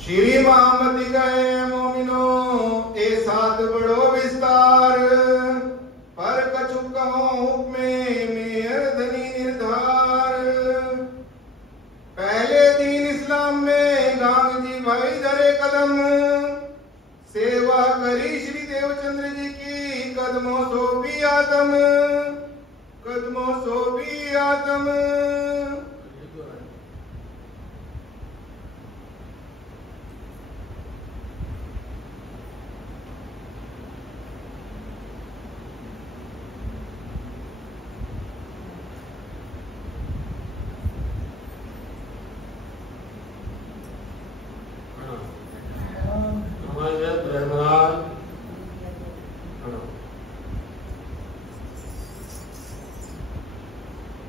श्री महामति गए मोमिनो ए साथ बड़ो विस्तार पर कछु कहो में मेयर धनी निर्धार। पहले दिन इस्लाम में गांग जी भाई धरे कदम सेवा करी श्री देवचंद्र जी की कदमों सौंपी आत्म कदमों सौंपी आत्म।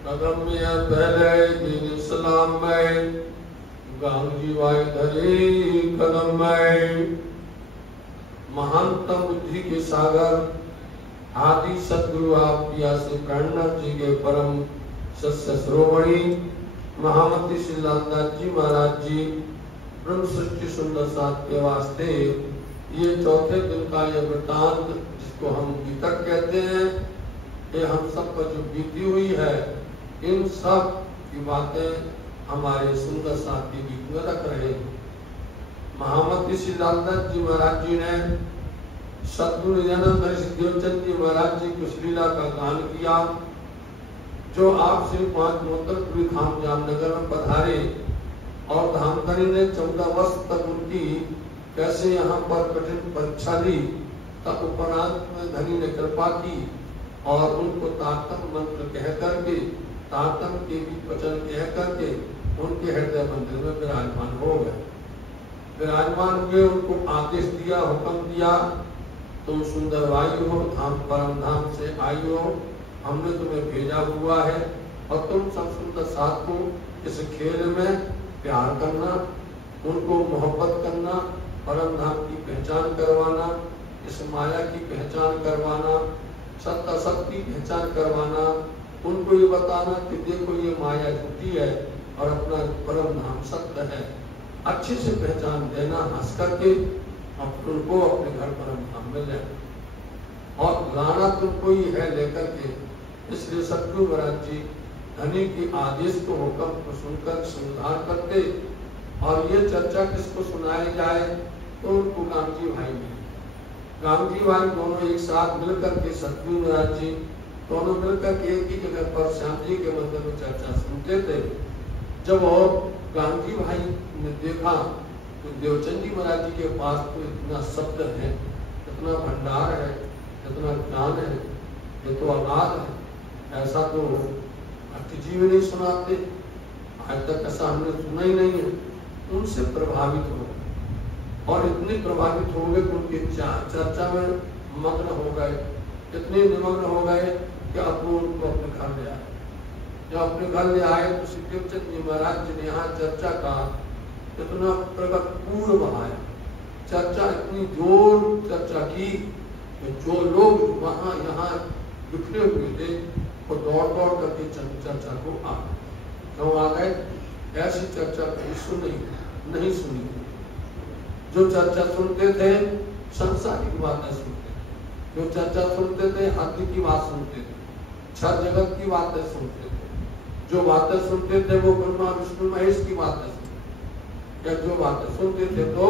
कदम में पहले दिन इस्लाम में गांग जी भाई धरे कदम में महानतम बुद्धि के सागर आदि सदगुरु आप से प्रणनाथ जी के परम सत्य श्रोमणी महामती श्री लालदास जी महाराज जी ब्रह्म सृष्टि सुंदर साथ के वास्ते ये चौथे दिन का ये वृतांत जिसको हम गीतक कहते हैं, ये हम सब पर जो बीती हुई है इन सब की बातें हमारे सुंदर साथ के गीत में रख रहे हैं। महामती श्री लालदास जी महाराज जी ने सतगुरु नित्यानंद श्री देवचंद जी महाराज जी की उस लीला का गान किया जो आप श्री 5 मोहतरपुरी धाम जामनगर में पधारे और धामधनी ने 14 वर्ष तक उनकी कैसे यहाँ पर कठिन परीक्षा ली, तब उपरांत में धनी ने कृपा की और उनको तारतम मंत्र कह करके तारतम के भी वचन कह करके उनके हृदय मंदिर में विराजमान हो गए। विराजमान हुए, उनको आदेश दिया, हुक्म दिया, तुम सुंदर वायु हो, धाम परम धाम से आई हो, हमने तुम्हें भेजा हुआ है और तुम सब सुंदर साथ को इस खेल में प्यार करना, उनको मोहब्बत करना, परम धाम की पहचान करवाना, इस माया की पहचान करवाना, सत्ता शक्ति की पहचान करवाना, उनको ये बताना कि देखो ये माया झूठी है और अपना परम धाम सत्य है, अच्छे से पहचान देना हंस करके और उनको अपने घर परम धाम में ले और लाना तुमको ही है लेकर के। इसलिए सतगुरु महाराज जी धनी के आदेश को हुक्म को सुनकर सुधार करते और ये चर्चा किसको सुनाई जाए तो उनको गांधी भाई मिले। गांधी भाई दोनों एक साथ मिलकर के सतगुरु महाराज जी दोनों मिलकर के एक ही जगह पर श्याम जी के मंदिर में चर्चा सुनते थे। जब और गांधी भाई ने देखा तो देवचंद जी महाराज जी के पास तो इतना शब्द है, इतना भंडार है, इतना ज्ञान है, ये तो अगाध है, ऐसा तो जी भी नहीं सुनाते, आज तक ऐसा हमने सुना ही नहीं है। उनसे प्रभावित हो गए और इतने प्रभावित हो गए कि उनके चर्चा में मग्न हो गए, इतने निमग्न हो गए कि अब वो उनको अपने घर ले आए। जब अपने घर ले आए तो श्री देवचंद जी महाराज जी ने यहाँ चर्चा का इतना प्रगट पूर्ण बढ़ाया, चर्चा इतनी जोर चर्चा की जो लोग वहाँ यहाँ बिखरे हुए थे वो दौड़ दौड़ करके चर्चा को आ गए। ऐसी चर्चा कभी नहीं सुनी। जो चर्चा सुनते थे संसारिक बातें सुनते, जो चर्चा सुनते थे हाथी की बात सुनते थे, छह जगत की बातें सुनते थे, जो बातें सुनते थे वो ब्रह्मा विष्णु महेश की बातें सुनते, या जो बातें सुनते थे तो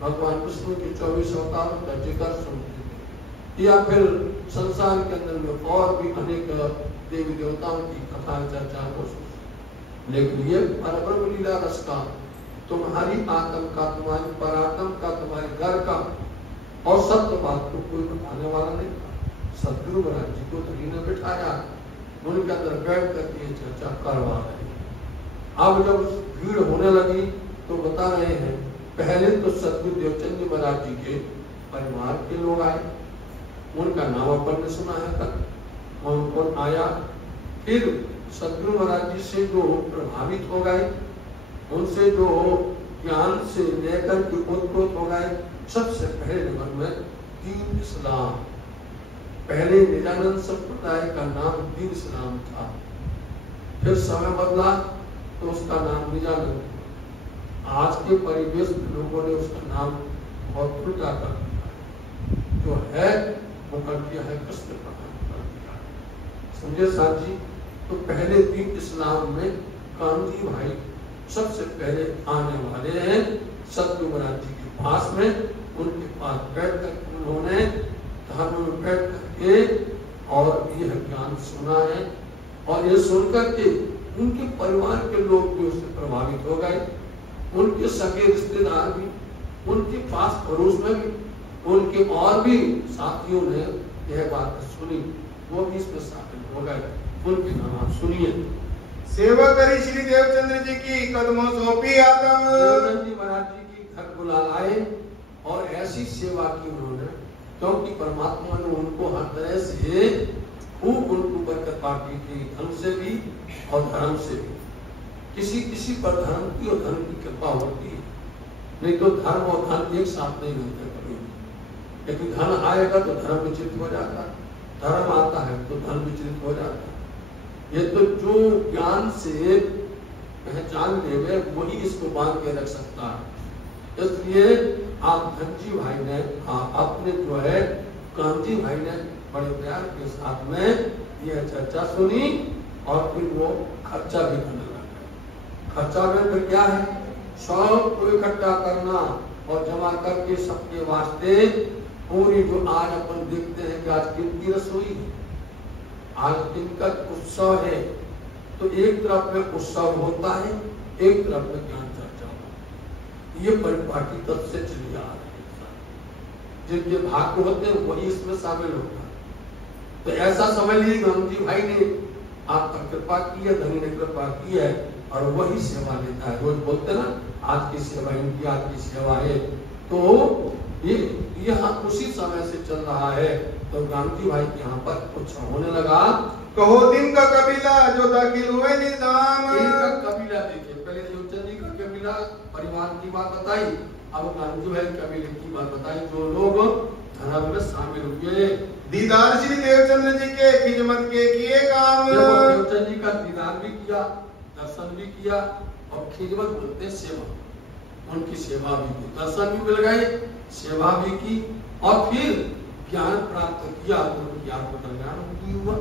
भगवान विष्णु की 24 अवतारों का जिक्र सुनते थे, या फिर संसार के अंदर में और भी अनेक देवी देवताओं की कथा चर्चा हो। लेकिन ये परब्रह्म लीला रस का तुम्हारी आत्म का, तुम्हारी परात्म का, तुम्हारे घर का और सत्य बात को कोई बताने वाला नहीं था। सतगुरु महाराज जी को धनी ने बिठाया, उनके अंदर बैठ करके चर्चा करवा रहे। अब जब भीड़ होने लगी तो बता रहे हैं पहले तो सतगुरु देवचंद जी महाराज जी के परिवार के लोग आए, उनका नाम अपन ने सुना है तक कौन आया। फिर सतगुरु महाराज जी से जो प्रभावित हो गए, उनसे जो ज्ञान से लेकर के उत्प्रोत हो गए, सबसे पहले नंबर में दीन इस्लाम। पहले निजानंद संप्रदाय का नाम दीन इस्लाम था, फिर समय बदला तो उसका नाम निजानंद। आज के परिवेश में लोगों ने उसका नाम बहुत उल्टा कर दिया, जो है वो कर दिया है कृष्ण प्रधान कर दिया। समझे साहब जी? तो पहले भी इस्लाम में गांधी भाई सबसे पहले आने वाले हैं सतगुरु महाराज जी के पास में। उनके पास बैठ कर उन्होंने धर्म में बैठ करके और यह ज्ञान सुना है, और ये सुनकर के उनके परिवार के लोग भी उससे प्रभावित हो गए, उनके सगे रिश्तेदार भी, उनके पास पड़ोस में भी, उनके और भी साथियों ने यह बात सुनी, वो भी इसमें शामिल हो गए। उनके नाम आप सुनिए। सेवा करी श्री देवचंद्र जी की कदमों सौंपी आत्म। देवचंद्र जी महाराज जी की घर बुला लाए और ऐसी सेवा की उन्होंने, क्योंकि परमात्मा ने उनको हर तरह से खूब उनको बरकत बांटी थी, धन से भी और धर्म से भी। किसी किसी पर धर्म की और धन की कृपा होती है, नहीं तो धर्म और धन एक साथ नहीं मिलते कभी। लेकिन धन आएगा तो धर्म विचलित हो जाता है, धर्म आता है तो धन विचलित हो जाता है। ये तो जो ज्ञान से पहचान लेवे वही इसको बांध के रख सकता है। इसलिए आप धनजी भाई ने अपने जो है कांजी भाई ने बड़े प्यार के साथ में यह चर्चा सुनी और फिर वो खर्चा भी करने लगा। खर्चा में फिर क्या है, सबको इकट्ठा करना और जमा करके सबके वास्ते पूरी जो आज अपन देखते हैं कि आज कितनी रसोई है, आज इनका उत्सव है, तो एक तरफ में उत्सव होता है, एक तरफ में ज्ञान चर्चा होता है। ये परिपाटी तब से चली आ रही है, जिनके भाग्य होते हैं वही इसमें शामिल होता है। तो ऐसा समझ लीजिए गांधी भाई ने आप पर कृपा की है, धनी ने कृपा की है और वही सेवा लेता है। रोज बोलते ना आज की सेवा इनकी, आज की सेवा है, तो ये यहाँ उसी समय से चल रहा है। तो गांधी भाई के यहाँ पर कुछ होने लगा। कहो दिन का कबीला जो दाखिल हुए निजाम। इनका कबीला देखिए, पहले देवचंद जी का कबीला परिवार की बात बताई, अब गांधी भाई कबीले की बात बताई, जो लोग धर्म में शामिल हुए। दीदार श्री देवचंद्र जी के खिदमत के किए काम। देवचंद जी का दीदार भी किया, दर्शन भी किया और खिदमत बोलते सेवा, उनकी सेवा भी की, दर्शन भी मिल गए, सेवा भी की और फिर ज्ञान प्राप्त किया तो उनकी आत्मकल्याण भी हुआ।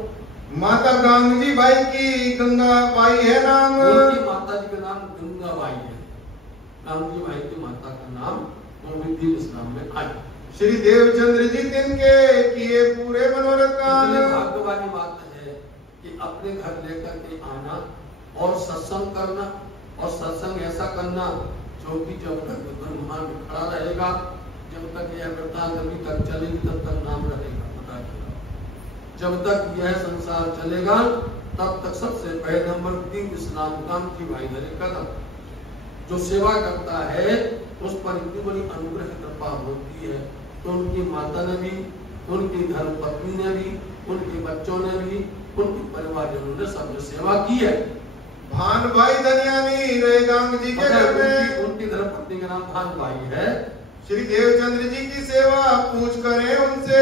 माता गांधी भाई की गंगा बाई है नाम। उनकी माता जी का नाम गंगा बाई है, गांधी भाई की माता का नाम वो भी दीन इस्लाम में आया। श्री देवचंद्र जी तिनके किए पूरे मनोरथ काम। भाग्य वाली बात है कि अपने घर लेकर के आना और सत्संग करना, और सत्संग ऐसा करना जो कि जब तक ब्रह्मांड खड़ा रहेगा, जब तक यह वृत्तांत अभी तक चलेगी तब तक नाम रहेगा, पता चला। जब तक यह संसार चलेगा तब तक सबसे पहले नंबर दीन इस्लाम गांधी भाई ने कदम जो सेवा करता है उस पर इतनी बड़ी अनुग्रह कृपा होती है। तो उनकी माता ने भी, उनकी धर्मपत्नी ने भी, उनके बच्चों ने भी, उनके परिवारजनों ने सबने सेवा की है। भान भाई धनियानी रहे गांधी जी के घर में। उनकी धर्मपत्नी का नाम भान भाई है। श्री देवचंद्र जी की सेवा पूछ करें उनसे,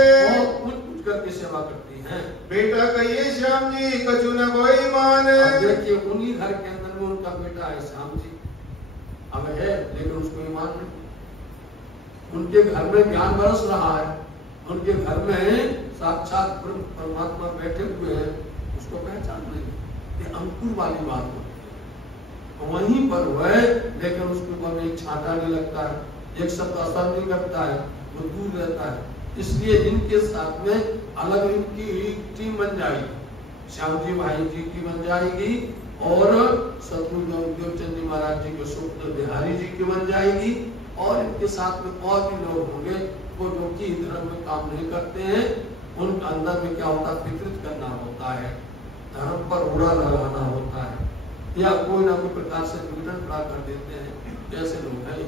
पूछ करके सेवा करती हैं। बेटा कहिए श्याम जी कछु न कोई मान। देखिए उन्हीं घर के अंदर में उनका बेटा है श्याम जी, अब है लेकिन उसको ईमान नहीं। उनके घर में ज्ञान बरस रहा है, उनके घर में साक्षात परमात्मा बैठे हुए हैं, उसको पहचान नहीं। ये अंकुर वाली बात होती है, वहीं पर वह, लेकिन उसके ऊपर में एक छाता नहीं लगता है, एक शब्द असर नहीं करता है, वो दूर रहता है। इसलिए इनके साथ में अलग इनकी टीम बन जाएगी, श्याम जी भाई जी की बन जाएगी और सतगुरु देवचंद जी महाराज जी के सुपुत्र बिहारी जी की बन जाएगी, और इनके साथ में और भी लोग होंगे वो जो कि धर्म में काम नहीं करते हैं। उनके अंदर में क्या होता है, विकृत करना होता है, धर्म पर उड़ा लगाना होता है, या कोई ना कोई प्रकार से विघटन प्राप्त कर देते हैं। ऐसे लोग हैं।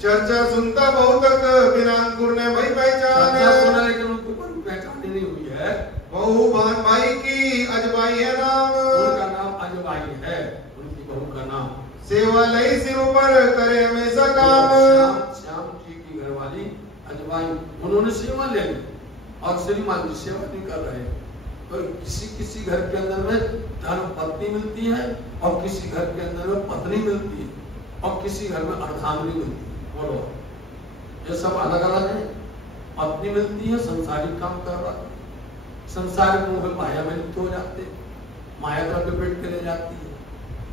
चर्चा सुनता बहुत तक बिना अंकुर ने भाई पहचान। सुना लेकिन उनको कोई पहचान नहीं हुई है। बहू भान भाई की अजबाई है नाम। उनका नाम अजबाई है, उनकी बहू का नाम। सेवा लई सिर ऊपर करे हमेशा काम। श्याम जी की घरवाली अजबाई, उन्होंने सेवा ले ली और श्रीमान जी सेवा नहीं कर रहे। तो किसी किसी घर के अंदर में धर्म पत्नी मिलती है और किसी घर के अंदर में पत्नी मिलती है। और किसी घर में अर्धांगिनी मिलती है। बोलो, ये सब अलग अलग है। पत्नी मिलती है, संसारिक काम करवाती है, संसारिक मोह माया में लिप्त हो जाते, माया का लपेट के ले जाती है।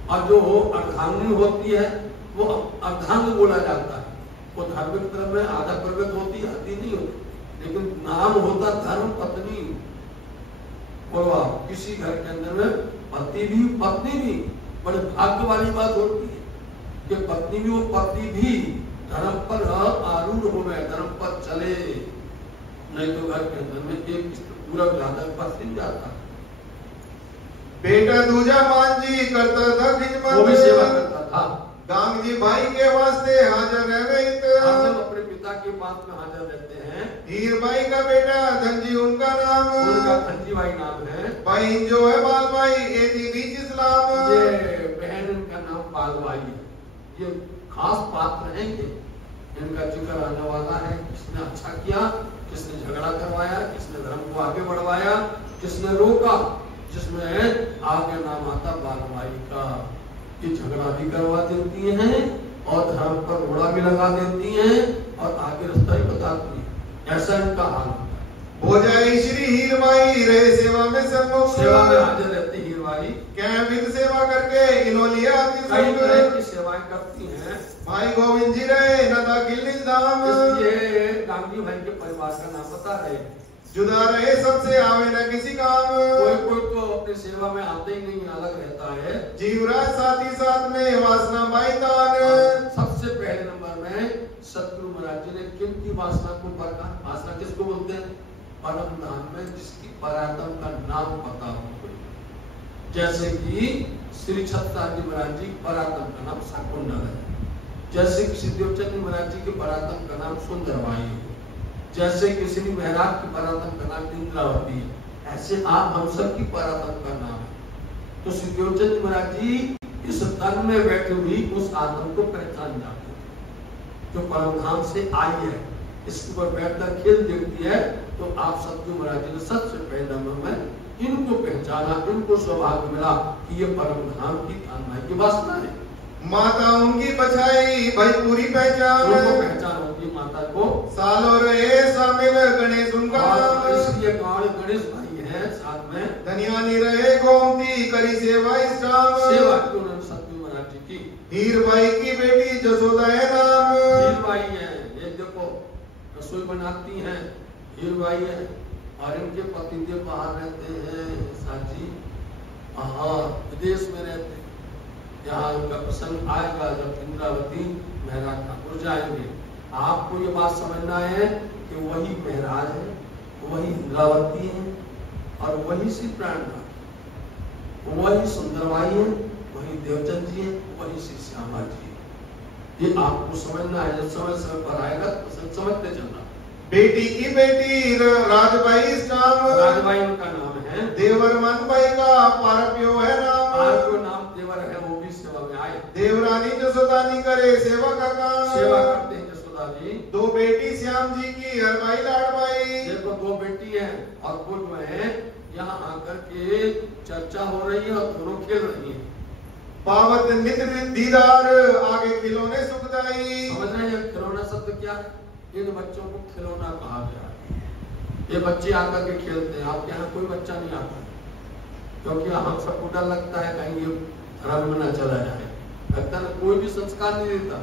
और जो अर्धांगिनी होती है वो अर्धांग बोला जाता है। वो धार्मिक तरफ में आधा प्रगत होती, आधी नहीं होती, लेकिन नाम होता धर्म पत्नी। बोलो, किसी घर के अंदर में पति भी पत्नी भी, बड़े भाग्य वाली बात होती है कि पत्नी भी वो पति भी धर्म पर आरूढ़ हो गए, धर्म पर चले। नहीं तो घर के अंदर में एक पूरा ज्यादा पर जाता है। बेटा दूजा मांझी करता था खिदमत, वो भी सेवा करता था। गांग जी भाई के वास्ते हाजिर रहे। अपने पिता के पास में हाजिर रहते हैं। हीर भाई का बेटा धनजी उनका नाम, उनका धनजी भाई नाम है। बहन जो है बाल भाई एदी बीच इस्लाम, ये बहन इनका नाम बाल भाई है। ये खास पात्र हैं, ये इनका जिक्र आने वाला है। किसने अच्छा किया, किसने झगड़ा करवाया, किसने धर्म को आगे बढ़वाया, किसने रोका, जिसमें आगे नाम आता बाल भाई का। ये झगड़ा भी करवा देती हैं और धर्म पर घोड़ा भी लगा देती हैं और आगे रास्ता ही बताती है। ऐसा इनका हाल होता है। हो जाए श्री हीर भाई रहे सेवा में सन्मुख, सेवा में हाजिर रहती हीर भाई। क्या विध सेवा करके इन्होंने कई तरह की सेवाएं करती हैं। भाई गोविंद जी रहे न दाखिल धाम, इसलिए गांधी भाई के परिवार का नाम बता रहे। जुदा रहे सबसे आवे न किसी काम, कोई कोई तो अपनी सेवा में आते ही नहीं, अलग रहता है। जीवराज साथ ही साथ में वासना बाई तान। सबसे पहले नंबर में सतगुरु महाराज जी ने किन की वासना को बरका। वासना किसको बोलते हैं? परम धाम में जिसकी परात्म का नाम पता हो। जैसे कि श्री छत्रसाल जी महाराज जी परात्म का नाम शाकुंडल है, जैसे कि श्री देवचंद महाराज जी के परात्म का नाम सुंदरबाई है, जैसे कि श्री महराज की परात्म का नाम इंद्रावती है। ऐसे आप हम सब की परात्म का नाम है। तो श्री देवचंद महाराज जी इस तन में बैठे हुई उस आत्म को पहचान जाते हैं जो परम धाम से आई है। इसके ऊपर बैठकर खेल देखती है। तो आप सतगुरु महाराज जी ने सबसे पहले नंबर में इनको पहचाना, इनको सौभाग्य मिला कि ये परम धाम की कामना की वासना है। माता उनकी बछाई भाई पूरी पहचान, उनको पहचान होती माता को। सालों रहे शामिल गणेश उनका, इसलिए गणेश भाई है साथ में। धनियानी रहे गोमती करी सेवा इस शाम, सेवा की उन्होंने सतगुरु महाराज जी की। हीर भाई की बेटी जसोदा है नाम, हीर भाई है। ये देखो रसोई बनाती हैं, हीर भाई है। और इनके पतिदेव बाहर रहते हैं साजी, विदेश में रहते हैं। यहाँ उनका प्रसंग आएगा जब इंद्रावती महराज ठाकुर जाएंगे। आपको ये बात समझना है कि वही महराज है, वही इंद्रावती है और वही श्री प्राणनाथ, वही सुंदरबाई है, वही देवचंद जी है, वही श्री श्यामा जी है। ये आपको समझना है। जब समय समय पर आएगा तो समझते चलना। बेटी की बेटी राजबाई शाम, राजबाई उनका नाम है। देवर मन भाई का पारप्यो है नाम, पारप्यो नाम देवर है, वो भी सेवा में आए। देवरानी जसोदानी करे सेवा का काम, सेवा करते हैं जसोदा जी। दो बेटी श्याम जी की हरबाई लाडबाई, देखो दो बेटी है और कुल में यहाँ आकर के चर्चा हो रही है और दोनों खेल रही है। पावत मित्र दीदार आगे खिलौने सुखदाई। समझ रहे हैं खिलौना शब्द क्या है? इन बच्चों को खिलौना कहा गया है। ये बच्चे आकर के खेलते हैं। आपके यहाँ कोई बच्चा नहीं आता क्योंकि हम सबको डर लगता है कहीं ये धर्म में न चला जाए। लगता है कोई भी संस्कार नहीं देता।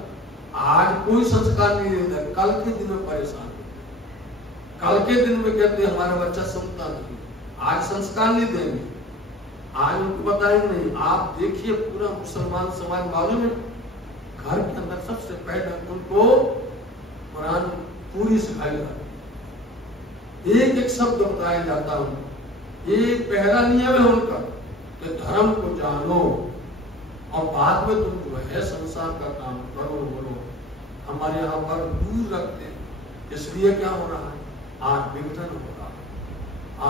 आज कोई संस्कार नहीं देता, कल के दिन में परेशान होते। कल के दिन में कहते हमारा बच्चा सुनता नहीं, आज संस्कार नहीं देंगे, आज उनको बताएंगे नहीं। आप देखिए पूरा मुसलमान समाज मालूम है, घर के अंदर सबसे पहले उनको कुरान पूरी सिखाई जाती, एक एक शब्द बताया जाता है। ये पहला नियम है उनका कि धर्म को जानो और बाद में तुम जो है संसार का काम करो। बोलो हमारे यहाँ पर दूर रखते हैं, इसलिए क्या हो रहा है? आज विघटन हो रहा है।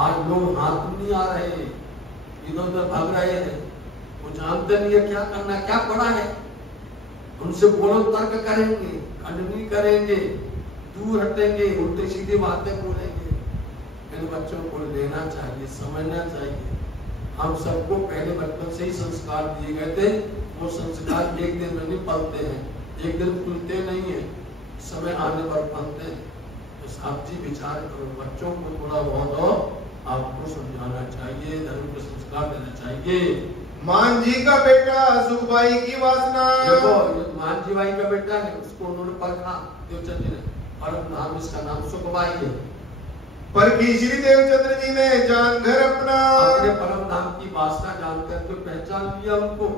आज लोग हाथ नहीं आ रहे, इधर उधर भाग रहे हैं। वो जानते नहीं है क्या करना, क्या पड़ा है। उनसे बोलो तर्क करेंगे, खंडनी करेंगे, दूर हटेंगे, उल्टे सीधे बातें बोलेंगे। इन बच्चों को लेना चाहिए, समझना चाहिए। हम सबको पहले बचपन से ही संस्कार दिए गए थे वो संस्कार एक दिन में नहीं पलते हैं, एक दिन खुलते नहीं है, समय आने पर पलते हैं। तो साहब जी विचार करो, बच्चों को थोड़ा बहुत आपको समझाना चाहिए, धर्म के संस्कार देना चाहिए। मान जी का बेटा सुखबाई की वासना, देखो मान जी बाई का बेटा है, उसको उन्होंने परखा देवचंद जी ने, और नाम इसका नाम सुखबाई है। पर श्री देवचंद्र जी ने जान घर अपना, अपने परम नाम की वासना जान करके पहचान लिया उनको।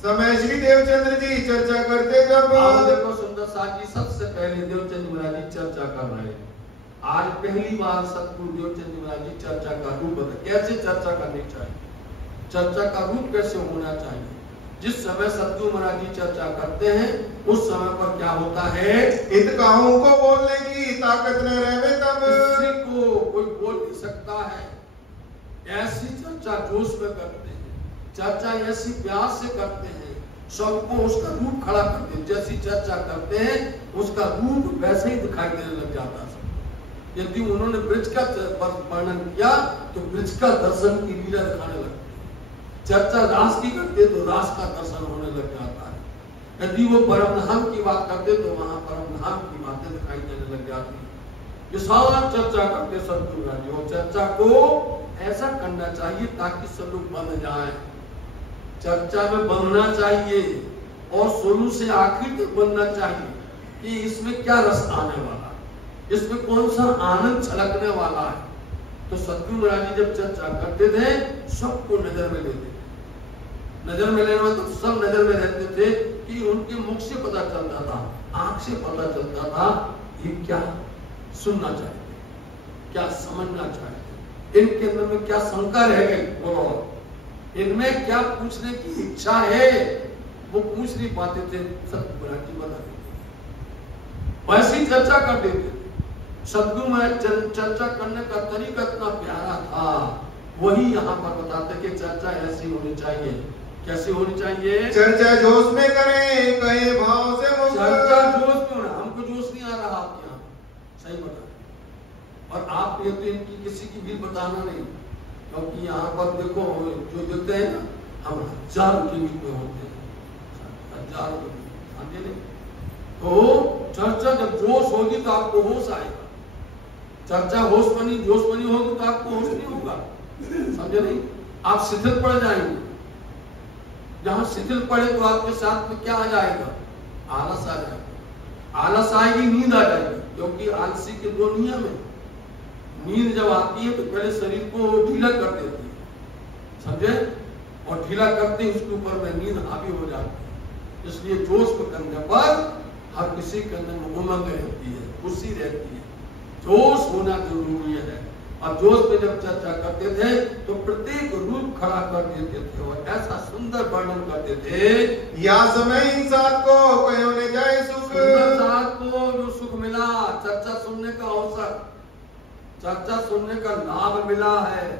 समय श्री देवचंद्र जी चर्चा करते जब, देखो सुंदर साथ जी सबसे पहले देवचंद महाराज जी चर्चा कर रहे हैं। आज पहली बार सतगुरु देवचंद महाराज जी चर्चा का रूप बता, कैसे चर्चा करनी चाहिए, चर्चा का रूप कैसे होना चाहिए। जिस समय सतगुरु महाराज जी चर्चा करते हैं उस समय पर क्या होता है, इत कहूं को बोलने की ताकत न रहे तब, किसी को कोई बोल नहीं सकता है। ऐसी चर्चा जोश में करते हैं, चर्चा ऐसी प्यार से करते हैं, सबको उसका रूप खड़ा करते हैं। जैसी चर्चा करते हैं उसका रूप वैसे ही दिखाई देने लग जाता है। यदि उन्होंने वृक्ष का वर्णन किया तो वृक्ष का दर्शन की लीला दिखाने लगते, चर्चा रास की करते तो रास का दर्शन होने लग जाता है। यदि वो परमधाम की बात करते तो वहां परमधाम की बातें दिखाई देने लग जाती। विशाल चर्चा करते सतगुरु महाराज जी, और चर्चा को ऐसा करना चाहिए ताकि सब लोग बन जाए। चर्चा में बनना चाहिए और शुरू से आखिर तक बनना चाहिए कि इसमें क्या रस आने वाला, इसमें कौन सा आनंद छलकने वाला है। तो सतगुरु महाराज जी जब चर्चा करते थे सबको नजर में लेते, नजर में लेने मतलब सब नजर में रहते थे कि उनके मुख से पता चलता था, आंख से पता चलता था ये क्या सुनना चाहते, क्या समझना चाहते, इनके अंदर में क्या शंका रह गई, बोलो इनमें क्या पूछने की इच्छा है, वो पूछ नहीं पाते थे। सतगुरु महाराज जी बता देते, वैसी चर्चा करते थे। सतगुरु महाराज चर्चा करने का तरीका इतना प्यारा था, वही यहाँ पर बताते कि चर्चा ऐसी होनी चाहिए। कैसी होनी चाहिए, चर्चा जोश में करें, कहे भाव से मुक्त। चर्चा जोश क्यों ना, हमको जोश नहीं आ रहा आपके यहाँ, सही बता। और आप ये तो इनकी किसी की भी बताना नहीं, क्योंकि यहाँ पर देखो जो देते हैं ना, हम हजारों के बीच में होते हैं, हजारों के बीच में। तो चर्चा जब जोश होगी तो आपको होश आएगा। चर्चा होश बनी जोश बनी होगी तो आपको होश नहीं होगा, समझे नहीं, आप शिथिल पड़ जाएंगे। जहां शिथिल पड़े तो आपके साथ में क्या आ जाएगा, आलस आ जाएगा, आलस आएगी, नींद आ जाएगी। क्योंकि आलसी के दो नियम है, नींद जब आती है तो पहले शरीर को ढीला कर देती है, समझे, और ढीला करते ही उसके ऊपर में नींद हावी हो जाती है। इसलिए जोश में करने पर हर किसी के अंदर में उमंग रहती है, खुशी रहती है, जोश होना जरूरी है। और जोश में जब चर्चा करते थे तो प्रत्येक रूप खड़ा कर देते थे और ऐसा सुंदर वर्णन करते थे। या समय इंसान को कोई होने जाए सुख, इंसान को जो सुख मिला, चर्चा सुनने का अवसर, चर्चा सुनने का लाभ मिला है।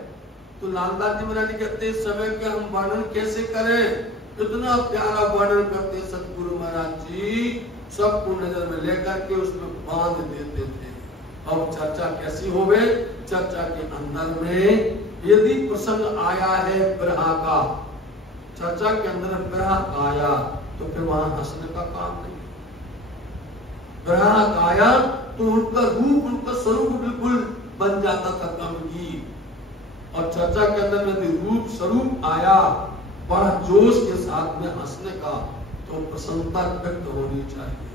तो लालदास जी महाराज कहते समय के हम वर्णन कैसे करें, इतना प्यारा वर्णन करते सतगुरु महाराज जी, सबको नजर में लेकर के उसमें बांध देते थे। अब चर्चा कैसी हो गई, चर्चा के अंदर में यदि प्रसंग आया है ब्रहा का, चर्चा के अंदर ब्रहा आया तो फिर वहां हंसने का काम नहीं। ब्रहा आया तो उनका रूप, उनका स्वरूप बिल्कुल बन जाता था गंभीर। और चर्चा के अंदर में यदि रूप स्वरूप आया बड़ा जोश के साथ में हंसने का, तो प्रसन्नता व्यक्त होनी चाहिए।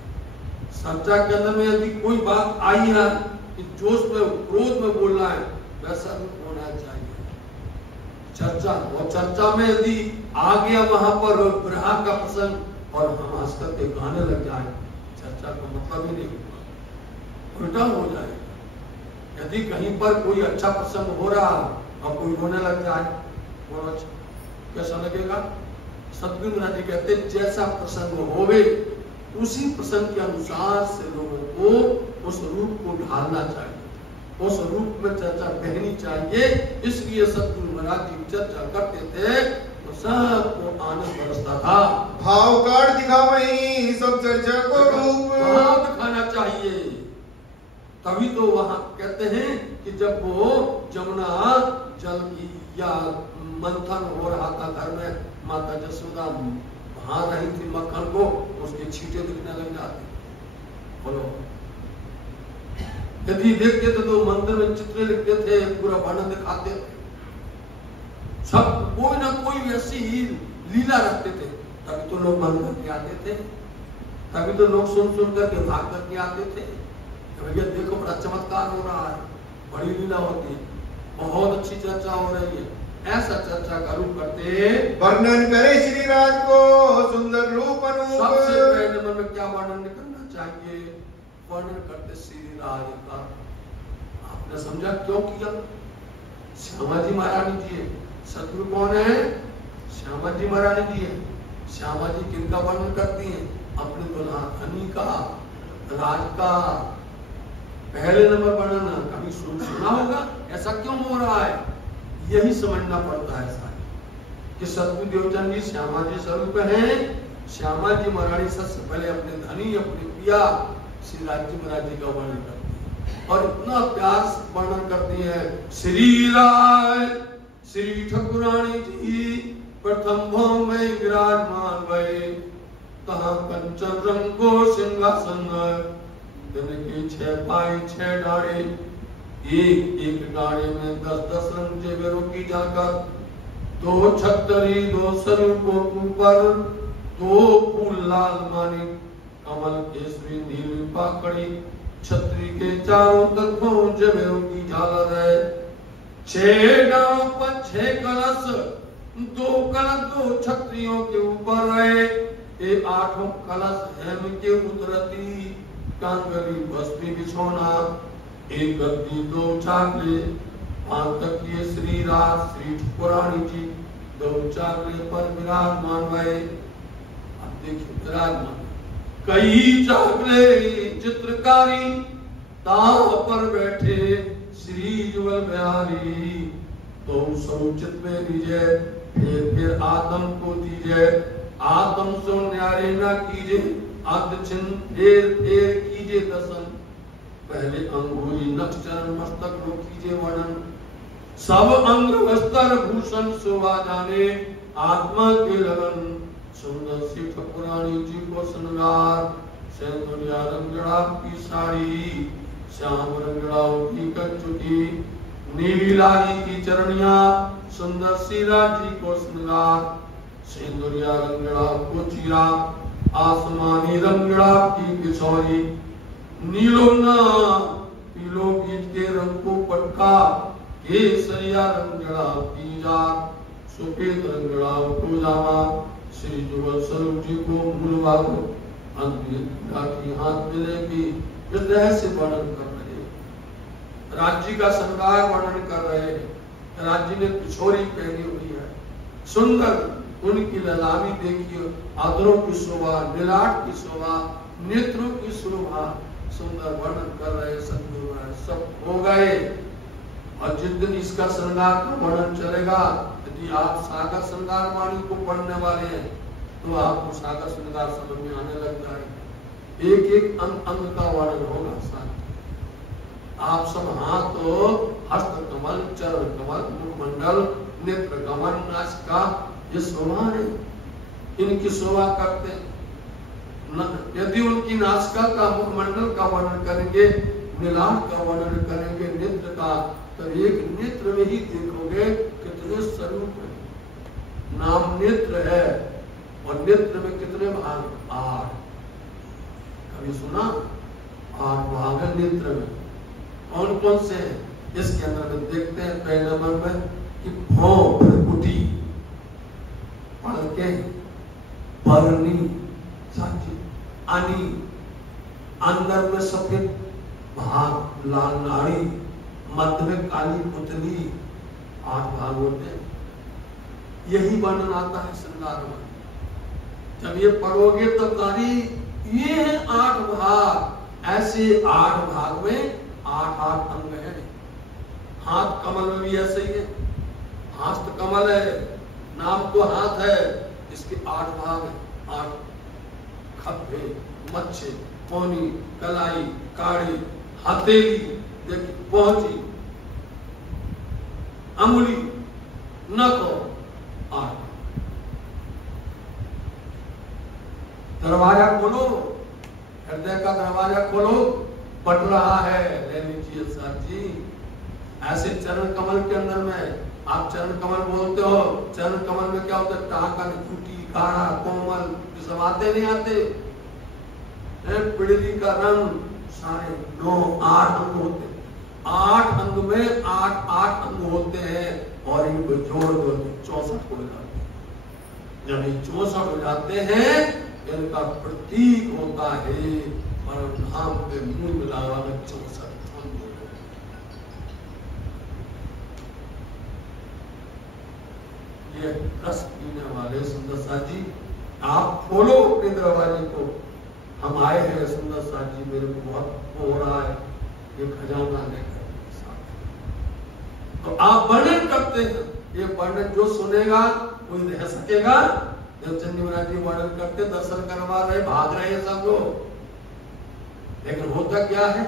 चर्चा के अंदर में यदि कोई बात आई है कि जोश में क्रोध में बोलना है, वैसा भी होना चाहिए चर्चा। और चर्चा में यदि आ गया वहां पर ब्रहा का प्रसंग और हम हंस करके गाने लग जाए, चर्चा का मतलब ही नहीं होगा, उल्टा हो जाएगा। यदि कहीं पर कोई अच्छा प्रसंग हो रहा और कोई रोने लग जाए, बोलो कैसा लगेगा। सतगुरु महाराज जी कहते जैसा प्रसंग होवे उसी प्रसंग के अनुसार से लोगों को उस रूप को ढालना चाहिए, उस रूप में चर्चा कहनी चाहिए। इसलिए सतगुरु महाराज जी चर्चा करते थे तो सबको आनंद बरसता था। भाव कार्ड दिखा वही सब चर्चा को रूप भाव दिखाना चाहिए। तभी तो वहां कहते हैं कि जब वो जमुना जल की या मंथन हो रहा था घर में, माता जसोदा नहा रही थी मक्खन को, उसके छींटे दिखने लग जाते। बोलो, यदि देखते तो मंदिर में चित्र लिखते थे, पूरा वर्णन दिखाते थे, सब कोई ना कोई ऐसी ही लीला रखते थे। तभी तो लोग मन करके आते थे, तभी तो लोग सुन सुन करके भाग करके आते थे। भैया देखो बड़ा चमत्कार हो रहा है, बड़ी लीला होती है, बहुत अच्छी चर्चा हो रही है। ऐसा चर्चा का रूप करते, वर्णन करे श्री राज को सुंदर रूप अनूप। सबसे पहले मन में क्या वर्णन करना चाहिए? वर्णन करते श्री राज का। आपने समझा क्यों किया? श्यामा जी महारानी जी है। सतगुरु कौन है? श्यामा जी महारानी जी है। श्यामा जी किनका वर्णन करती हैं? अपने दुल्हनी का, राज का पहले नंबर वर्णन। कभी सुना होगा? ऐसा क्यों हो रहा है? यही समझना पड़ता है साथ कि सतगुरु देवचंद जी श्यामा जी स्वरूप हैं। श्यामा जी महारानी सबसे पहले अपने धनी, अपने पिया श्री राज जी महाराज जी का वर्णन करती है, और इतना प्यार वर्णन करती है। श्री राय श्री ठाकुरानी जी प्रथम भौम में विराजमान भये, तहाँ कंचन रंगो सिंहासन, जिनके 6 पाई 6 डाढ़े, एक एक डाढ़े में 10-10 रंग जेवरों की जाकर, 2 छतरी 2 स्वरूपों ऊपर, 2 फूल लाल मानिक, कमल केसरी नील पाकड़ी, छतरी के चारों तरफों जेवरों की झालर है। 6 डालों पर 6 कलश, 2 कलश 2 छतरियों के ऊपर है। ये 8 कलश हेम के उतरती, कांगरी बस्ती बिछोना, 1 गद्दी 2 चाकले, 5 तकिए श्री राज श्री ठाकुरानी जी 2 चाकले पर विराजमान भये। अब देखिए विराजमान, कई चाकले चित्रकारी, ताव पर बैठे श्री जुगल बिहारी, तो समुचित में लीजिए, फिर आदम को दीजिए, आदम सो न्यारे न कीजिए, आदचिन फेर फेर कीजिए दर्शन, पहले अंगुली नक्ष चरण मस्तक लो कीजिए वर्णन, सब अंग वस्त्र भूषण शोभा जाने, आत्मा के लगन, सुंदर सी ठाकुरानी जी को श्रृंगार, सेंदुरिया रंगड़ा की साड़ी, श्याम रंगड़ाओं की कच्चुकी, नीली लाली की चरणिया, सुंदर सी राजी को श्रृंगार, सेंदुरिया रंगड़ा को चीरा, आसमानी रंगड़ा की किशोरी, नीलो ना पीलो बीज के रंग को पटका, केसरिया रंगड़ा की जा, सफेद रंगड़ा को जामा, श्री जुगल स्वरूप जी को मूल भागो, अंतिम की हाथ मिलेगी। इस तरह से वर्णन कर रहे हैं, राज्य का श्रृंगार वर्णन कर रहे हैं। राज्य ने किशोरी पहनी हुई है, सुंदर उनकी ललामी देखिए, आदरों की शोभा, नीलाट की शोभा, नेत्रों की शोभा, सुंदर वर्णन कर रहे सतगुरु सब हो गए। और जिस दिन इसका श्रृंगार का वर्णन चलेगा, यदि आप सागर श्रृंगार वाणी को पढ़ने वाले हैं तो आपको सागर श्रृंगार समझ में आने लग जाएगा। एक एक अंग का वर्णन होगा साथ। आप सब हाथ, हस्त कमल, चरण कमल, मुखमंडल, नेत्र कमल, नासिका, ये शोभा है, इनकी शोभा करते हैं। यदि उनकी नासिका का, मुखमंडल का वर्णन करेंगे, नीलाट का वर्णन करेंगे, नेत्र का, तो एक नेत्र में ही देखोगे कितने स्वरूप है। नाम नेत्र है और नेत्र में कितने भाग? 8। कभी सुना? 8 भाग है नेत्र में। कौन कौन से हैं? इसके अंदर में देखते हैं पहले नंबर में कि भौं भ्रकुटी, पलके, परनी, साची, अनी, अंदर में सफेद भाग, लाल नाड़ी, मध्य में काली पुतली, 8 भाग होते हैं। यही वर्णन आता है श्रृंगार में। जब ये पढ़ोगे तो कारी ये है 8 भाग। ऐसे 8 भाग में 8 अंग है। हाथ कमल में भी ऐसे ही है, हस्त कमल है, नाम तो हाथ है, इसके 8 भाग है। 8 खप्पे, मच्छे, पौनी, कलाई, काड़ी, हथेली, देखिए पहुंची, अंगुली, नख, 8। दरवाजा खोलो, हृदय का दरवाजा खोलो, पट रहा है, ले लीजिए सर जी। ऐसे चरण कमल के अंदर में आप चरण कमल बोलते हो, चरण कमल में क्या होता है? टाका, टूटी, काढ़ा, कोमल, ये सब आते नहीं आते? पिड़ली का रंग, सारे 9 8 अंग होते हैं। 8 अंग में 8 अंग होते हैं और इनको जोड़ दो 64 हो जाते हैं। जब ये 64 हो जाते हैं, इनका प्रतीक होता है परम धाम पे मुंह मिला हुआ 64 अंग। ये रस पीने वाले सुंदर साथ जी, आप खोलो अपने दरवाजे को। हम आए हैं सुंदर साथ जी, मेरे को बहुत हो रहा है, ये खजाना लेकर साथ। तो आप वर्णन करते हैं, ये वर्णन जो सुनेगा कोई रह सकेगा? देवचंद महाराज जी वर्णन करते, दर्शन करवा रहे, भाग रहे सब लोग, लेकिन होता क्या है?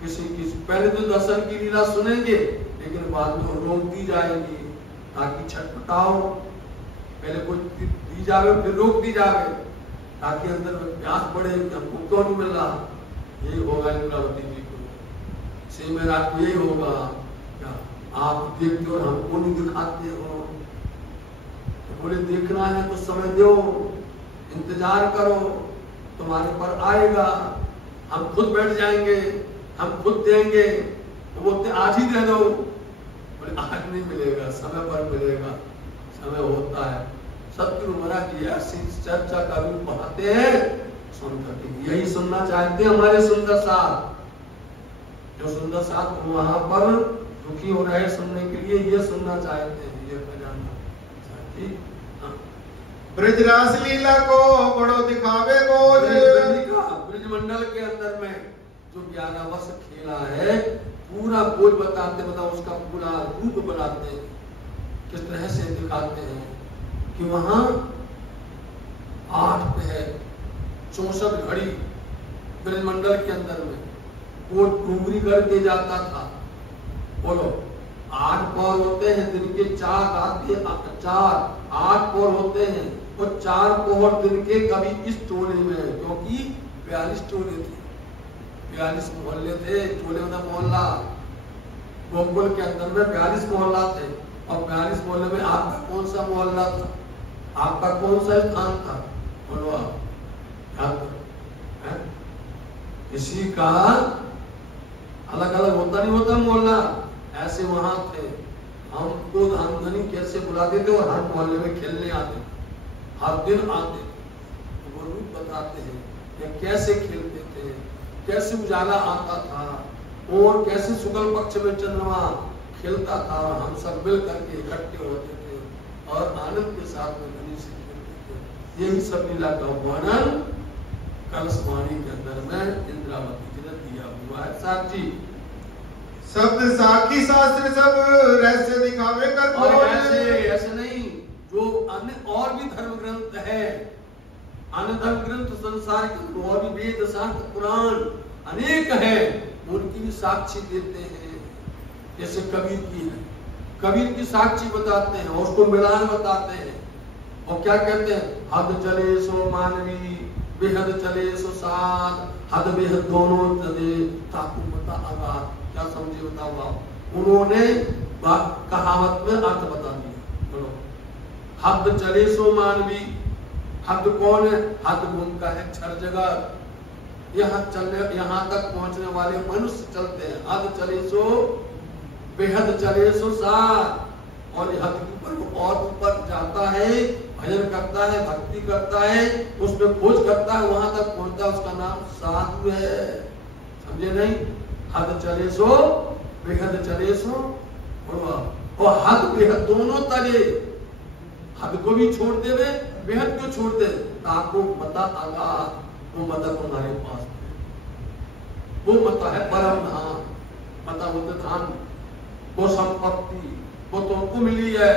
किसी पहले तो दर्शन की लीला सुनेंगे, लेकिन बाद में रोक दी जाएगी ताकि छटपटाओ। पहले कोई दी जावे, फिर रोक दी जावे, ताकि अंदर में प्यास बढ़े कि हमको क्यों नहीं मिल रहा। यही होगा इंद्रावती जी को, श्री महाराज यही होगा। क्या आप देखते हो, हमको नहीं दिखाते हो? तो बोले देखना है तो समय दो, इंतजार करो, तुम्हारे पर आएगा, हम खुद बैठ जाएंगे, हम खुद देंगे। तो बोलते आज ही दे दो, बोले आज नहीं मिलेगा, समय पर मिलेगा, समय होता है। सतगुरु महाराज जी ऐसी चर्चा का भी पढ़ाते हैं, सुनकर यही सुनना चाहते हैं हमारे सुंदर साथ। जो सुंदर साथ वहां पर दुखी हो रहे सुनने के लिए, ये सुनना चाहते हैं, ये खजाना। ब्रजरास लीला को बड़ो दिखावे बोझ। ब्रज मंडल के अंदर में जो 11 वर्ष खेला है, पूरा बोझ बताते, उसका पूरा रूप बनाते हैं, किस तरह से दिखाते हैं कि वहां 8 पहर 64 घड़ी ब्रजमंडल के अंदर में वो डूंगरी करके जाता था। बोलो 8 पौर होते हैं दिन के, 4 रात के 8 पौर होते हैं, और 4 पौर दिन के कभी इस टोले में, क्योंकि 42 टोले थे, 42 मोहल्ले थे, टोले मतलब मोहल्ला। गोकुल के अंदर में 42 मोहल्ला थे, और 42 मोहल्ले में आपका कौन सा मोहल्ला था, आपका कौन सा स्थान था? बोलो आप याद करो। किसी का अलग अलग होता नहीं होता मोहल्ला, ऐसे वहां थे। हमको धामधनी कैसे बुलाते थे, और हर मोहल्ले में खेलने आते, हर दिन आते, तो वो रूप बताते हैं कि कैसे खेलते थे, कैसे उजाला आता था, और कैसे शुक्ल पक्ष में चंद्रमा खेलता था, और हम सब मिल करके इकट्ठे होते थे और आनंद के साथ में धनी से खेलते थे। यही सब लीला का वर्णन कलशवाणी के अंदर में इंद्रावती जी ने दिया हुआ है। साथ जी शब्द साखी शास्त्र सब रहस्य दिखावे कर, और ऐसे नहीं, जो अन्य और भी धर्म ग्रंथ है, अन्य धर्म ग्रंथ संसार के और भी वेद शास्त्र पुराण अनेक है, उनकी भी साक्षी देते हैं। जैसे कबीर की है, कबीर की साक्षी बताते हैं और उसको मिलान बताते हैं, और क्या कहते हैं? हद चले सो मानवी, बेहद चले सो साध, हद बेहद दोनों चले ताकू बता आगात। क्या समझे बताओ आप? उन्होंने कहावत में अर्थ बता दिया। बोलो हद चले सो मानवी, हद कौन है? हद गुण का है क्षर जगत, यहाँ तक पहुंचने वाले मनुष्य चलते हैं। हद चले सो, बेहद चले सो साध, और हद ऊपर और ऊपर जाता है, भजन करता है, भक्ति करता है, उसमें खोज करता है, वहां तक पहुंचता है, उसका नाम साधु है। समझे नहीं? हद चले सो, बेहद चले सो, और हद बेहद दोनों तले, हद को भी छोड़ देवे, बेहद को छोड़ दे, ताको मता आगा, वो मता तुम्हारे पास, वो मता है परम धाम, मता बोलते धाम, वो संपत्ति वो तुमको मिली है,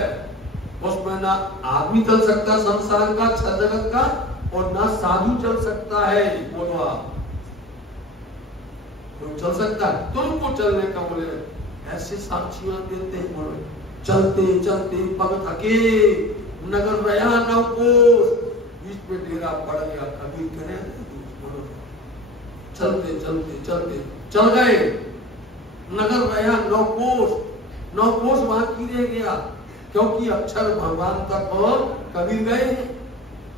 उसमें ना आदमी चल सकता संसार का, छह जगत का, और ना साधु चल सकता है। बोलो आप, तो चल सकता है? तुमको चलने का बोले ऐसे साक्षियां देते हैं। बोले चलते चलते पग थके, नगर रहा नवकोश, बीच में डेरा पड़ गया। कबीर करे चलते चलते चलते चल गए, नगर रहा 9 कोस बाकी रह गया, क्योंकि अक्षर भगवान तक और कबीर गए,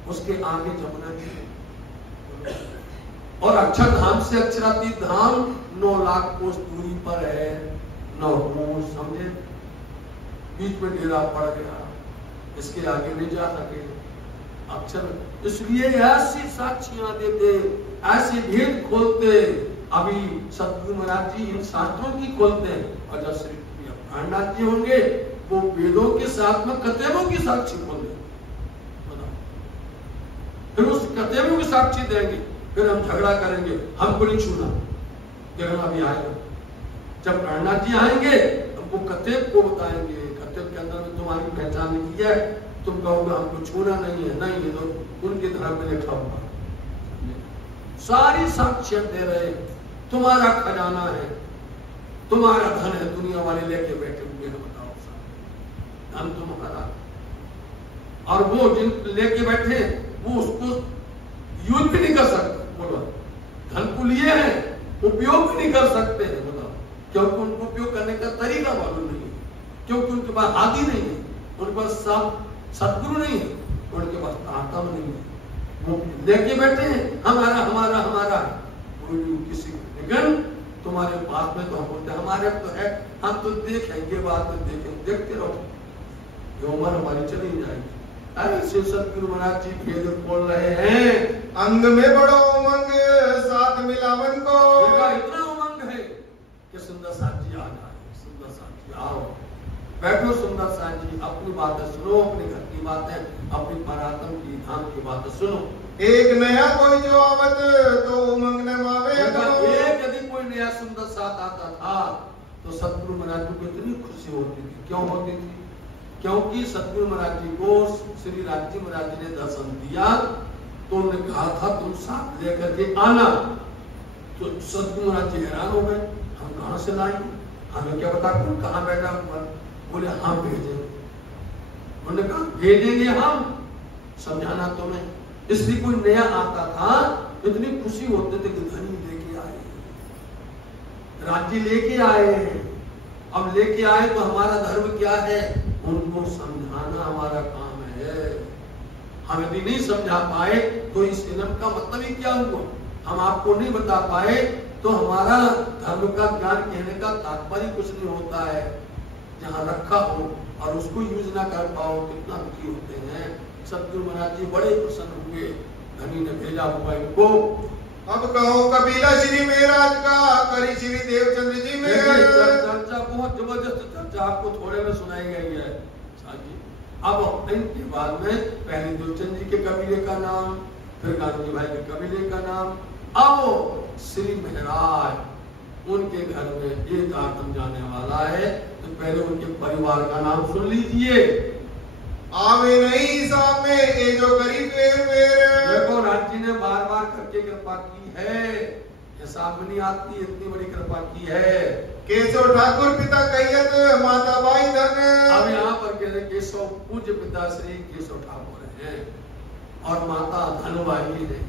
उसके आगे जमुना जी, और अक्षर धाम से अक्षरातीत धाम 9 लाख कोस दूरी पर है। 9 कोस समझे, बीच में डेरा पड़ गया, इसके आगे नहीं जा सके अक्षर। इसलिए ऐसी साक्षियां देते, ऐसे भेद खोलते। अभी सतगुरु महाराज जी इन शास्त्रों की खोलते हैं, और जब श्री प्राणनाथ जी होंगे वो वेदों के साथ में कतेरों की साक्षी खोल देंगे। फिर उस कतेरों की साक्षी देंगे, फिर हम झगड़ा करेंगे, हमको नहीं छूना। देखना अभी आएगा, जब प्राणनाथ जी आएंगे हमको कतेब को बताएंगे, कतेब के अंदर में तुम्हारी पहचान की है, तुम कहोगे हमको छूना नहीं है, नहीं है तो उनके धर्म में लिखा हुआ सारी साक्ष्य दे रहे, तुम्हारा खजाना है, तुम्हारा धन है, दुनिया वाले लेके बैठे हुए हैं, बताओ धन तुम्हारा। और वो जिन लेके बैठे वो उसको यूज भी नहीं कर सकते, बोलो धन को लिए हैं उपयोग भी नहीं कर सकते हैं, बताओ, क्योंकि उनको उपयोग करने का तरीका मालूम नहीं है, क्योंकि उनके पास आदि नहीं है, उनके पास सदगुरु नहीं है, उनके पास आत्मा नहीं है, वो लेके बैठे हैं हमारा हमारा हमारा, किसी लेकिन तुम्हारे पास में तो हम बोलते हमारे तो है, हम तो देखेंगे बाद में देखेंगे, देखते रहो, ये उम्र हमारी चली जाएगी। ऐसे सतगुरु महाराज जी भेद बोल रहे हैं, अंग में बड़ो उमंग साथ मिलावन को, इतना उमंग है कि सुंदर साथ जी आ जाए, सुंदर साथ जी आओ, बैठो सुंदर साथ जी, अपनी बातें सुनो, अपने घर की बातें, अपनी पराक्रम की धाम की बातें सुनो। एक नया कोई जो आवत तो उमंग न मावे, एक यदि कोई नया सुंदर साथ आता था तो सतगुरु महाराज जी को इतनी खुशी होती थी। क्यों होती थी? क्योंकि सतगुरु महाराज जी को श्री राज जी महाराज जी ने दर्शन दिया तो उन्होंने कहा था तुम साथ लेकर के आना, तो सतगुरु महाराज जी हैरान हो गए, हम कहां से लाए, हमें क्या पता कौन कहां बैठा हुआ। बोले हम भेजेंगे, उन्होंने कहा भेजेंगे हम, समझाना तुम्हें। इसलिए कोई नया आता था इतनी खुशी होते थे कि धनी लेके आए, राज्य लेके आए, अब लेके आए तो हमारा धर्म क्या है उनको समझाना हमारा काम है। हम यदि नहीं समझा पाए तो इस जन्म का मतलब ही क्या हुआ, हम आपको नहीं बता पाए तो हमारा धर्म का ज्ञान कहने का तात्पर्य कुछ नहीं होता है। जहां रखा हो और उसको यूज ना कर पाओ कितना दुखी होते हैं। सतगुरु महाराज जी बड़े प्रसन्न हुए, धनी ने भेजा हुआ इनको। अब कहो कबीला श्री महाराज का करी श्री देवचंद्र जी में चर्चा बहुत जबरदस्त चर्चा आपको थोड़े में सुनाई गई है। अब इनके बाद में पहले देवचंद जी के कबीले का नाम, फिर कानजी भाई के कबीले का नाम, अब श्री महाराज उनके घर में एक आत्म जाने वाला है, तो पहले उनके परिवार का नाम सुन लीजिए। आवे नहीं सामने ये जो करीब देखो राज्य ने बार बार करके कृपा की है, हिसाब में नहीं आती, इतनी बड़ी कृपा की है। केशव ठाकुर पिता कैयत माता बाई धन, अब यहाँ पर कह रहे केशव पूज्य पिता श्री केशव ठाकुर है और माता धनबाई है।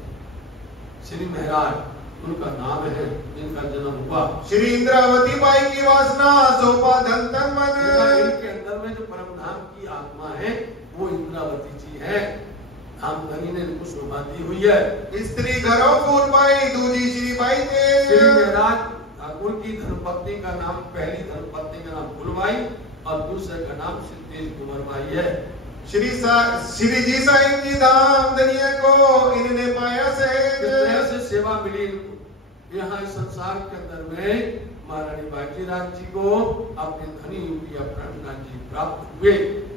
श्री महाराज उनका नाम है, जिनका जन्म हुआ। श्री इंद्रावती बाई की वासना सोपा धन तन मन, इनके अंदर में जो परम धाम की आत्मा है वो इंद्रावती जी है। धाम धनी ने इनको शोभा दी हुई है। स्त्री घरों फूल बाई दूजी श्री बाई तेज, श्री महाराज ठाकुर की धर्मपत्नी का नाम, पहली धर्मपत्नी का नाम फूलबाई और दूसरे का नाम श्री तेज कुंवर बाई है। श्री जी साईं की धाम धनिया को इन्हें पाया से सेवा मिली इनको। यहाँ इस संसार के अंदर में महारानी बाजीराज जी को अपने धनी प्राणनाथ जी प्राप्त हुए।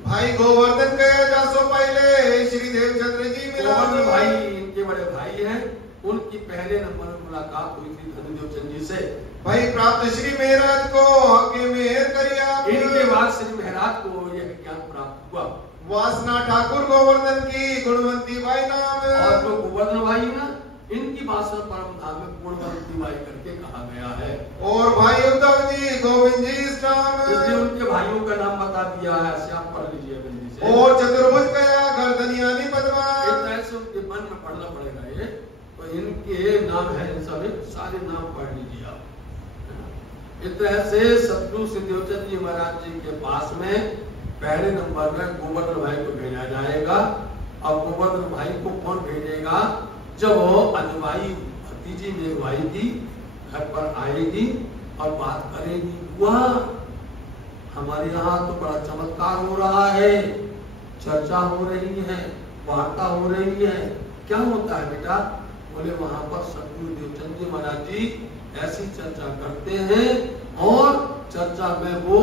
भाई गोवर्धन गया जासो पहले श्री देवचंद्र जी मिला, भाई इनके बड़े भाई हैं, उनकी पहले नंबर में मुलाकात हुई थी धनी देवचंद जी से। भाई प्राप्त श्री महाराज को हके मेहर करिया, इनके बाद श्री महाराज को यह ज्ञान प्राप्त हुआ। वासना ठाकुर गोवर्धन की गुणवंती बाई नाम, और जो गोवर्धन भाई ना इनकी भाषा परम धाम में गुणवंती बाई करके कहा गया है। और भाई उद्धव जी गोविंद जी इस नाम, इसलिए उनके भाइयों का नाम बता दिया है, ऐसे आप पढ़ लीजिए जल्दी से। और चतुर्भुज गया घर धनियानी पद्मा, से उनके मन में पढ़ना पड़ेगा ये, तो इनके नाम है, इन सभी सारे नाम पढ़ लीजिए आप। इस तरह से सतगुरु श्री देवचंद जी महाराज जी के पास में पहले नंबर में गोवर्धन भाई को भेजा जाएगा। और गोवर्धन भाई को कौन भेजेगा? जब वो अजवाई भतीजी मेघवाई की घर पर आएगी और बात करेगी, वह हमारे यहाँ तो बड़ा चमत्कार हो रहा है, चर्चा हो रही है, वार्ता हो रही है, क्या होता है बेटा? बोले वहां पर सतगुरु देवचंद जी महाराज जी ऐसी चर्चा करते हैं और चर्चा में वो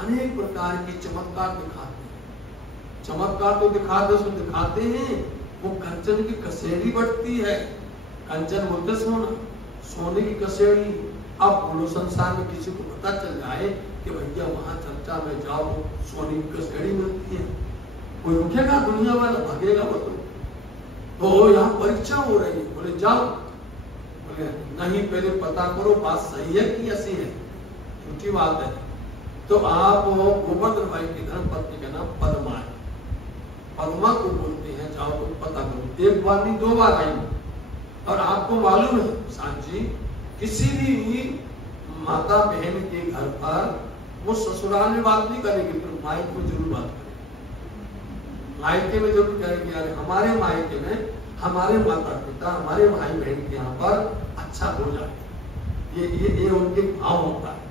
अनेक प्रकार की चमत्कार दिखाते हैं। चमत्कार तो दिखाते हैं, वो कंचन की कसेड़ी बढ़ती है। कंचन बोलते सोना, सोने की कसेड़ी। अब बोलो संसार में किसी को पता चल जाए कि भैया वहां चर्चा में जाओ सोने की कसेड़ी मिलती है, कोई रुकेगा? दुनिया वाला भागेगा वो तो यहाँ परीक्षा हो रही है, बोले जाओ। बोले नहीं, पहले पता करो बात सही है कि ऐसी है, झूठी बात है। तो आप गोवर्धन भाई की धर्मपत्नी का नाम पद्मा है, पद्मा को बोलते हैं जाओ तो पता करो। एक बार नहीं, 2 बार आई। और आपको मालूम है साथ जी, किसी भी माता बहन के घर पर वो ससुराल में बात नहीं करेगी, तो मायके में जरूर बात करेगी। मायके में जरूर करेगी, यार हमारे मायके में हमारे माता पिता, हमारे भाई बहन के यहाँ पर अच्छा हो जाए, ये उनके भाव होता है।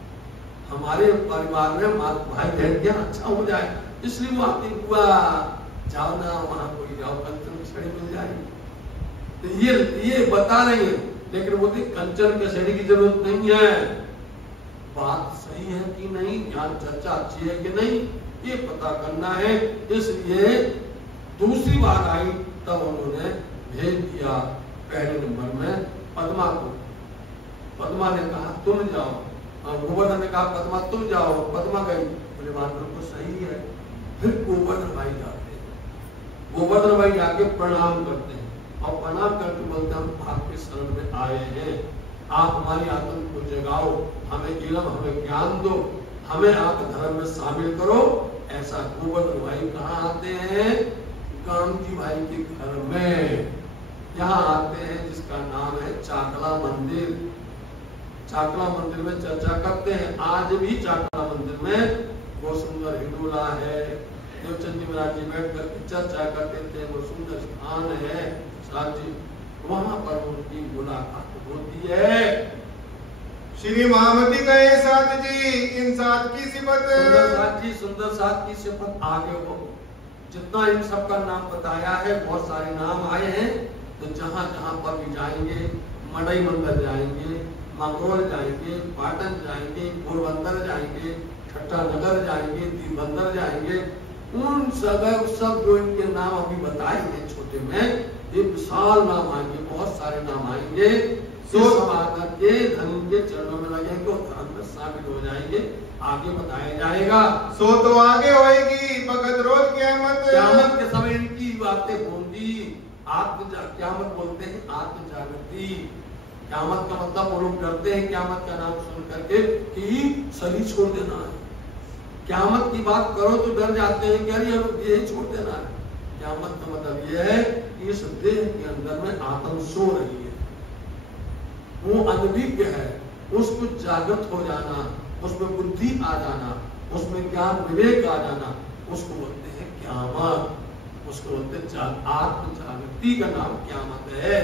हमारे परिवार में भाई बहन के यहाँ अच्छा हो जाए, इसलिए वो आपकी बुआ जाओ ना वहां कोई जाओ, कंचन छड़ी मिल जाएगी। तो ये बता रही है, लेकिन वो कंचन कसेड़ी की जरूरत नहीं है। बात सही है कि नहीं, यहाँ चर्चा अच्छी है कि नहीं, ये पता करना है। इसलिए दूसरी बार आई तब उन्होंने भेज दिया पहले नंबर में पद्मा को। पद्मा ने कहा तुम जाओ, और गोवर्धन ने कहा पद्मा तुम जाओ। पद्मा गई, बोले बात तो सही है। फिर गोवर्धन भाई जाते हैं, गोवर्धन भाई जाके प्रणाम करते हैं और प्रणाम करके बोलते हम आपके शरण में आए हैं, आप हमारी आत्मा को जगाओ, हमें इल्म, हमें ज्ञान दो, हमें आप धर्म में शामिल करो। ऐसा गोवर्धन भाई कहाँ आते हैं? गांधी भाई के घर में। यहाँ आते हैं जिसका नाम है चाकला मंदिर। चाकला मंदिर में चर्चा करते हैं। आज भी चाकला मंदिर में वो सुंदर हिंडोला है, देवचंद जी महाराज जी बैठ करके चर्चा करते थे, वो सुंदर स्थान है साथ जी, वहां पर उनकी मुलाकात होती है। श्री महामती कहे साथ जी इन साथ की सिफत, सुंदर साथ जी, सुंदर साथ की सिफत आगे हो। जितना इन सबका नाम बताया है, बहुत सारे नाम आए हैं, तो जहां जहां पर भी जाएंगे, मड़ई मंदिर जाएंगे, मंगोल जाएंगे, पाटन जाएंगे, पोरबंदर जाएंगे, छठा नगर जाएंगे, दीपबंदर जाएंगे, उन सब जो इनके नाम अभी बताए हैं छोटे में, ये विशाल नाम आएंगे, बहुत सारे नाम आएंगे। तो सब आकर के धन के चरणों में लगेंगे और धर्म में शामिल हो जाएंगे। आगे बताया जाएगा। सो तो आगे होएगी भगत रोज क़यामत के समय इनकी बातें होंगी। क़यामत बोलते हैं आत्म जागृति। क़यामत का मतलब वो लोग डरते हैं क़यामत का नाम सुन करके कि शरीर छोड़ देना है। क़यामत की बात करो तो डर जाते हैं कि अरे हम ये छोड़ देना है। क़यामत का मतलब ये है कि इस देह के अंदर में आत्मा सो रही है, वो अनभिज्ञ है, उसको जागृत हो जाना, उसमें बुद्धि आ जाना, उसमें ज्ञान विवेक आ जाना, उसको बोलते हैं क़यामत। उसको बोलते हैं आत्म जागृति का नाम क़यामत है।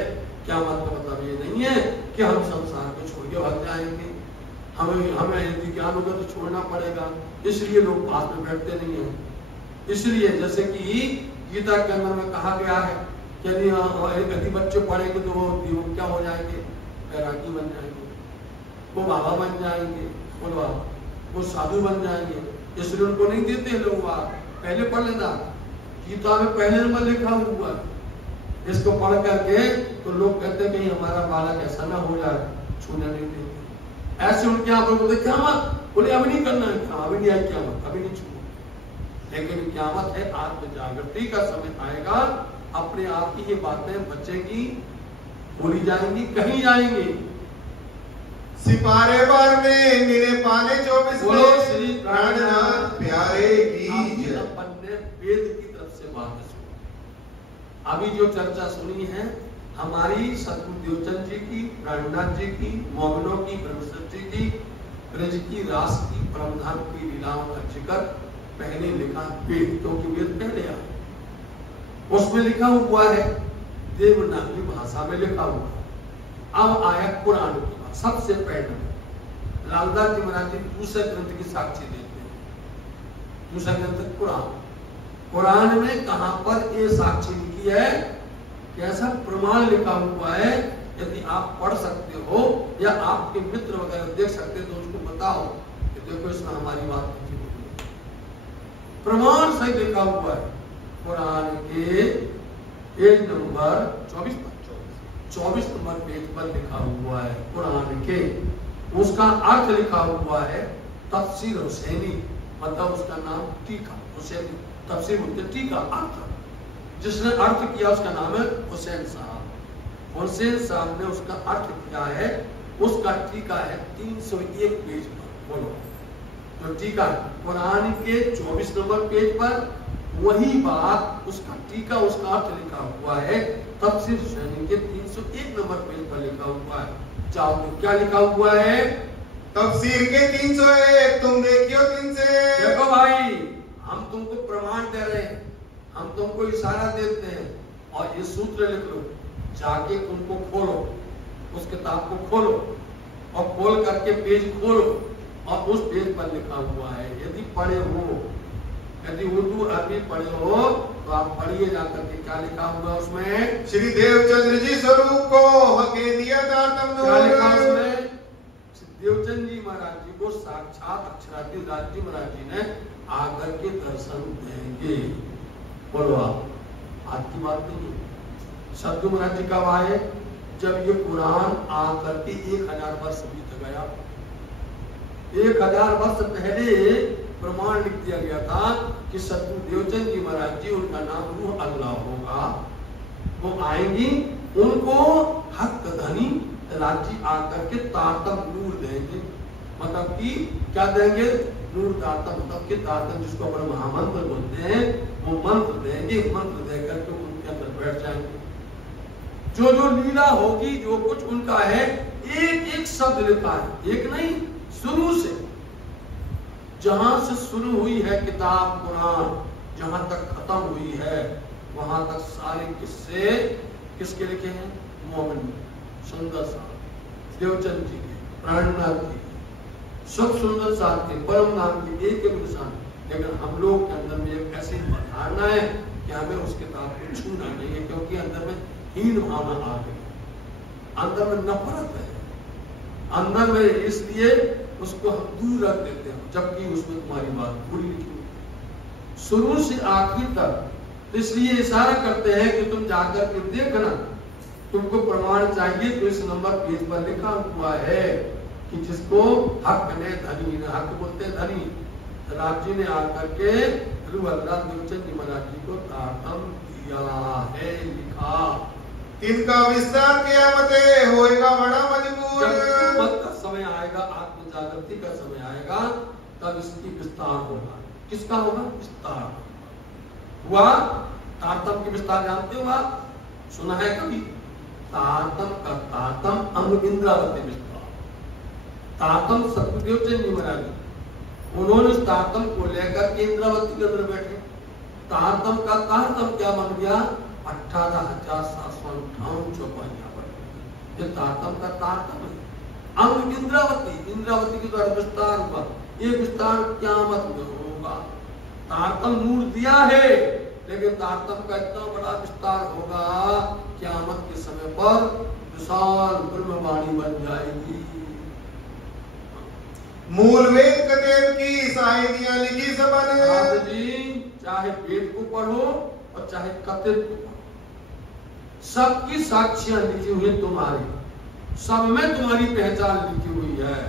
क़यामत का मतलब ये नहीं है कि हम संसार को छोड़ के भाग जाएंगे, हमें यदि ज्ञान होगा तो छोड़ना पड़ेगा, इसलिए लोग पास में बैठते नहीं है। इसलिए जैसे कि गीता के अंदर में कहा गया है कि यदि बच्चे पढ़ेंगे तो वो क्या हो जाएंगे? बैरागी बन जाएंगे, वो बाबा बन जाएंगे, वो साधु बन जाएंगे। इसलिए उनको नहीं देते लोग, पहले पढ़ लेना, गीता में पहले नंबर लिखा हुआ, इसको पढ़ करके तो लोग कहते हैं कि हमारा बालक ऐसा ना हो जाए, छूने नहीं देते। ऐसे उनके यहाँ पर बोलते क़यामत, बोले अभी नहीं करना है, अभी नहीं है क़यामत, अभी नहीं छू। लेकिन क़यामत है आत्म जागृति का समय आएगा, अपने आप की ये बातें बचेगी, बोली जाएंगी, कहीं जाएंगी। सिपारे बार में मेरे पाने 24 बोलो श्री प्राणनाथ प्यारे की अपन ने वेद की तरफ से बात सुनी। अभी जो चर्चा सुनी है हमारी सतगुरु देवचंद जी की, प्राणनाथ जी की, मोमिनों की, ब्रह्मसर जी की, ब्रज की, रास की, परमधाम की लीलाओं का जिक्र पहले लिखा वेद, क्योंकि वेद पहले आया, उसमें लिखा हुआ है, देवनागरी भाषा में लिखा हुआ। अब आया कुरान की बात। सबसे पहले लालदास जी महाराज जी दूसरे ग्रंथ की साक्षी देते हैं। दूसरा ग्रंथ कुरान, कुरान में कहां पर ये साक्षी लिखी है, कैसा प्रमाण लिखा हुआ है, यदि आप पढ़ सकते हो या आपके मित्र वगैरह देख सकते हो तो उसको बताओ कि देखो इसमें हमारी बात लिखी हुई है, प्रमाण सही लिखा हुआ है। कुरान के पेज नंबर 24 नंबर पेज पर लिखा हुआ है कुरान के, उसका अर्थ लिखा हुआ है तफसीर हुसैनी, मतलब उसका नाम टीका हुसैनी, तफसीर बोलते टीका अर्थ, जिसने अर्थ किया उसका नाम है हुसैन साहब। हुसैन साहब ने उसका अर्थ किया है, उसका टीका है 301 पेज पर। बोलो जो टीका कुरान के 24 नंबर पेज पर, वही बात उसका टीका, उसका अर्थ लिखा हुआ है तफसीर हुसैनी के 301 नंबर पेज पर लिखा हुआ है। चाहो तो क्या लिखा हुआ है, तफसीर के 301, तुम देखियो 3 से। देखो भाई, हम तुमको प्रमाण दे रहे हैं, हम तुमको इशारा देते हैं, और ये सूत्र लिख लो, जाके उनको खोलो, उस किताब को खोलो और खोल करके पेज खोलो, और उस पेज पर लिखा हुआ है। यदि पढ़े हो, यदि उर्दू अरबी पढ़े हो तो आप पढ़िए जाकर के क्या लिखा हुआ उसमें। श्री देवचंद्र जी स्वरूप को हके दिया तारतम क्या लिखा उसमें, देवचंद जी महाराज जी को साक्षात अक्षराधीश राज जी महाराज जी ने आकर के दर्शन देंगे। बोलो आप, आज की बात नहीं है। सतगुरु महाराज जी कब आए, जब ये कुरान आकर के 1000 वर्ष बीत गया। 1000 वर्ष पहले प्रमाण लिख दिया गया था कि सतगुरु देवचंद जी महाराज जी, उनका नाम रूह अल्लाह होगा, वो आएंगी, उनको हक धनी राजी आकर के तारतम नूर देंगे, मतलब कि क्या देंगे, नूर तारतम, मतलब कि तारतम जिसको अपन महामंत्र बोलते हैं, वो मंत्र देंगे, मंत्र देकर के उनके अंदर बैठ जाएंगे। जो जो लीला होगी, जो कुछ उनका है, एक एक शब्द लिखा है, एक नहीं, शुरू से, जहां से शुरू हुई है किताब कुरान, जहां तक खत्म हुई है, वहां तक सारे किस्से किसके लिखे हैं, मोमिन सुंदर साहब, देवचंद जी के, प्राणनाथ जी के, सब सुंदर साहब के, परम नाम के, एक एक निशान। लेकिन हम लोग के अंदर में एक ऐसी धारणा है कि हमें उस किताब को छूना नहीं है, क्योंकि अंदर में हीन भावना आ गई, अंदर में नफरत है, अंदर में, इसलिए उसको हम दूर रख देते हैं, जबकि उसमें तुम्हारी बात पूरी लिखी हुई शुरू से आखिर तक। तो इसलिए इशारा करते हैं कि तुम जाकर के देखना, तुमको प्रमाण चाहिए तो इस नंबर पेज पर लिखा हुआ है कि जिसको हक ने धनी, हक बोलते धनी, राज जी ने आकर के रूह अल्लाह देवचंद जी महाराज जी को तारतम दिया है, लिखा। इनका विस्तार कियामत होएगा बड़ा मजबूर। जब का समय आएगा, आत्म जागृति का समय आएगा, तब इसकी विस्तार होगा। किसका होगा, विस्तार हुआ। तारतम की विस्तार जानते हो आप, सुना है कभी, तारतम का तारतम अंग इंद्रावती विस्तार। तारतम सतगुरु देवचंद जी महाराज, उन्होंने उस तारतम को लेकर इंद्रावती के अंदर बैठे। तारतम का तारतम क्या बन गया, 18,758 चौपाइयां बन गई। ये तारतम का तारतम है। अंग इंद्रावती, इंद्रावती के द्वारा विस्तार हुआ। ये विस्तार क़यामत में होगा। तारतम नूर दिया है, लेकिन तारतम का इतना बड़ा विस्तार होगा, क़यामत के समय पर विशाल ब्रह्मवाणी बन जाएगी। मूल वेद कतेव की साहित्यां लिखी सबन। जी, चाहे वेद को पढ़ो और चाहे कतेव को पढ़ो, सबकी साक्षियां लिखी हुई तुम्हारी, सब में तुम्हारी पहचान लिखी हुई है।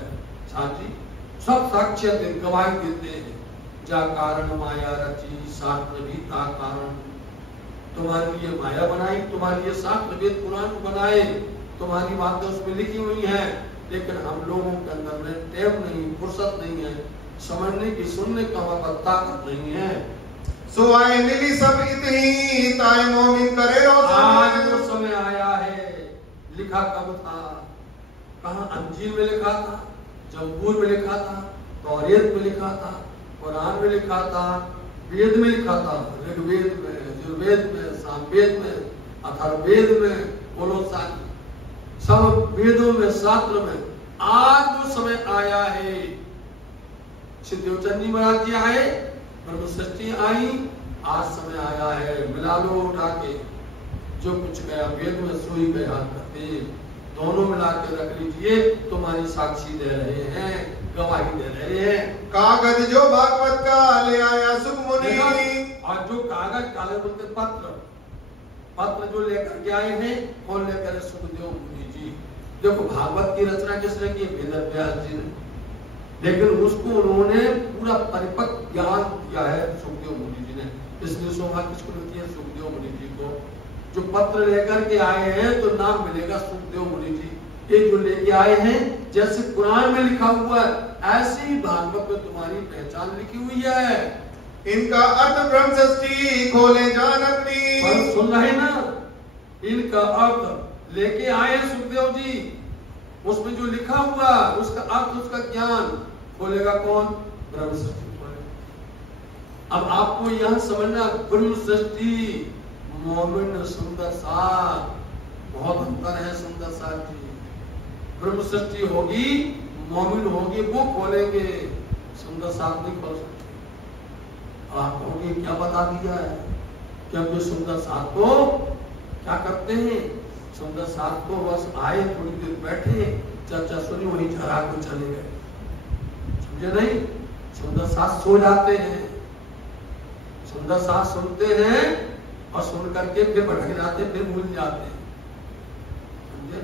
साथी सब साक्ष्य गवाही देते हैं, जा कारण माया रची शास्त्र भी ता कारण। तुम्हारे लिए माया बनाई, तुम्हारे लिए शास्त्र वेद पुराण बनाए, तुम्हारी बातें उसमें लिखी हुई हैं, लेकिन हम लोगों के अंदर में टाइम नहीं, फुर्सत नहीं है, समझने की, सुनने का वक्त ताकत नहीं है। सो आए मिली सब इतनी ताए मोमिन करे आज रोशन। वो समय आया है। लिखा कब था? कहाँ? अंजील में लिखा था, जबूर में लिखा था, तौरेत में लिखा था, कुरान में लिखा था, वेद में लिखा था, ऋग्वेद में, यजुर्वेद में, सामवेद में, अथर्ववेद में, कोलोसानी, सब वेदों में, शास्त्र में। आज वो समय आया है। श्री देवचंद जी महाराज जी आए, ब्रह्म सृष्टि आई, आज समय आया है। मिला लो उठा के, जो कुछ गया वेद में सोई गया करते, दोनों मिला के रख लीजिए। तुम्हारी साक्षी दे रहे हैं, गवाही दे रहे हैं। कागज जो भागवत का ले आया सुख मुनि। और जो कागज काले बोलते पत्र, पत्र जो लेकर के आए हैं, कौन लेकर? सुखदेव मुनि जी। देखो भागवत की रचना किसने की? वेद व्यास जी ने। लेकिन उसको उन्होंने पूरा परिपक्व ज्ञान दिया है सुखदेव मुनि जी ने। इसलिए शोभा किसको मिलती है? सुखदेव मुनि जी को। जो पत्र लेकर के आए हैं तो नाम मिलेगा सुखदेव मुनि जी। ये जो लेके आए हैं, जैसे कुरान में लिखा हुआ है, ऐसे ही भागवत में तुम्हारी पहचान लिखी हुई है। इनका अर्थ ब्रह्म सृष्टि खोले जान अपनी। सुन रहे ना? इनका अर्थ लेके आए सुखदेव जी। उसमें जो लिखा हुआ उसका अर्थ, उसका ज्ञान खोलेगा कौन? ब्रह्म सृष्टि खोलेगा। अब आपको यह समझना, ब्रह्म सृष्टि, मोमिन, सुंदर साथ, बहुत अंतर है। सुंदर साथ जी, ब्रह्म सृष्टि होगी, मोमिन होगी, वो खोलेंगे, सुंदर साथ नहीं खोल सकते। आप कहोगे क्या बता दिया है? क्योंकि सुंदर साथ को क्या करते हैं? सुंदर साथ को बस आए, थोड़ी देर बैठे, चर्चा सुनी, वहीं झरा को चले गए। समझे नहीं? सुंदर साथ सो जाते हैं। सुंदर साथ सुनते हैं और सुन करके फिर भटक जाते, फिर भूल जाते हैं। समझे?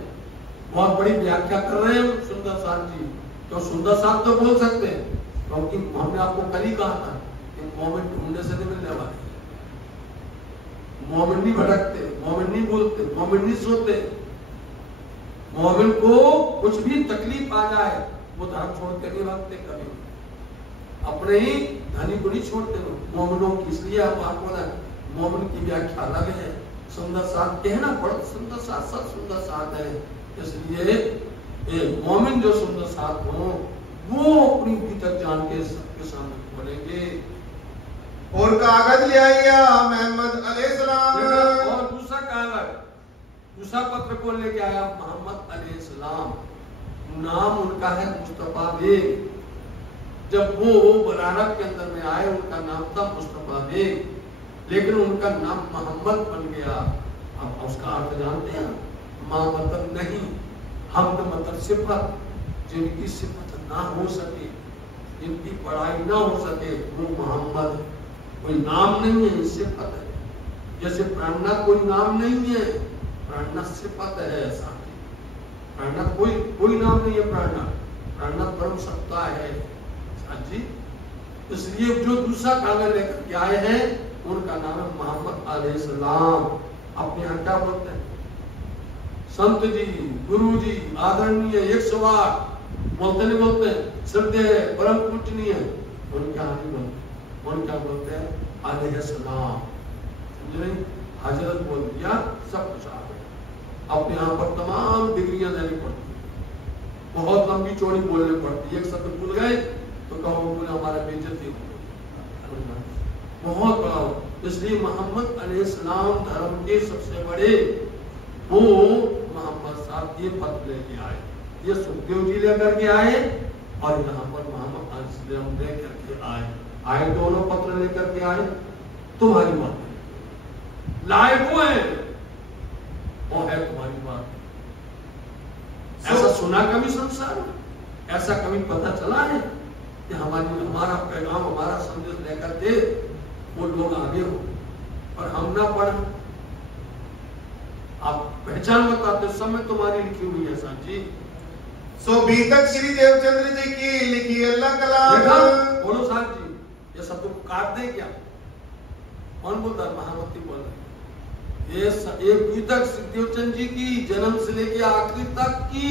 बहुत बड़ी व्याख्या कर रहे हैं सुंदर साथ जी। तो सुंदर साथ तो बोल सकते हैं, क्योंकि हमने आपको कल ही कहा था कि मोमिन ढूंढने से नहीं मिलने वाले। मोमिन नहीं भटकते, मोमिन नहीं बोलते, मोमिन नहीं सोते। मोमिन को कुछ भी तकलीफ आ जाए, वो धर्म छोड़ के नहीं भागते कभी। अपने ही धनी को नहीं छोड़ते लोग मोमिनों की। इसलिए आपको ना मोमिन की व्याख्या अलग है। सुंदर साथ कहना पड़ता, सुंदर साथ सब सुंदर साथ है। इसलिए मोमिन जो सुंदर साथ हो, वो अपनी भीतर जान के सबके सामने बोलेंगे। और कागज ले आया मोहम्मद अलैहिस्सलाम। और दूसरा कागज, दूसरा पत्र को लेके आया मोहम्मद अलैहिस्सलाम। नाम उनका है मुस्तफा बेग। जब वो बनारस के अंदर में आए, उनका नाम था मुस्तफा बेग, लेकिन उनका नाम मोहम्मद बन गया। अब उसका अर्थ जानते हैं? मां मतलब नहीं, हम तो मतलब सिफत। जिनकी सिफत ना हो सके, जिनकी पढ़ाई ना हो सके, वो मोहम्मद। कोई नाम नहीं है, सिफत है। जैसे प्राणनाथ कोई नाम नहीं है, प्राणनाथ सिफत है। ऐसा प्राणनाथ कोई नाम नहीं है। प्राणनाथ परम सत्ता है जी। इसलिए जो दूसरा कागज लेकर के आए हैं, उनका नाम है मोहम्मद अलैहिस्सलाम। अपने यहाँ क्या बोलते हैं? संत जी, गुरु जी, आदरणीय, 108 बोलते नहीं बोलते? श्रद्धेय, परम पूजनीय, उनके यहाँ नहीं बोलते। उनका बोलते हैं अलैहिस्सलाम। समझ नहीं? हजरत बोल दिया, सब कुछ आ गया। अपने यहाँ पर तमाम डिग्रियां लेनी पड़ती, बहुत लंबी चौड़ी बोलनी पड़ती। एक शब्द भूल गए तो कहो बोले हमारा बेइज्जती हो, बहुत बड़ा हो। इसलिए मोहम्मद अलैहिस्सलाम धर्म के सबसे बड़े, वो मोहम्मद साहब ये पत्र लेके आए। ये सुखदेव जी लेकर के आए और यहाँ पर मोहम्मद अलैहिस्सलाम लेकर के आए। दोनों पत्र लेकर के आए। तुम्हारी बात लाए हुए वो है, तुम्हारी बात। ऐसा सुना कभी संसार? ऐसा कभी पता चला है कि हमारा पैगाम, हमारा संदेश लेकर के वो लोग आगे हो और हम ना पढ़? आप पहचान बताते समय तुम्हारी लिखी हुई है साहब जी। सो बीतक श्री देवचंद्र जी की लिखी अल्लाह कलाम। बोलो साहब जी, ये सब तुम काट दे क्या? कौन बोलता? महामती बोल रहे। ये बीतक श्री देवचंद जी की जन्म से लेकर आखिरी तक की,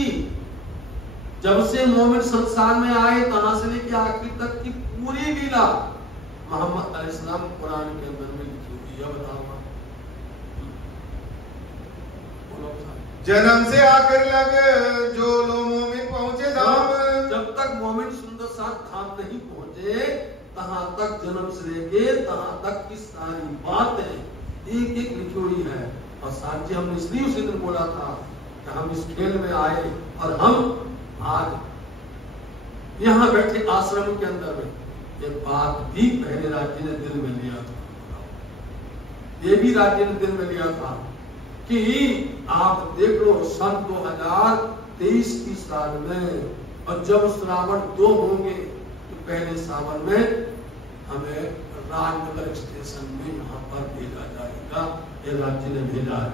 जब से मोमिन संसार में आए तहां से लेकर आखिरी तक की पूरी लीला मोहम्मद अलैहिस्सलाम कुरान के अंदर में लिखी हुई है। बताओ जन्म से आखिर लग जो लो मोमिन पहुंचे धाम। जब तक मोमिन सुंदर साथ धाम नहीं पहुंचे तहां तक जन्म से लेके तहां तक की सारी बातें एक एक लिखी हुई है। और साथ जी हमने इसलिए उसी दिन बोला था कि हम इस खेल में आए और हम आज यहाँ बैठे आश्रम के अंदर में ये बात भी पहले राज्य ने दिल में लिया था। ये भी राज्य ने दिल में लिया था कि आप देख लो सन 2023 की साल में, और जब श्रावण 2 होंगे तो पहले सावन में हमें राजनगर स्टेशन में यहाँ पर भेजा जाएगा। ये राज्य ने भेजा है,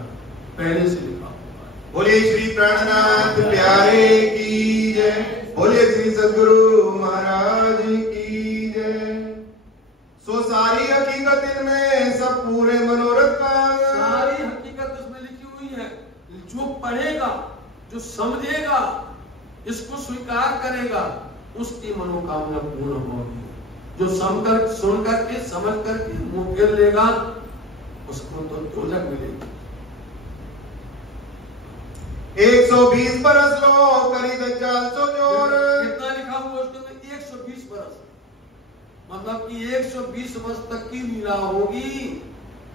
पहले से लिखा हुआ है। बोलिए श्री प्राणनाथ प्यारे की जय, बोलिए श्री सद्गुरु महाराज की जय। सो सारी हकीकत इनमें सब पूरे मनोरथ का, सारी हकीकत इसमें लिखी हुई है। जो पढ़ेगा, जो समझेगा, इसको स्वीकार करेगा, उसकी मनोकामना पूर्ण होगी। जो सुन करके समझ करके मुंह फेर लेगा, उसको तो दोजख मिलेगी। 120 बरस लो करी दज्जाल सो जोर। कितना लिखा हुआ उसके में? 120 बरस, मतलब कि 120 वर्ष तक की लीला होगी।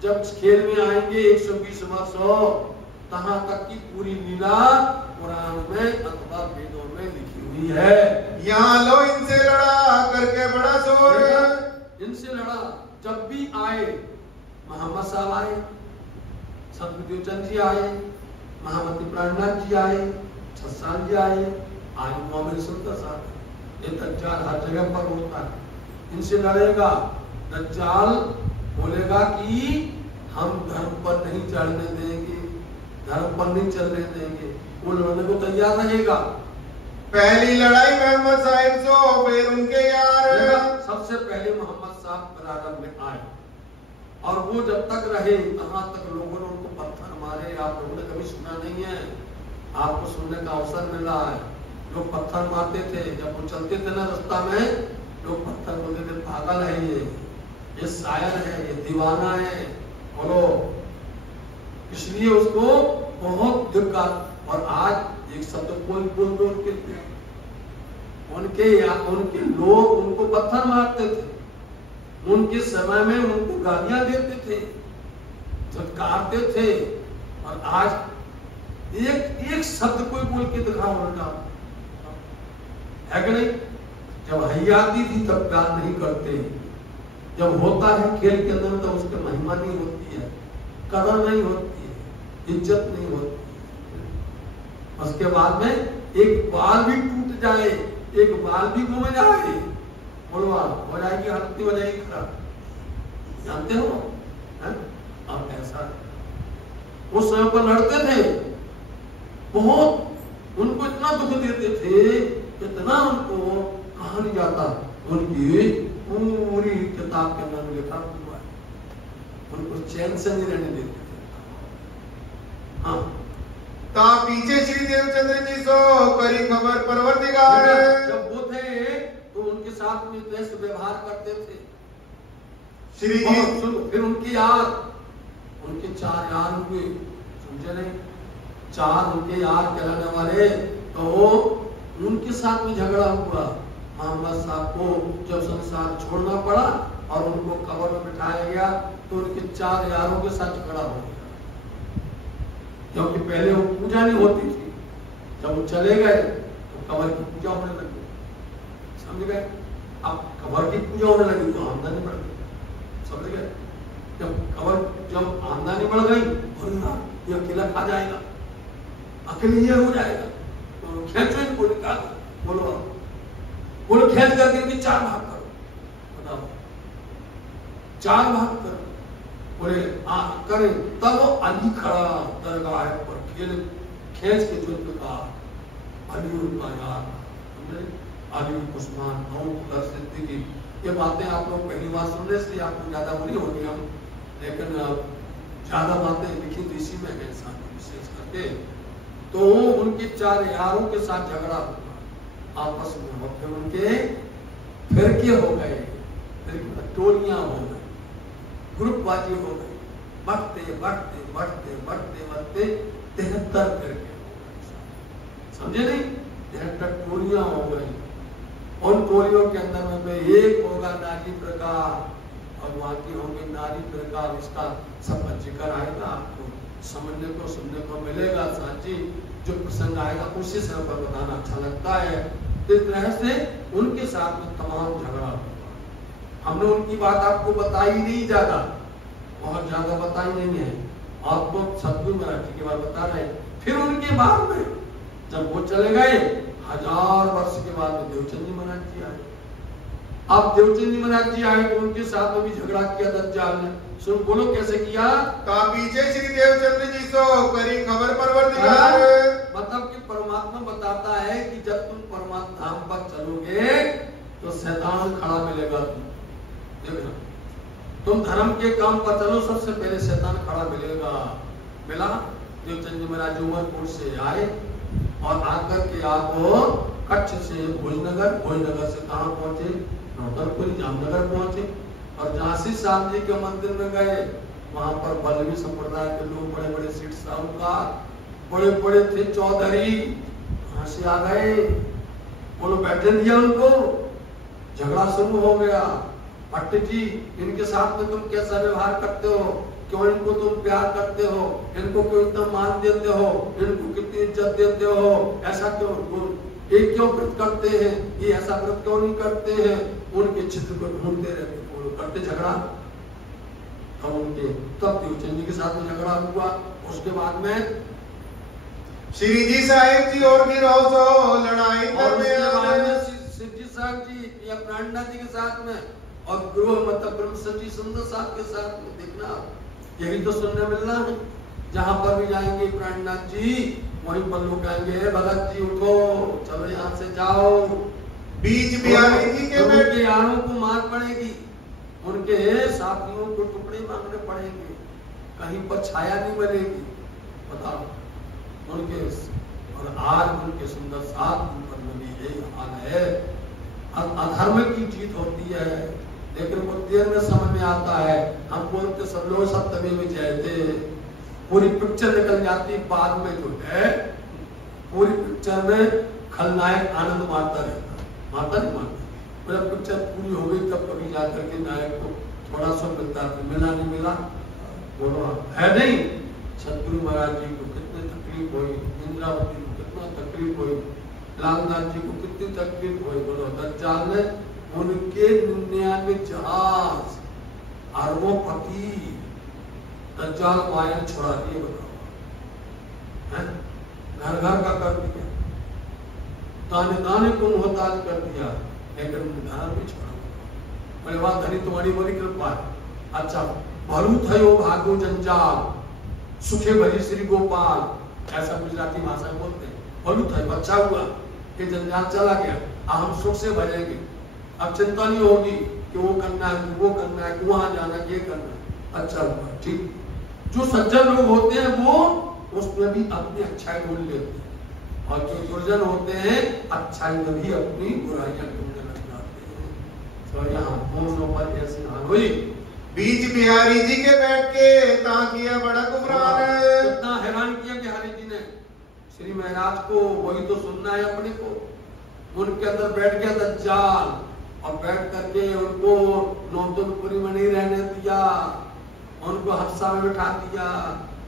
जब खेल में आएंगे 120 वर्ष हो, तहां तक की पूरी लीला कुरान में अथवा वेदों में लिखी हुई है। यहाँ लो इनसे लड़ा करके बड़ा शोर। इनसे लड़ा जब भी आए, मोहम्मद साहब आए, सतगुरु चंद जी आए, महामती प्राणनाथ जी आए, छसान जी आए, आज मोमिन सुंदर साहब। ये दज्जाल हर जगह पर होता है। इनसे लड़ेगा, दज्जाल बोलेगा कि हम धर्म पर नहीं चढ़ने देंगे, धर्म पर नहीं चलने देंगे। वो लड़ने को तैयार रहेगा। पहली लड़ाई मोहम्मद साहिब सो, फिर उनके यार। सबसे पहले मोहम्मद साहब प्रारंभ में आए, और वो जब तक रहे तहां तक लोगों ने उनको पत्थर मारे। आप लोगों ने कभी सुना नहीं है, आपको सुनने का अवसर मिल रहा है। लोग पत्थर मारते थे, जब वो चलते थे ना रास्ता में, लोग पत्थर बोलते थे पागल है ये शायर है, ये दीवाना है, बोलो। इसलिए उसको बहुत दिक्कत। और आज एक शब्द कोई बोल दो उनके लोग उनको पत्थर मारते थे, उनके समय में उनको गालियां देते थे, झटकारते थे। और आज एक शब्द कोई बोल के दिखाओ उनका, है कि नहीं? जब हय्या आती थी तब प्यार नहीं करते, जब होता है खेल के अंदर तो उसकी महिमा नहीं होती है, कदर नहीं होती है, इज्जत नहीं होती है। उसके बाद में एक बाल भी टूट जाए, एक बाल भी घूम जाए, बोलवा हो जाएगी, हल्की हो जाएगी खराब, जानते हो? अब ऐसा उस समय पर लड़ते थे, बहुत उनको इतना दुख देते थे, इतना उनको कहा नहीं जाता। उनकी पूरी किताब के अंदर लिखा हुआ है, उनको चैन से नहीं रहने देते थे। हाँ, ता पीछे श्री देवचंद्र जी सो करी खबर परवरदिगार। जब वो थे तो उनके साथ में कैसे व्यवहार करते थे श्री। फिर उनके यार, उनके 4 यार हुए, समझे नहीं? 4 उनके यार कहलाने वाले, तो उनके साथ में झगड़ा हुआ। मोहम्मद साहब को जब संसार छोड़ना पड़ा और उनको कब्र में बिठाया गया, तो उनके 4 यारों के साथ झगड़ा हो गया। क्योंकि पहले वो पूजा नहीं होती थी, जब वो चले गए तो कब्र की पूजा होने लगी, समझ गए? अब कब्र की पूजा होने लगी तो आमदनी बढ़ गई, समझ गए? जब आमदनी बढ़ गई, ये अकेला खा जाएगा, अकेले ये हो जाएगा, तो खेचो इनको निकाल, बोलो खेच करके इनके 4 भाग करो, बताओ 4 भाग करो। बोले करे, तब वो अली खड़ा दरगाह पर खेच के जो कहा, अली उनका यार, अली उस्मान और सिद्दीकी। ये बातें आप लोग पहली बार सुनने से आपको ज्यादा बुरी होगी, हम लेकिन ज्यादा बातें लिखी तो इसी में है, विशेष करके। तो उनके 4 यारों के साथ झगड़ा हुआ आपस में, और फिर उनके फिरके हो गए, टोलियां हो गई, ग्रुपबाजी हो गई, बढ़ते बढ़ते बढ़ते बढ़ते बढ़ते 73 करके, समझे नहीं, 73 टोलियां हो गई। उन टोलियों के अंदर में एक होगा नारी प्रकार और वहां की होंगे नारी प्रकार। इसका सब जिक्र आएगा, आपको समझने को सुनने को मिलेगा। साची जो प्रसंग आएगा उसी समय पर बताना अच्छा लगता है। इस तरह से उनके साथ में तमाम झगड़ा हुआ। हमने उनकी बात आपको बताई नहीं, ज्यादा बहुत ज्यादा बताई नहीं है, आपको सदगुरु मराठी के बाद बता रहे हैं। फिर उनके बाद में जब वो चले गए, 1000 वर्ष के बाद में देवचंद जी महाराज जी आए। अब देवचंद जी महाराज जी आए तो उनके साथ में भी झगड़ा किया दज्जाल ने। सुन बोलो कैसे किया? ता पीछे श्री देवचंद्र जी सो करी खबर परवरदिगार। मतलब कि परमात्मा बताता है कि जब तुम परमात्मा धाम पर चलोगे तो शैतान खड़ा मिलेगा। देखना, तुम धर्म के काम पर चलो, सबसे पहले शैतान खड़ा मिलेगा। मिला, देवचंद जी महाराज उमरपुर से आए और आकर के आपको कच्छ से भोजनगर, भोजनगर से कहाँ पहुंचे? नौतनपुरी, जामनगर पहुंचे और झांसी साहब जी के मंदिर में गए। वहां पर बल्लभी संप्रदाय के लोग, बड़े बड़े सिख साहूकार, बड़े बड़े थे चौधरी, वहां से आ गए। बोलो बैठने दिया उनको, झगड़ा शुरू हो गया। भट्ट जी, इनके साथ में तुम कैसा व्यवहार करते हो? क्यों इनको तुम प्यार करते हो? इनको क्यों इतना मान देते हो? इनको कितनी इज्जत देते हो? ऐसा क्यों, ये क्यों व्रत करते हैं? ये ऐसा व्रत क्यों नहीं करते हैं? उनके चित्र को ढूंढते रहते, करते झगड़ा। तब उनके तब देवचंद जी के साथ में झगड़ा हुआ। उसके बाद में श्री जी साहिब जी और भी रोजो लड़ाई करने आए। शिवजी साहब जी या प्राणनाथ जी के साथ में और गृह मतलब ब्रह्मसची सुंदर साहब के साथ में। देखना, यही तो सुनने मिलना है। जहां पर भी जाएंगे प्राणनाथ जी, वहीं पर लोग कहेंगे भगत जी उठो, चलो यहाँ से जाओ। बीच बिहारी जी के उनके यारों को मार पड़ेगी, उनके साथियों को टुकड़े मांगने पड़ेंगे, कहीं पर छाया नहीं बनेगी। बताओ उनके, और आज उनके सुंदर साथ पर भी यही हाल है। अधर्म की जीत होती है, लेकिन वो देर में समझ में आता है। हम बोलते सब लोग सप्तमी में जयते, पूरी पिक्चर निकल जाती। बाद में जो है पूरी पिक्चर में खलनायक आनंद मारता रहता, मारता नहीं मारता। जब पिक्चर पूरी हो गई तब कभी जाकर के नायक को थोड़ा सा मिलता है, मिला नहीं मिला, बोलो है नहीं। सतगुरु महाराज जी को कितनी तकलीफ हुई, इंद्रावती को कितना तकलीफ हुई, लालनाथ जी को कितनी तकलीफ हुई। बोलो दज्जाल ने उनके 99 जहाज, अरबोपति दज्जाल माया ने छुड़ा दिए। बताओ, घर घर का कर दिया, दाने दाने को मोहताज कर दिया, लेकिन उन्हें घर भी छोड़ा। बोले वाह धनी तुम्हारी बड़ी कृपा है। अच्छा, भलू थयो भागो जंजाल, सुखे भरी श्री गोपाल, ऐसा गुजराती भाषा में बोलते हैं। भलू थयो, अच्छा हुआ कि जंजाल चला गया, हम सुख से भजेंगे। अब चिंता नहीं होगी कि वो करना है, वो करना है, वहां जाना, ये करना है। अच्छा हुआ, ठीक। जो सज्जन लोग होते हैं वो उसमें भी अपनी अच्छाई ढूंढ लेते हैं, और जो दुर्जन होते हैं अच्छाई में भी अपनी बुराइयां ढूंढने लग जाते हैं। तो यहाँ दोनों पर ऐसी हाल हुई। बीच बिहारी जी के बैठ के ताकिया बड़ा गुमरान। कितना हैरान किया बिहारी जी ने श्री महाराज को। वही तो सुनना है अपने को। उनके अंदर बैठ गया दज्जाल और बैठ करके उनको नौतनपुरी में नहीं रहने दिया, उनको हफ्सा में बिठा दिया,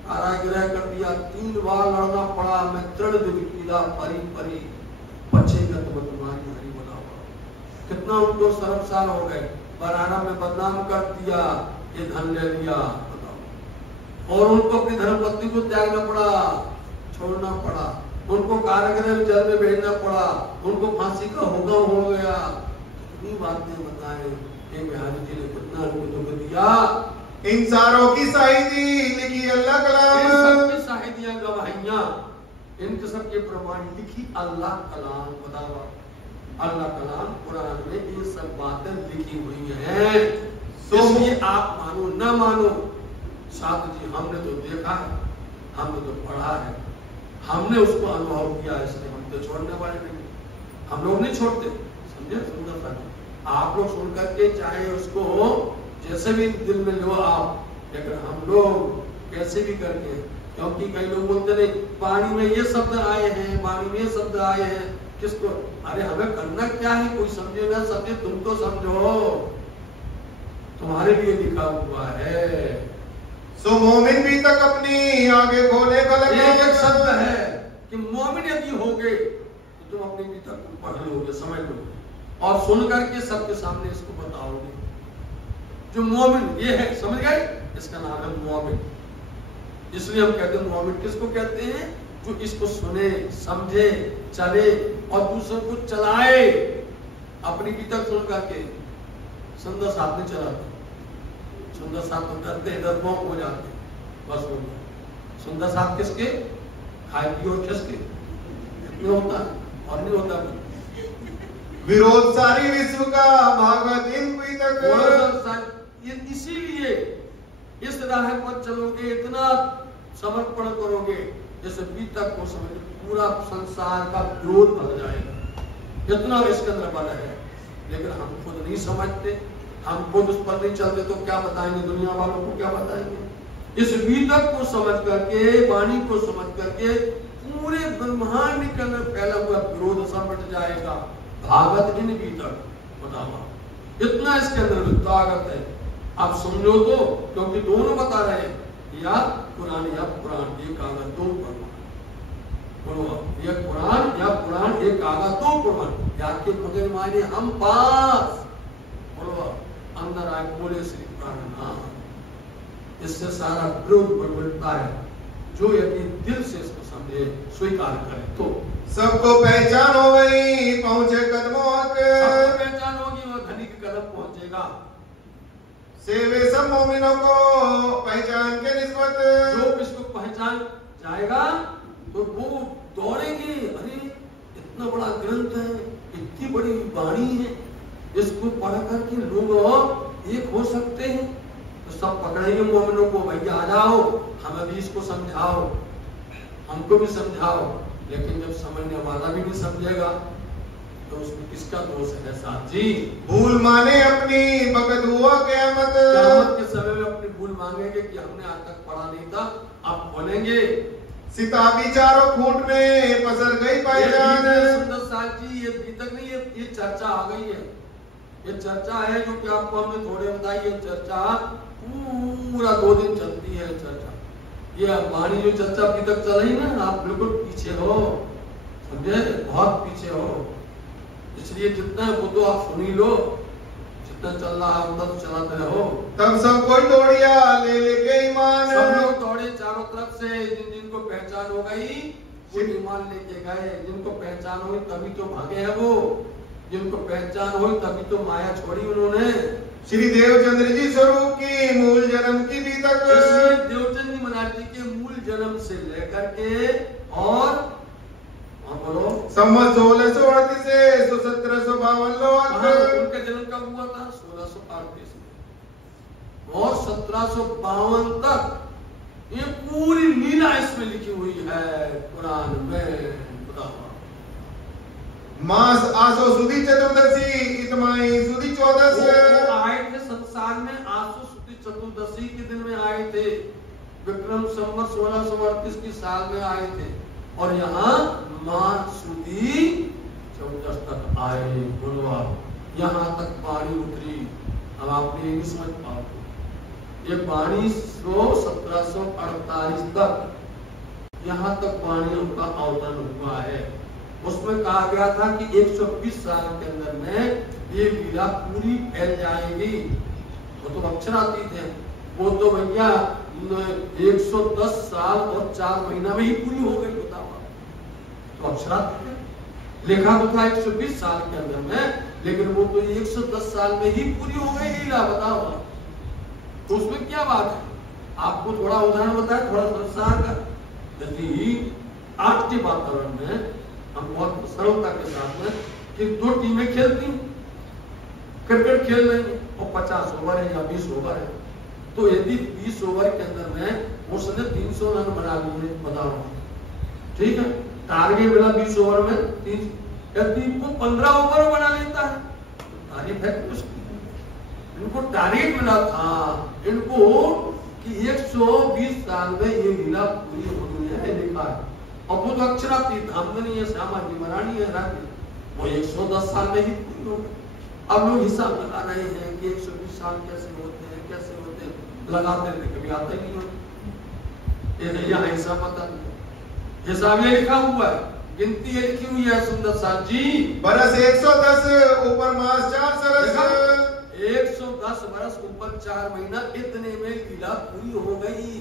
कारागृह कर दिया। 3 बार लड़ना पड़ा। मैं तृण दिखीदा परी परी बचेगा तो तुम्हारी हरी बना हुआ। कितना उनको शर्मसार हो गए, बराना में बदनाम कर दिया, ये धन ले लिया। बताओ, और उनको अपनी धर्मपत्नी को त्यागना पड़ा, छोड़ना पड़ा, उनको कारागृह में जेल में भेजना पड़ा, उनको फांसी का हुक्म हो गया। कितनी बातें बताए बिहारी जी ने, कितना उनको दुख दिया। इन सारों की शाहिदी लिखी अल्लाह कलाम। सबकी शाहिदियां गवाहियां, इनके सबके प्रमाण लिखी अल्लाह कलाम। बताओ, अल्लाह कलाम कुरान में ये सब बातें लिखी हुई हैं। इसलिए आप मानो ना मानो, साथ जी हमने तो देखा है, हमने तो पढ़ा है, हमने उसको अनुभव किया, इसलिए हम तो छोड़ने वाले नहीं। हम लोग नहीं छोड़ते, समझे? सुंदर सा आप लोग सुन करके चाहे उसको जैसे भी दिल में लो आप, लेकिन हम लोग कैसे भी करके, क्योंकि कई लोग बोलते नहीं वाणी में ये शब्द आए हैं, वाणी में ये शब्द आए हैं, किसको, अरे हमें करना क्या है, कोई समझे ना समझे तुम तो समझो, तुम्हारे लिए लिखा हुआ है। सो मोमिन भी तक अपनी आगे खोले का लगा। एक शब्द है कि मोमिन यदि होगे तो तुम अपनी भी तक पढ़ लोगे, समझ लोगे और सुन करके सबके सामने इसको बताओगे। जो मोमिन ये है, समझ गए, इसका नाम है मोमिन। इसलिए हम कहते हैं मोमिन किसको कहते हैं, जो इसको सुने, समझे, चले और दूसरों को चलाए। अपनी भी तक सुन करके सुंदर साथ में चलाते, सुंदर साथ तो करते हैं, डरपोक हो जाते, बस हो गया। सुंदर साथ किसके, खाए पियो किसके, इतने होता है और नहीं होता कुछ। विरोध सारी विश्व का भागवत इन पी तक। इसीलिए इस राह पर चलोगे, इतना समर्पण करोगे, जैसे बीतक को समझ पूरा संसार का विरोध बन जाएगा, इतना इसके अंदर बल है। लेकिन हम खुद नहीं समझते, हम खुद उस पर नहीं चलते तो क्या बताएंगे, दुनिया वालों को क्या बताएंगे। इस बीतक को समझ करके, वाणी को समझ करके पूरे ब्रह्मांड के अंदर फैला हुआ विरोध समझ जाएगा। भागवत इन बीतक बताओ, इतना इसके अंदर ताकत है। आप समझो तो, क्योंकि दोनों बता रहे हैं, या कुरान या पुराण, एक आगा दो पुराण, बोलो या कुरान या पुराण, एक आगा दो पुराण, या के मगर माने हम पास, बोलो अंदर आए बोले श्री पुराण नाम। इससे सारा विरोध बढ़ता है, जो यदि दिल से इसको समझे, स्वीकार करे तो सबको पहचान हो गई, पहुंचे कदमों के, सबको पहचान होगी, वो धनी के कदम पहुंचेगा। सेवे सब मोमिनों को पहचान के निस्बत, जो इसको पहचान जाएगा तो वो दौड़ेंगे, अरे इतना बड़ा ग्रंथ है, इतनी बड़ी वाणी है, इसको पढ़ करके लोग एक हो सकते हैं, तो सब पकड़ेंगे मोमिनों को, भैया आ जाओ, हमें भी इसको समझाओ, हमको भी समझाओ। लेकिन जब समझने वाला भी नहीं समझेगा तो उसमें किसका दोष है साहब जी। भूल माने अपनी बगत हुआ क़यामत के समय में अपनी भूल मांगेंगे कि हमने आज तक पढ़ा नहीं था, अब बोलेंगे। सिताबी चारों फूट में पसर गई पहचान। सुंदर साहब जी, ये बीतक नहीं, ये चर्चा आ गई है, ये चर्चा है जो कि आपको हमने थोड़े बताई। ये चर्चा पूरा 2 दिन चलती है चर्चा। ये हमारी जो चर्चा अभी तक चल रही ना, आप बिल्कुल पीछे हो, समझे, बहुत पीछे हो। इसलिए जितना है वो तो आप सुनी लो, जितना चल रहा है उतना तो चलाते रहो। तब सब कोई दौड़िया ले लेके ईमान, सब लोग दौड़े चारों तरफ से, जिनको पहचान हो गई वो ईमान लेके गए, जिनको पहचान हुई तभी तो भागे हैं वो, जिनको पहचान हुई तभी तो माया छोड़ी उन्होंने। श्री देवचंद्र जी स्वरूप की मूल जन्म की भी तक, इसलिए देवचंद जी महाराज जी के मूल जन्म से लेकर के और बोलो संवत 1638 से 1752 उनका जन्म कब हुआ था, 1638 में, और 1752 तक ये पूरी लीला इसमें लिखी हुई है कुरान में। मास आसो सुदी चतुर्दशी इतमाई सुदी 14 वो आए थे संसार में, आसो सुदी चतुर्दशी के दिन में आए थे, विक्रम संवत 1638 की साल में आए थे, और यहाँ मास सुदी 14 तक आए। बोलो यहाँ तक पानी उतरी। अब आपने ये समझ पाओ, ये पानी 1748 तक यहाँ तक पानी उनका अवतरण हुआ है। उसमें कहा गया था कि 120 साल के अंदर में ये लीला पूरी फैल जाएगी। वो तो अक्षरातीत है, वो तो भैया 110 साल और 4 महीना में ही पूरी हो गई, बताओ। तो अक्षरातीत है, लिखा तो था 120 साल के अंदर में, लेकिन वो तो 110 साल में ही पूरी हो गई लीला, बताओ। तो उसमें क्या बात है, आपको थोड़ा उदाहरण बताया, थोड़ा संसार का। यदि आज के वातावरण में हम बहुत सरलता के साथ में कि 2 टीमें खेलती, क्रिकेट खेल रही है और 50 ओवर है या 20 ओवर है, तो यदि 20 ओवर के अंदर में उसने 300 रन बना लिए, बताओ, ठीक है, टारगेट मिला 20 ओवर में 30, यदि वो 15 ओवर बना लेता है, तारीफ है उसकी। इनको तारीफ मिला था इनको कि 120 साल में ये लीला पूरी होनी है, लिखा है। और वो तो अक्षरातीत धामधनी है, श्यामा जी महारानी है रानी, वो 110 साल में ही पूरी हो गई। अब लोग हिसाब लगा रहे हैं कि 120 साल कैसे होते हैं, कैसे होते हैं, लगाते हैं कभी आता ही नहीं होता। ये नहीं यहाँ हिसाब पता नहीं, हिसाब ये लिखा हुआ है, गिनती ये लिखी हुई है सुंदर साहब जी। बरस 110 ऊपर मास 4 सरस, 110 बरस ऊपर 4 महीना, इतने में लीला पूरी हो गई,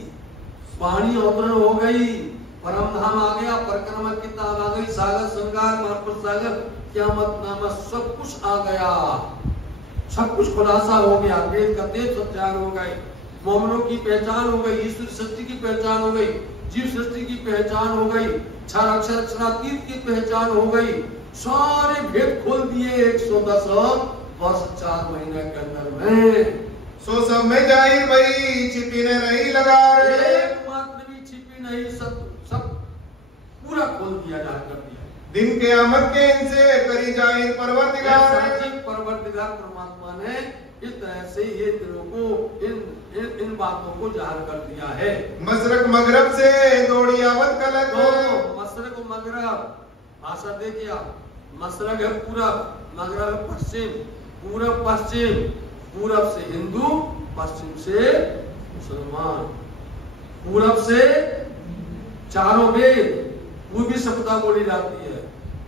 वाणी अवतरण हो गई, परम धाम आ गया, परिक्रमा की किताब आ गई, सागर श्रृंगार महापुरुष सागर क़यामत नामा सब कुछ आ गया, सब कुछ खुलासा हो गया, वेद का तेज सत्यान हो गए, मोमनों की पहचान हो गई, ईश्वर सृष्टि की पहचान हो गई, जीव सृष्टि की पहचान हो गई, क्षर अक्षर अक्षरातीत की पहचान हो गई, सारे भेद खोल दिए 110 वर्ष 4 महीने के अंदर में। सो सब में जाहिर भई, छिपी ने नहीं लगा रे, एकमात्र भी छिपी नहीं, सब पूरा खोल दिया, जाहिर कर दिया। दिन के आमद के इनसे करी जाहिर परवरदिगार, परवरदिगार परमात्मा ने इस तरह से ये दिलों को इन बातों को जाहिर कर दिया है। मशरक मगरब से दौड़ी आवत कलक, तो मशरक मगरब भाषा देखिए आप, मशरक है पूरब, मगरब है पश्चिम, पूरब पश्चिम, पूरब से हिंदू, पश्चिम से मुसलमान, पूरब से चारों वेद, पूर्वी सभ्यता बोली जाती है,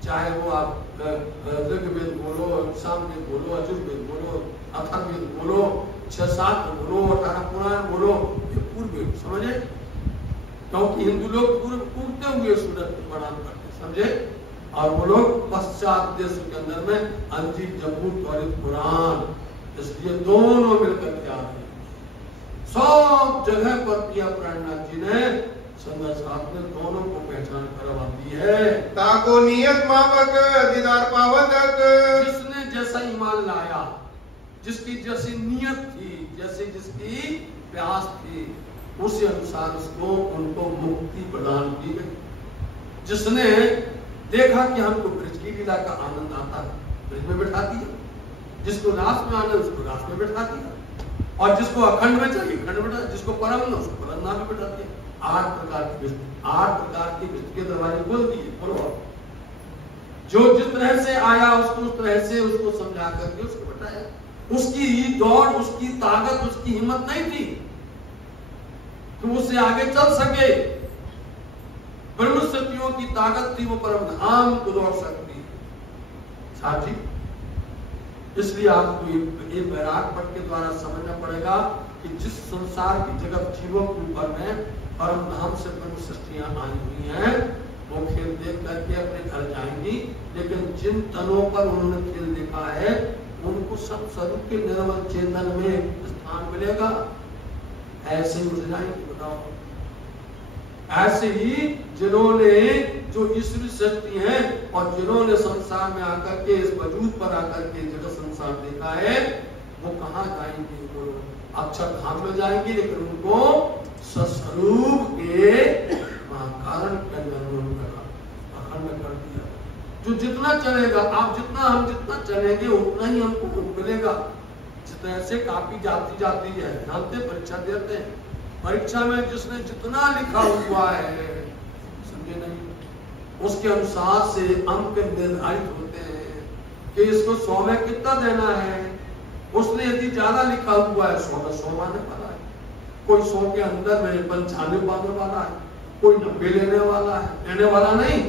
चाहे वो आप ऋग्वेद बोलो, सामवेद बोलो, यजुर्वेद बोलो, अथर्ववेद बोलो, 6-7 बोलो, 18 पुराण बोलो, ये पूर्व समझे, क्योंकि हिंदू लोग पूर्व पूर्वते हुए सूरज को प्रणाम करते, समझे, और वो लोग पश्चात देश के अंदर में अंजीर जबूर त्वरित पुराण, इसलिए दोनों मिलकर के आ रहे हैं। सब जगह पर प्रिया प्राणनाथ जी ने संगर साहब ने दोनों को पहचान करवा दी है। ताको नियत मापक दीदार पावतक, जिसने जैसा ईमान लाया, जिसकी जैसी नियत थी, जैसे जिसकी प्यास थी, उसी अनुसार उसको उनको मुक्ति प्रदान की गई। जिसने देखा कि हमको ब्रज की लीला का आनंद आता है, ब्रज में बैठा दिया, जिसको रास में आना उसको रास में बैठा दिया, और जिसको अखंड में चाहिए खंड में बैठा, जिसको परम ना उसको परम नाम में बैठा दिया। 8 प्रकार की विष्णु के दरवाजे खोल दिए। बोलो, जो जिस तरह से आया उसको उस तरह से उसको समझा करके उसको बताया। उसकी दौड़, उसकी ताकत, उसकी हिम्मत नहीं थी कि उससे आगे चल सके। ब्रह्म शक्तियों की ताकत थी, वो परम धाम को दौड़ सकती साथी। इसलिए आपको ये बैराग पट के द्वारा समझना पड़ेगा कि जिस संसार की जगत जीवों के ऊपर में परम धाम से ब्रह्म सृष्टियां आई हुई हैं, वो खेल देख करके अपने घर जाएंगी, लेकिन जिन तनों पर उन्होंने खेल देखा है उनको सब स्वरूप के निर्मल चेतन में स्थान मिलेगा। ऐसे ही उठ जाएंगे, बताओ। ऐसे ही जिन्होंने जो ईश्वरी शक्ति है और जिन्होंने संसार में आकर के इस वजूद पर आकर के जगत संसार देखा है, वो कहाँ जाएंगे? वो अक्षर धाम में जाएंगे, लेकिन उनको स्वरूप के कारण के अंदर अखंड कर दिया। जो जितना चलेगा, आप जितना हम जितना चलेंगे उतना ही हमको मिलेगा। जितना से कापी जाती जाती है, जानते परीक्षा देते हैं, परीक्षा में जिसने जितना लिखा हुआ है, समझे नहीं, उसके अनुसार से अंक निर्धारित होते हैं कि इसको 100 में कितना देना है। उसने यदि ज्यादा लिखा हुआ है 100 में 100 पाने वाला है, कोई 100 के अंदर में 95 पाने वाला है, कोई 90 लेने वाला है, लेने वाला नहीं।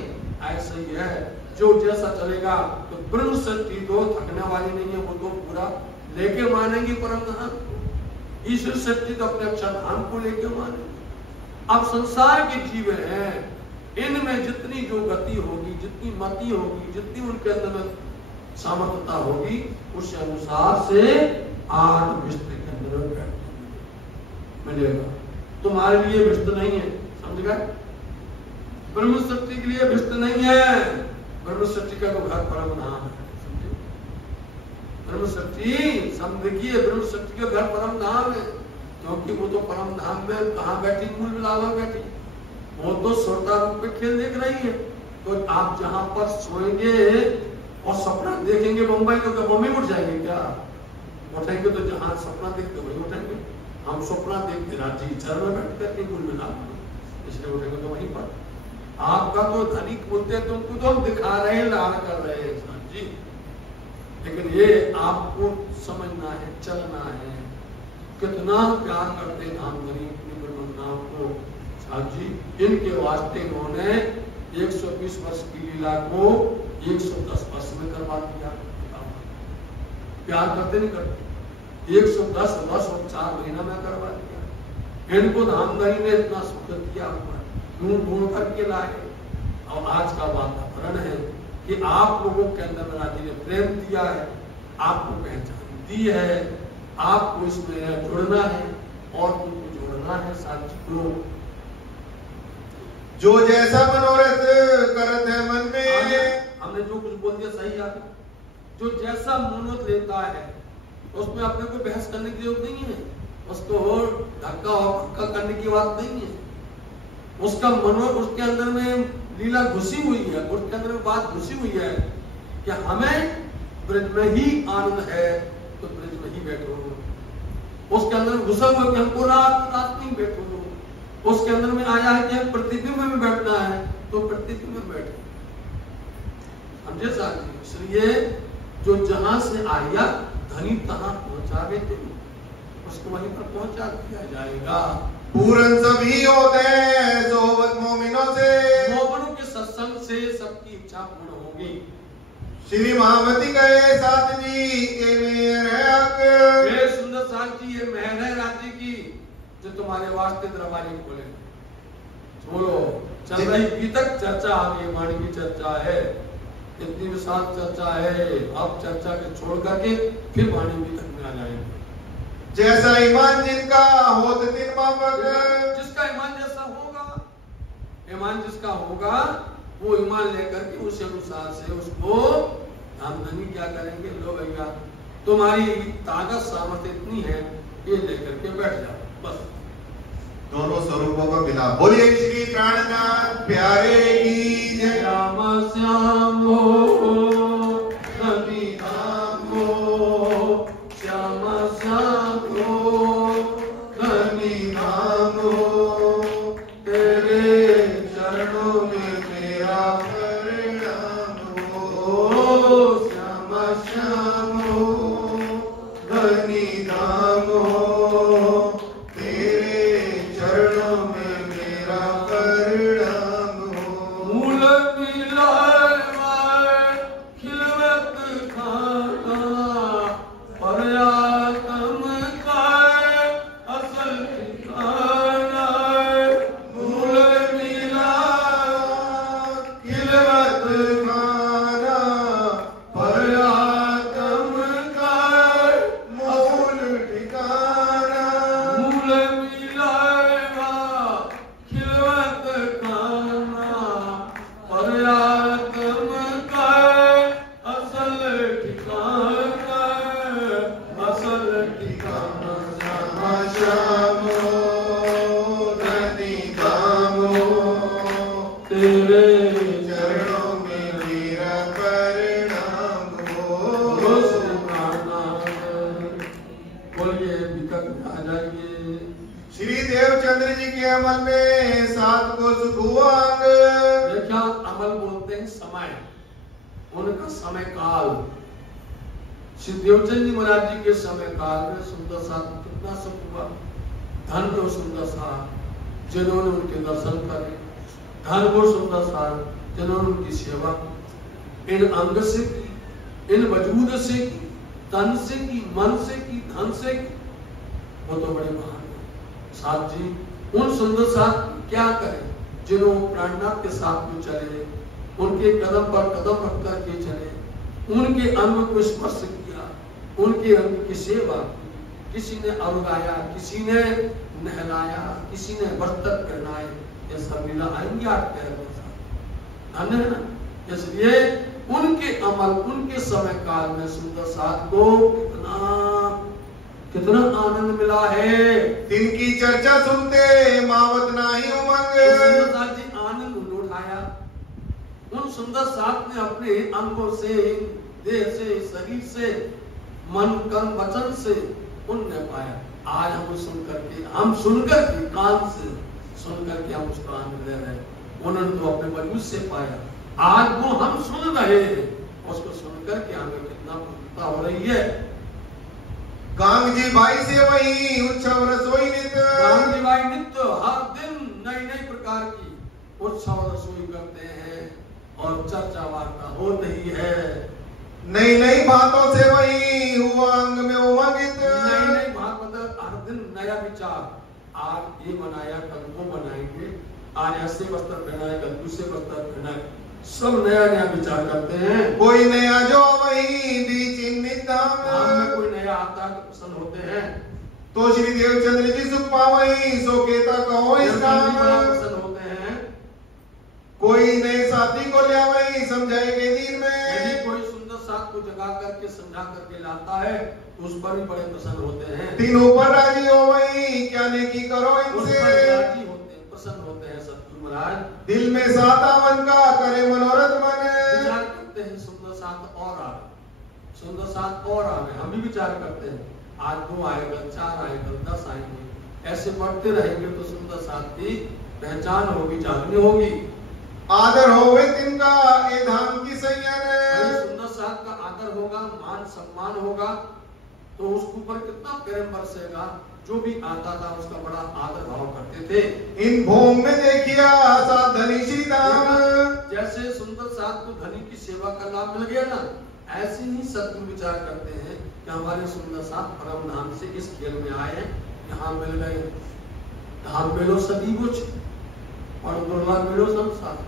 ऐसा ही है, जो जैसा चलेगा। तो ब्रह्म शक्ति तो थकने वाली नहीं है, वो तो पूरा लेके मानेंगे परम धाम। ईश्वर शक्ति तो अपने अक्षर धाम को लेके मानेंगे। अब संसार के जीव हैं, इनमें जितनी जो गति होगी, जितनी मति होगी, जितनी उनके अंदर में सामर्थ्यता होगी, उस अनुसार से 8 विष्णु के अंदर मिलेगा। तुम्हारे लिए विष्णु नहीं है, समझ गए? ब्रह्म शक्ति के लिए विष्णु नहीं है। ब्रह्म शक्ति का तो घर परम धाम है, समझे? ब्रह्म शक्ति समझिए, ब्रह्म शक्ति का घर परम धाम है, क्योंकि वो तो परम धाम में कहाँ बैठी? मूल बिलावा बैठी। वो तो श्रोता रूप में खेल देख रही है। तो आप जहां पर सोएंगे और सपना देखेंगे, वो मुंबई तो क्या बॉम्बे उठ जाएंगे क्या? उठेंगे तो जहां सपना देखते वही उठेंगे। हम सपना देखते राजी चरण में बैठ करके कुल मिला, इसलिए उठेंगे तो वहीं पर। आपका तो धनिक बोलते तुमको तो हम दिखा रहे हैं, लाड़ कर रहे हैं साहब जी, लेकिन ये आपको समझना है, चलना है। कितना प्यार करते धाम धनी नाम को साहब जी। इनके वास्ते इन्होंने 120 वर्ष की लीला को 110 वर्ष में करवा दिया। प्यार करते नहीं करते, 110 वर्ष और 4 महीना में करवा दिया। इनको धामधनी ने इतना सुख दिया हुआ, यूं ढूंढ करके लाए। और आज का वातावरण है कि आप लोगों के अंदर राजी ने प्रेम दिया है, आपको पहचान दी है, आपको इसमें जुड़ना है और उनको जोड़ना है साथ लोग। जो जैसा मनोरथ करत है मन में, हमने जो कुछ बोल दिया सही है। जो जैसा मनोरथ लेता है उसमें अपने को बहस करने की जरूरत नहीं है, उसको धक्का और पक्का करने की बात नहीं है। उसका मनोरथ, उसके अंदर में लीला घुसी हुई है, उसके अंदर में बात घुसी हुई है कि हमें ब्रज में ही आनंद है तो ब्रज में ही बैठो। उसके अंदर घुसा हुआ कि हमको रात नहीं बैठो। उसके अंदर में आया है कि प्रतिबिंब में बैठना है तो प्रतिबिंब में बैठो। समझे साहब? इसलिए जो जहां से आया धनी तहां पहुंचावे थे, उसको वहीं पर पहुंचा दिया जाएगा। पूरन सभी होते हैं सोबत मोमिनों से, मोमिनों के सत्संग से सबकी इच्छा पूर्ण होगी। श्री महामती कहे साथ जी ये मेहर है, सुंदर साथ जी ये मेहर है राज्य की जो तुम्हारे वास्ते दरबारी खोले। बोलो चल रही अभी तक चर्चा, आगे वाणी की चर्चा है, इतनी विशाल चर्चा है। अब चर्चा के छोड़ करके फिर वाणी भी तक में आ जाएंगे। जैसा ईमान जिनका होत दिन मापक, जिसका ईमान जैसा होगा, ईमान जिसका होगा वो ईमान लेकर के उस अनुसार से उसको आमदनी क्या करेंगे। लो भैया तुम्हारी ताकत सामर्थ्य इतनी है, ये लेकर के बैठ जाओ बस। दोनों स्वरूपों का मिला। बोलिए श्री प्राणनाथ प्यारे की जय। श्याम श्याम हो धनी धाम हो, श्याम श्याम हो धनी धाम हो, तेरे चरणों में मेरा परिणाम हो। श्याम श्याम हो धनी धाम हो, तेरे चरणों में मेरा परिणाम हो। मूल मिलाए खिलवत खाना, पर्यातम का असल ठिकाना। मूल मिला खिलवत खाना, पर्यातम का मूल ठिकाना। मूल मिलाएगा खिलवत खाना, पर्यातम का असल ठिकाना। असल ठिकाना श्याम श्याम हो धनी धाम हो, तेरे चरणों में मेरा परिणाम हो। बोलिए विकट आ जाइए। श्री देवचंद्र जी के अमल में सात को सुख हुआ अंग। देखा अमल बोलते हैं समय, उनका समय काल। श्री देवचंद जी महाराज जी के समय काल में सुंदर सा कितना सुख हुआ। धन वो सुंदर सा जिन्होंने उनके दर्शन करे, धन वो सुंदर सा जिन्होंने उनकी सेवा इन अंग से की, इन वजूद से की, तन से की, मन से की, धन से की। वो तो बड़े महान साथ जी। उन सुंदर साथ क्या करें जिन्होंने प्राणनाथ के साथ में चले, उनके कदम पर कदम रख करके चले, उनके अंग को स्पर्श किया, उनके अंग की सेवा। किसी ने अरुगाया, किसी ने नहलाया, किसी ने बर्तन पहनाए। ये सब लीला आएंगी आपके धन्य है ना। इसलिए उनके अमल, उनके समय काल में सुंदर साथ को कितना आनंद मिला है। तिनकी चर्चा सुनते मावत नाही उमंग। सुंदर साथ जी आनंद उठाया। उन सुंदर साथ ने अपने अंगों से, देह से, शरीर से, मन, कर्म, वचन से पुण्य पाया। आज हम सुनकर के कान से सुनकर के हम उसका आनंद ले रहे हैं। उन्होंने तो अपने मजबूत से पाया, आज वो हम सुन रहे हैं, उसको सुनकर के हमें कितना प्रसन्नता हो रही है। गांग जी भाई से वही उत्सव रसोई नित्य, गांग जी भाई नित्य हर दिन नई नई प्रकार की उत्सव रसोई करते हैं और चर्चा वार्ता हो रही है। नई नई बातों से वही हुआ अंग में उमंगित, नई नई बात मतलब हर दिन नया विचार, आज ये बनाया कल वो बनाएंगे, आज ऐसे वस्त्र पहनाए कल दूसरे वस्त्र पहनाए, सब नया नया विचार करते हैं। कोई नया जो वही बीच चिन्हित धाम में कोई नया आता है तो प्रसन्न होते हैं। तो श्री देवचंद्र जी सुख पावई सो केता कहो इसका प्रसन्न होते हैं। कोई नए साथी को ले वही समझाए के दिन में, यदि कोई सुंदर साथ को जगा करके समझा करके लाता है तो उस पर भी बड़े प्रसन्न होते हैं। तीनों पर राजी हो वही क्या नेकी करो इनसे, राजी होते हैं, प्रसन्न होते हैं सतगुरु महाराज। दिल में साता मन का करे मनोरथ मन, विचार करते हैं सुंदर साथ और आवे, सुंदर साथ और आवे। हम भी विचार करते हैं आज 2 आएगा, 4 आएगा, 10 आएंगे, ऐसे बढ़ते रहेंगे तो सुंदर साथ की पहचान होगी, जागनी होगी। आदर होवे तिनका ये धाम की सैयन, सुंदर साथ का आदर होगा, मान सम्मान होगा तो उसके ऊपर कितना प्रेम बरसेगा। जो भी आता था उसका बड़ा आदर भाव करते थे। इन भूम में देखिया साथ धनी श्री धाम, जैसे सुंदर साथ को धनी की सेवा का लाभ मिल गया ना, ऐसे ही सत्य विचार करते हैं कि हमारे सुंदर साथ परम धाम से इस खेल में आए हैं, यहाँ मिल गए। धाम मिलो सदी कुछ और दुर्लभ मिलो संसार।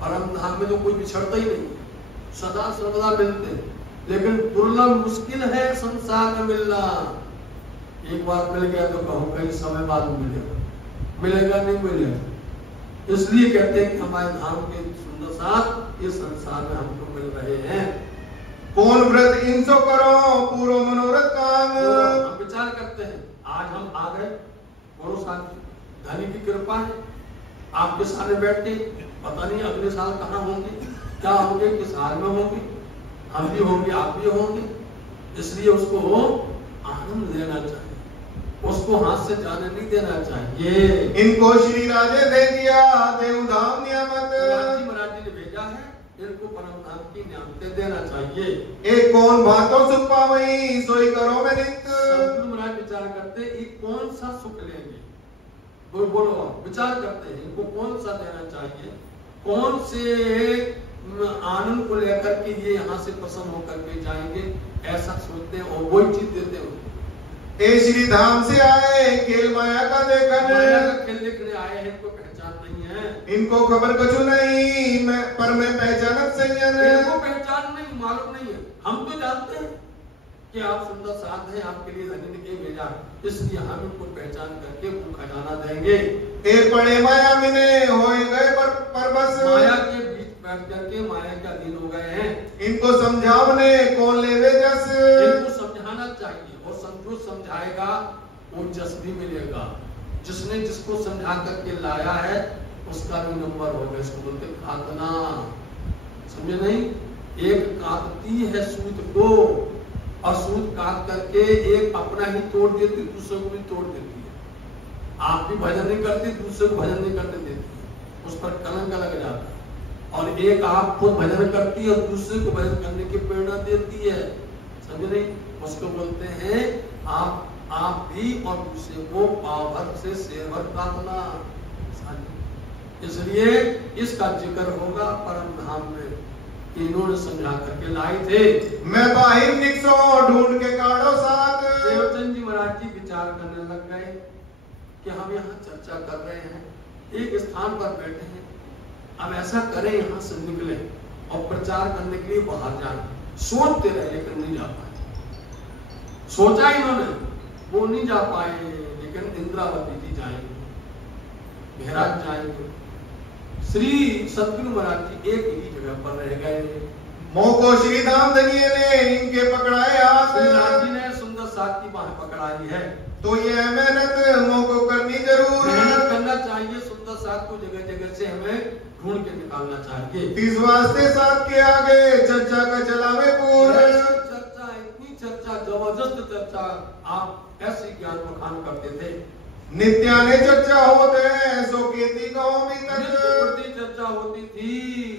परम धाम में तो कोई बिछड़ता ही नहीं, सदा सर्वदा मिलते हैं, लेकिन दुर्लभ मुश्किल है संसार में मिलना। एक बार मिल गया तो कहो कई समय बाद मिलेगा, मिलेगा नहीं मिलेगा। इसलिए कहते हैं कि हमारे धाम के सुंदर साथ इस संसार में हमको मिल रहे हैं। कौन व्रत इनसो करो पूरो मनोरथ काम, हम विचार करते हैं आज हम आ गए, धनी की कृपा है, आपके सामने बैठे, पता नहीं अगले साल कहाँ होंगे, क्या होंगे, किस हाल में होंगे, हम भी होंगे, आप भी होंगे। इसलिए उसको आनंद लेना चाहिए, उसको हाथ से जाने नहीं देना चाहिए। इनको श्री राजे दे दिया देवधाम नियामत, महाराज जी ने भेजा है, इनको परम धाम की नियामतें देना चाहिए। एक कौन भातो सुख पावई सोई करो में नित्य, सतगुरु महाराज विचार करते एक कौन सा सुख लेंगे, बोलो विचार करते हैं इनको कौन सा देना चाहिए, कौन से आनंद को लेकर के ये यहाँ से प्रसन्न होकर के जाएंगे, ऐसा सोचते हैं और वही चीज देते हैं। ए श्री धाम से आए खेल माया का देखन, माया का खेल देखने आए हैं, इनको पहचान नहीं है, इनको खबर कुछ नहीं पर मैं पहचानत सैयन, इनको पहचान नहीं, मालूम नहीं है। हम तो जानते हैं कि आप सुंदर साथ हैं, आपके लिए धनी ने भेजा, इसलिए हम इनको पहचान करके वो खजाना देंगे। ए पड़े माया मिने होए गए पर बस, माया के बीच बैठ करके माया के अधीन हो गए हैं। इनको समझावने कौन लेवे जस, इनको समझाना चाहिए और जो समझाएगा वो जस भी मिलेगा। जिसने जिसको समझा करके लाया है उसका भी नंबर होगा। इसको बोलते कातना, समझे नहीं? एक काटती है सूत को और सूत काट करके एक अपना ही तोड़ देती, दूसरे को भी तोड़ देती है। आप भी भजन नहीं करती, दूसरे को भजन नहीं करने देती है, उस पर कलंक लग जाता है। और एक आप खुद भजन करती है और दूसरे को भजन करने की प्रेरणा देती है, समझे नहीं? उसको बोलते हैं आप भी और दूसरे को पावर से सेवर प्रार्थना। इसलिए इसका जिक्र होगा परम धाम में, इन्होंने समझा करके लाए थे। मैं बाहिर निकसो ढूंढ के काढ़ो साथ, देवचंद जी महाराज जी विचार करने लग गए कि हम यहाँ चर्चा कर रहे हैं, एक स्थान पर बैठे हैं, अब ऐसा करें यहाँ से निकले और प्रचार करने के लिए बाहर जाए। सोचते रहे लेकिन नहीं जा पाए। सोचा इन्होंने, वो नहीं जा पाए, लेकिन इंद्रावती जी जाएंगे, महाराज जाएंगे। श्री सतगुरु महाराज जी एक ही जगह पर रह गए। मोको श्री धाम धनिये ने इनके पकड़ाए हाथ, महाराज जी ने सुंदर साथ की बाहें पकड़ाई है। तो ये मेहनत मोको करनी जरूर, मेहनत करना चाहिए। सुंदर साथ को जगह जगह से हमें ढूंढ के निकालना चाहिए। तीस वास्ते साथ के आगे चर्चा का चलावे पूर। चर्चा, इतनी चर्चा, जबरदस्त चर्चा, आप ऐसी ज्ञान बखान करते थे। नित्याने चर्चा होते हैं सो खेती कौमी तक चर्चा होती थी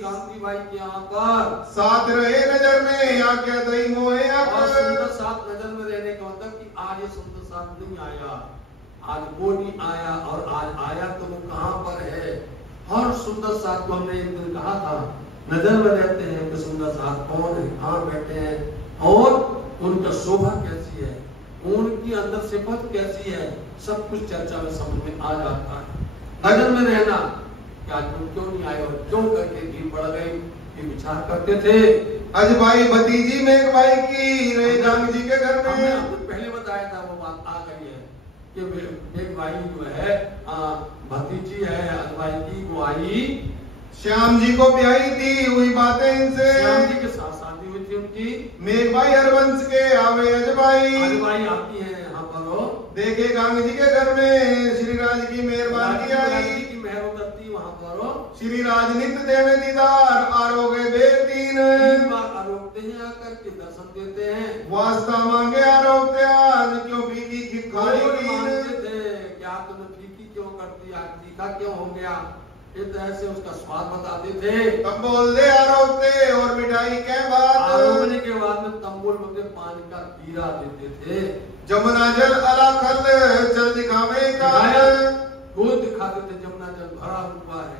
गांधी भाई के यहाँ पर। साथ रहे नजर में या क्या दही मोहे और सुंदर साथ नजर में रहने का मतलब कि आज ये सुंदर साथ नहीं आया, आज वो नहीं आया, और आज आया तो वो कहाँ पर है। हर सुंदर साथ को हमने एक दिन कहा था, नजर में रहते हैं कि सुंदर साथ कौन है, कहाँ बैठे हैं और उनका शोभा कैसी है, उनकी अंदर सिफत कैसी है, सब कुछ चर्चा में समझ में आ जाता है। नजर में रहना क्या तुम क्यों नहीं आए और क्यों करके भीड़ बढ़ गई, ये विचार करते थे। आज भाई भतीजी मेघ भाई की रहे गांधी जी के घर में पहले बताया था, वो बात आ गई है कि मेघ भाई जो है भतीजी है अजभाई की, वो आई श्याम जी को ब्याही थी, हुई बातें इनसे। श्याम जी के साथ शादी हुई थी उनकी। मेघ भाई हरवंश के आवे अजभाई आती है यहाँ पर, देखे गांधी जी के घर में श्री राज की मेहरबानी आई, की मेहर उतरती वहाँ पर। श्री राज नित्य देवे दीदार आरोगे बेर तीन बार आरोगते हैं, आकर के दर्शन देते हैं, वास्ता मांगे आरोगते आज क्यों फीकी की खाली मांगते थे, क्या तुमने फीकी क्यों कर दिया, तीखा क्यों हो गया, इस तरह से उसका स्वाद बताते थे। तब बोल दे आरोगते और मिठाई के बाद आरोगने के बाद में तंबूल में पानी का पीरा देते थे। जमुना जल अलाखल जल दिखावे का वो दिखाते थे, जमुना जल भरा हुआ है,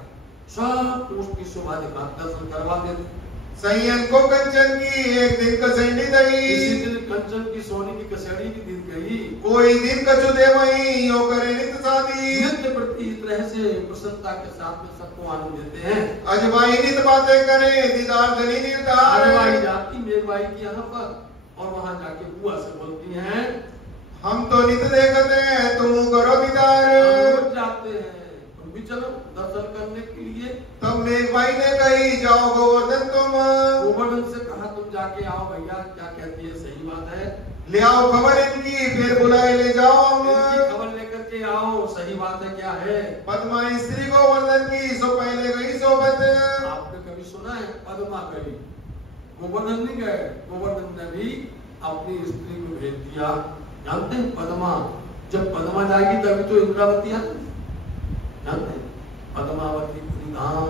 सब उसकी शोभा दिखाते, दर्शन करवा देते। सैयन को कंचन की एक दिन कसैनी दई, इसी दिन कंचन की सोने की कसेड़ी की दिन गई, कोई दिन कछु दे वही यो करे नित शादी। नित्य प्रति इस तरह से प्रसन्नता के साथ में सबको आनंद देते हैं। अजबाई नित बातें करे दीदार धनी निर्धार। अजबाई जाती मेघबाई की यहाँ पर और वहाँ जाके बुआ से बोलती हैं, हम तो नित देखते हैं तुम करो दीदार। जाते हैं तुम भी चलो दर्शन करने के लिए। तब मेघबाई ने कही जाओ गोवर्धन तुम। गोवर्धन से कहा तुम जाके आओ भैया, क्या कहती है, सही बात है, ले आओ खबर इनकी फिर बुलाए ले जाओ हम। खबर लेकर के आओ, सही बात है, क्या है। पद्मा स्त्री गोवर्धन की सो पहले गई सोबत। आपने कभी सुना है पद्मा गई, गोवर्धन नहीं गए, गोवर्धन ने भी अपनी स्त्री को भेज दिया। जानते हैं पद्मा, जब पद्मा जाएगी तभी तो इंद्रावती आती, जानते हैं पद्मावती धाम,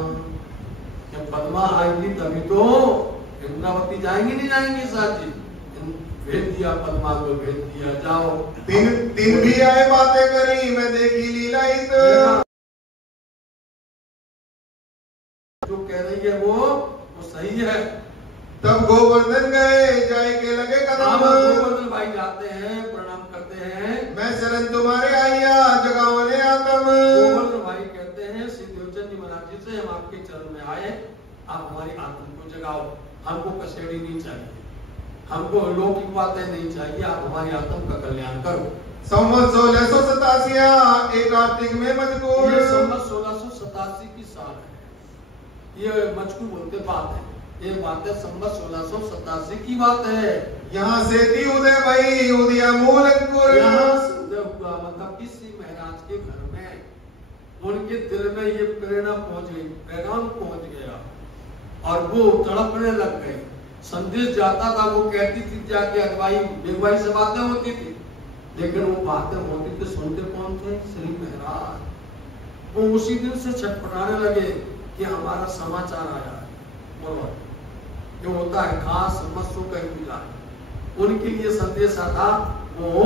जब पद्मा आएगी तभी तो इंद्रावती जाएंगी, नहीं जाएंगी साथी। भेज दिया पद्मा को, भेज दिया जाओ। दिन भी आए बातें करी मैं देखी लीला जो कह रही है वो सही है। तब गोवर्धन गए जाए के लगे कदम। गोवर्धन भाई जाते हैं, प्रणाम करते हैं, मैं शरण तुम्हारे आइया जगावने आतम। गोवर्धन भाई कहते हैं श्री देवचंद जी महाराज जी से, हम आपके चरण में आए, आप हमारी आत्मा को जगाओ, हमको कसेड़ी नहीं चाहिए, हमको लौकिक बातें नहीं चाहिए, आप हमारी आत्मा का कल्याण करो। संवत 1687 एक कार्तिक में मजकूर। ये संवत 1687 की साल है, ये मजकूर बोलते बात है, ये बात है संवत 1687 की बात है। यहाँ से थी उदय भाई उदया मूल अंकुर। यहाँ से उदय हुआ मतलब किसी महाराज के घर में, उनके दिल में ये प्रेरणा पहुंच गई, पैगाम पहुंच गया और वो तड़पने लग गए। संदेश जाता था, वो कहती थी जाके अजबाई मेघबाई से बातें होती थी, लेकिन वो बातें होती थी, सुनते कौन थे, श्री महाराज। वो उसी दिन से छटपटाने लगे कि हमारा समाचार आया है, बोलो जो होता है खास मत्सू का इंतजार, उनके लिए संदेश आता। वो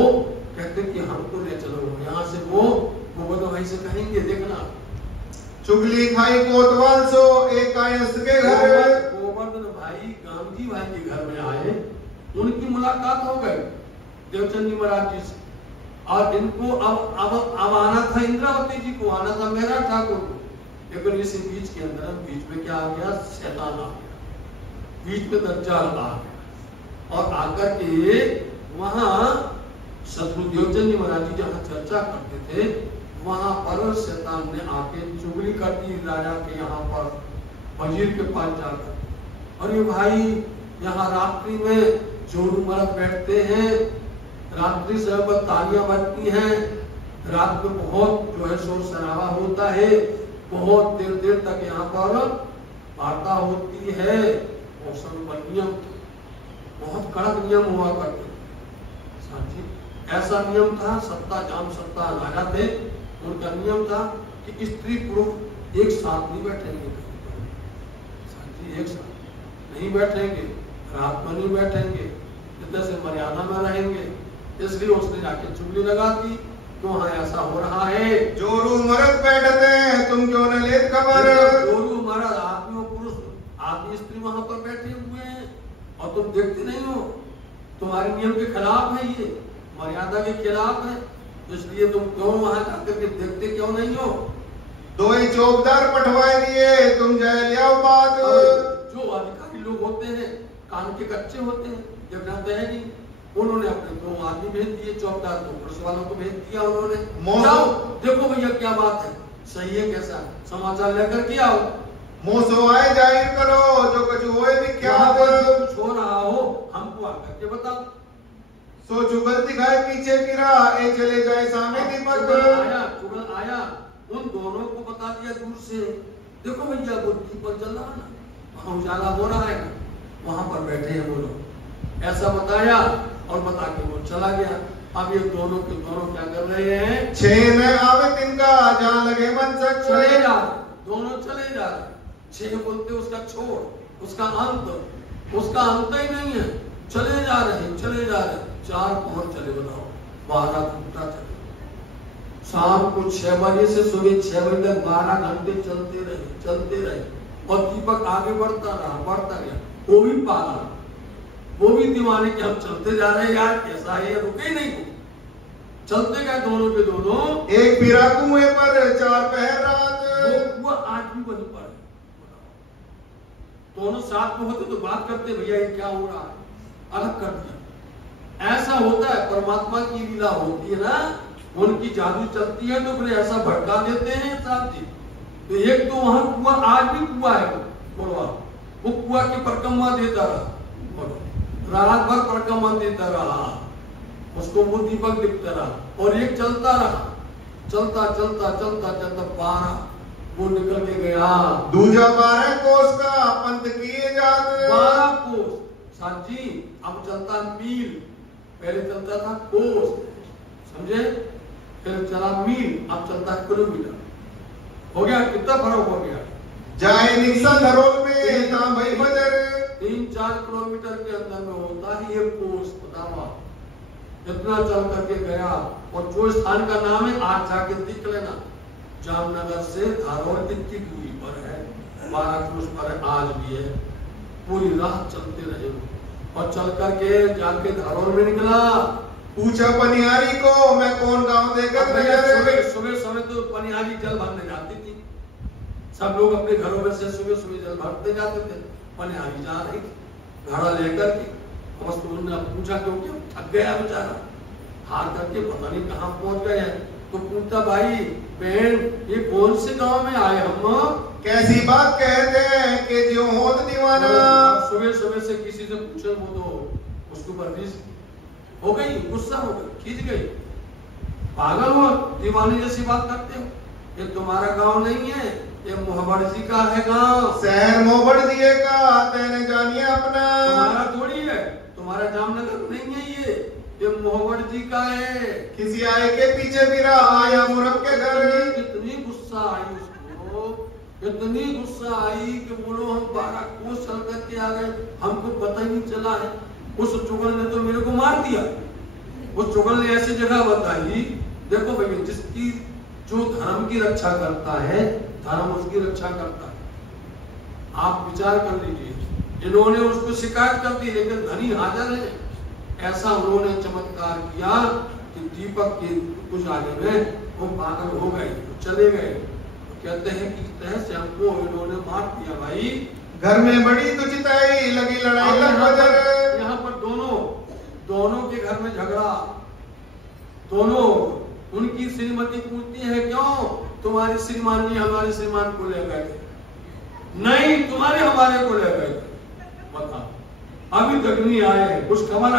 कहते कि हमको ले चलो यहाँ से, वो गोवर्धन भाई से कहेंगे देखना चुगली खाई कोतवाल सो एक कायस्थ के घर। गोवर्धन भाई गांधी भाई के घर में आए, उनकी मुलाकात हो गई देवचंद जी महाराज जी से, और इनको अब आना था इंद्रावती जी को, आना था मेरा ठाकुर को, लेकिन इसी बीच के अंदर बीच में क्या आ गया, शैतान आ गया, बीच में दज्जाल आ गया और आकर के वहां सतगुरु देवचंद जी महाराज जी जहाँ चर्चा करते थे, वहां पर शैतान ने आके चुगली कर दी राजा के यहाँ पर वजीर के पास जाकर, और ये भाई यहाँ रात्रि में जोरू मर्द बैठते हैं, रात्रि समय पर तालियां बजती हैं, रात में बहुत जो है शोर शराबा होता है, बहुत देर देर तक यहाँ पर वार्ता होती है और सब नियम बहुत कड़क नियम हुआ करते साथी। ऐसा नियम था, सत्ता जाम सत्ता राजा थे, उनका नियम था कि स्त्री पुरुष एक साथ नहीं बैठेंगे साथी, एक साथ नहीं बैठेंगे, रात में नहीं बैठेंगे, जैसे मर्यादा में रहेंगे। इसलिए उसने जाके चुगली लगा दी तो वहां ऐसा हो रहा है। जोरू मर्द बैठते हैं तुम क्यों न लेत खबर। जोरू मर्द आदमी और पुरुष आदमी स्त्री वहां पर बैठे हुए हैं और तुम देखते नहीं हो, तुम्हारे नियम के खिलाफ है, ये मर्यादा के खिलाफ है, इसलिए तुम क्यों वहां जाकर के देखते क्यों नहीं हो। दो ही चौकीदार पठवाए दिए तुम जाए लियाओ बात। जो अधिकारी लोग होते हैं कान के कच्चे होते हैं, जब जानते हैं नहीं, उन्होंने अपने दो आदमी भेज दिए, चौकीदार को पुलिस वालों को भेज दिया उन्होंने, जाओ देखो भैया क्या बात है, सही है कैसा समाचार लेकर के आओ। मोसो आए जाहिर करो जो कुछ होए विख्यात। कुछ हो रहा हो हमको आकर के बताओ। सो चुगल दिखाए पीछे फिरा ए चले जाए सामने दीपक। चुगल आया उन दोनों को बता दिया दूर से, देखो भैया वो दीपक जल रहा ना, वहां उजाला हो रहा है ना, वहां पर बैठे हैं वो लोग, ऐसा बताया और बता के वो चला गया। अब ये दोनों के दोनों क्या कर रहे हैं, छह में आवे तिनका जहां लगे मन सच। चले जा दोनों चले जा रहे, छह बोलते उसका छोड़, उसका अंत ही नहीं है, चले जा रहे, 4 पहुंच चले, बताओ 12 घंटा चले, शाम को 6 बजे से सुबह 6 बजे तक 12 घंटे चलते रहे और दीपक आगे बढ़ता गया, वो भी पागल, वो भी दीवाने कि हम चलते जा रहे हैं यार, कैसा है, रुके नहीं, चलते गए दोनों के दोनों। एक फिरा कुएं पर 4 पहर रात। वो आज भी बन पड़े, दोनों साथ में होते तो बात करते, भैया ये क्या हो रहा है, अलग कर दिया। ऐसा होता है, परमात्मा की लीला होती है ना, उनकी जादू चलती है तो फिर ऐसा भड़का देते हैं साहब जी। तो एक तो वहां कुआ, आज भी कुआ है वो कुआ की परिक्रमा देता रहा, रात भर परिक्रमा देता रहा, उसको वो दीपक दिखता रहा और एक चलता रहा, चलता 12 वो निकल के गया। दूजा 12 कोस का पंथ किए जात। 12 कोस साहब जी, अब चलता मील, पहले चलता था कोस, समझे, फिर चला मील, अब चलता किलोमीटर, हो गया कितना फर्क हो गया। जाए निक्सा धरोल में ता भाई बजर। 3-4 किलोमीटर के अंदर में होता है ये कोस, बताओ इतना चल करके गया। और जो स्थान का नाम है आज जाके देख लेना, जामनगर से धारोर कितनी दूरी पर है, 12 कोस पर है, आज भी है। पूरी रात चलते रहे और चल करके जाके धारोर में निकला। पूछा पनिहारी को मैं कौन गांव देकर। सुबह समय तो पनिहारी जल भरने जाती थी, सब लोग अपने घरों में से सुबह जल भरते जाते थे, पनिहारी जा रही घड़ा लेकर के। उन्होंने पूछा क्योंकि थक गया बेचारा, हार करके पता नहीं कहाँ पहुंच गए हैं, तो पूछता भाई बहन ये कौन से गांव में आए हम, कैसी बात कहते हैं कि जो होत दीवाना। सुबह से किसी से पूछे वो तो उसके ऊपर हो गई, गुस्सा हो गई, खींच गई, पागल हो, दीवानी जैसी बात करते हो, ये तुम्हारा गांव नहीं है, ये मोहबड़ जी का है गांव। शहर मोहबड़ दिए का तेने जानिए अपना, तुम्हारा थोड़ी है, तुम्हारा जामनगर नहीं है, ये मोहबड़ जी का है। किसी आए के पीछे फिरा आया मुरब के घर। इतनी गुस्सा आई उसको, इतनी गुस्सा आई कि बोलो हम 12 कोस चल करके आ गए, हमको पता ही नहीं चला है। उस चुगल ने तो मेरे को मार दिया, उस चुगल ने ऐसी जगह बताई, देखो भैया जिसकी जो धर्म की रक्षा करता है, धर्म उसकी रक्षा करता है। आप विचार कर लीजिए, इन्होंने उसको शिकायत कर दी लेकिन धनी हाजिर है, ऐसा उन्होंने चमत्कार किया कि दीपक के कुछ आगे में वो पागल हो गए, चले गए। कहते हैं कि तह से हमको इन्होंने मार दिया भाई। घर में बड़ी दुचिताई लगी लड़ाई लग। यहाँ पर दोनों के घर में झगड़ा, दोनों उनकी श्रीमती पूछती है क्यों तुम्हारी श्रीमान जी हमारे श्रीमान को ले गए, नहीं तुम्हारे हमारे को ले गए, बता अभी तक नहीं आए, कुछ खबर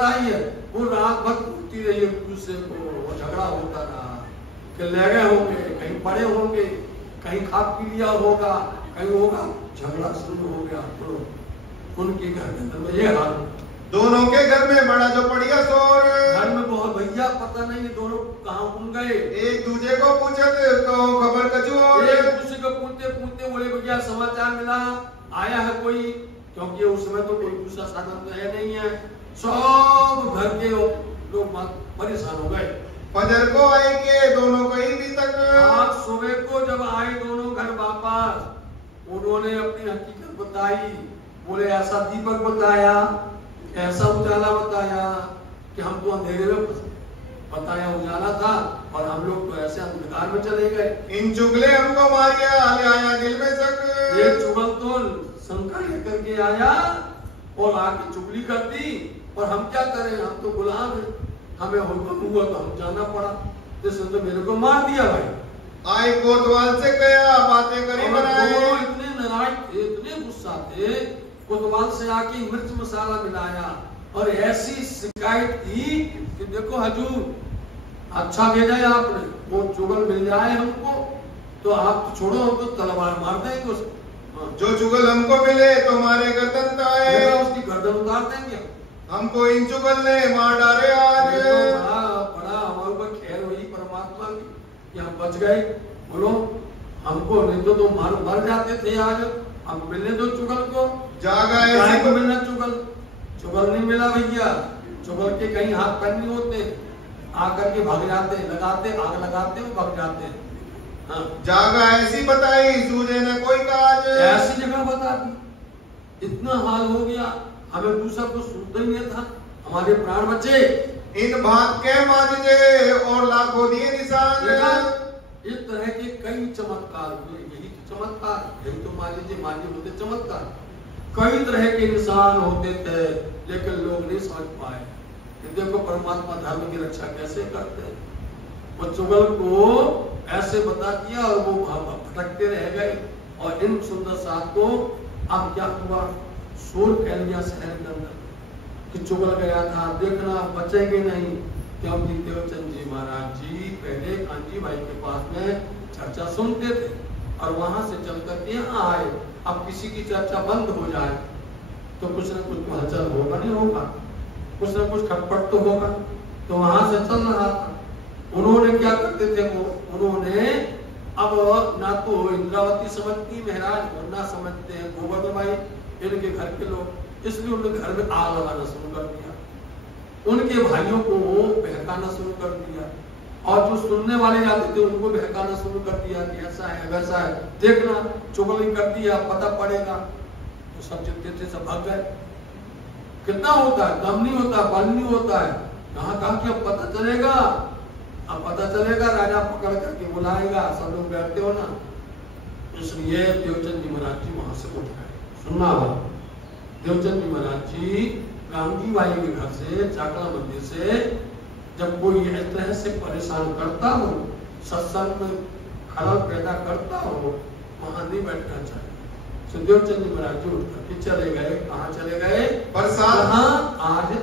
आई है, वो रात भर पूछती रही एक दूसरे को, झगड़ा होता रहा कि ले गए होंगे, कहीं पड़े होंगे, कहीं खा पी लिया होगा, कहीं होगा झगड़ा शुरू हो गया तो उनके घर के अंदर में ये हाल। दोनों के घर में बड़ा जो पड़िया शोर, घर में बहुत भैया पता नहीं ये दोनों कहाँ घूम गए। एक दूसरे को पूछे कहो खबर कचू और एक दूसरे को पूछते पूछते बोले भैया समाचार मिला आया है कोई, क्योंकि उस समय तो कोई दूसरा साधन तो है नहीं है। सब घर के लोग परेशान हो गए। फजर को आए के दोनों कहीं भी तक, आज सुबह को जब आए दोनों घर वापस, उन्होंने अपनी हकीकत बताई। बोले ऐसा दीपक बताया, ऐसा उजाला बताया कि हम तो अंधेरे में बताया उजाला था और हम लोग तो ऐसे अंधकार में चले गए। इन चुगले हमको मार गया, आया दिल में शक। ये चुगल तो शंका लेकर के आया और आके चुगली कर दी, और हम क्या करें, हम तो गुलाम हैं, हमें हुक्म हुआ तो हम जाना पड़ा, जिसने तो मेरे को मार दिया भाई। आए कोतवाल से कया बातें करी बनाए, इतने नाराज थे, इतने गुस्सा थे, कोतवाल से आके मिर्च मसाला मिलाया और ऐसी शिकायत की कि देखो हजूर अच्छा भेजा है आपने, वो चुगल मिल जाए हमको तो आप छोड़ो, हम तो तलवार मार देंगे उसको। जो चुगल हमको मिले तो मारे गर्दन ताए, उसकी गर्दन उतार देंगे। हमको इन चुगल ने मार डाले आज। बड़ा हमारे ऊपर खैर हुई परमात्मा की कि हम बच गए। बोलो हमको नहीं तो मर जाते थे आज। हम मिलने दो चुगल को, जागा ऐसी को मिलना चुगल नहीं मिला भैया। चुगल के कहीं हाथ पैर नहीं होते, आकर के भाग जाते, लगाते आग लगाते वो भाग जाते। हाँ। जागा ऐसी बताई सूझे न कोई काज, ऐसी जगह बता दी, इतना हाल हो गया, हमें दूसरा कुछ सुनता ही नहीं था, हमारे प्राण बचे। इन बात के मांझे और लाखों दिए निशान, इस तरह के कई चमत्कार हुए। यही तो चमत्कार, यही तो मांझे होते चमत्कार। कई तरह के निशान होते थे लेकिन लोग नहीं समझ पाए कि देखो परमात्मा धर्म की रक्षा कैसे करते हैं। वो चुगल को ऐसे बता दिया और वो भटकते रह गए। और इन सुंदर साथ को अब क्या हुआ, शोर फैल गया शहर के अंदर कि चुगल गया था, देखना बचेंगे नहीं। क्योंकि देवचंद जी महाराज जी पहले कांजी भाई के पास में चर्चा सुनते थे और वहां से चल करके यहाँ आए। अब किसी की चर्चा बंद हो जाए तो कुछ न कुछ हलचल होगा, नहीं होगा, कुछ न कुछ खटपट तो होगा। तो वहां से चल रहा था। उन्होंने क्या करते थे, वो उन्होंने अब ना तो इंद्रावती समझती महाराज और ना समझते हैं गोवर्धन भाई इनके घर के लोग, इसलिए उन्होंने घर में आग लगाना शुरू कर दिया। उनके भाइयों को वो बहकाना शुरू कर दिया और जो सुनने वाले जाते थे उनको बहकाना शुरू कर दिया कि ऐसा है वैसा है, देखना चुगली कर दिया पता पड़ेगा। तो सब जितने थे सब भाग गए। कितना होता है, दम नहीं होता, बल नहीं होता है। कहा कि अब पता चलेगा, अब पता चलेगा, राजा पकड़ करके बुलाएगा, सब लोग बैठते हो ना। इसलिए देवचंद जी महाराज जी वहां से उठ गए। सुनना हो, देवचंद जी महाराज जी कामजी भाई के घर से चाकला मंदिर से जब कोई इस तरह से परेशान करता हो, सत्संग में खलल पैदा करता हो, वहां नहीं बैठना चाहिए। तो देवचंद जी महाराज जी उठ करके चले गए। कहाँ चले गए, प्रसाद आज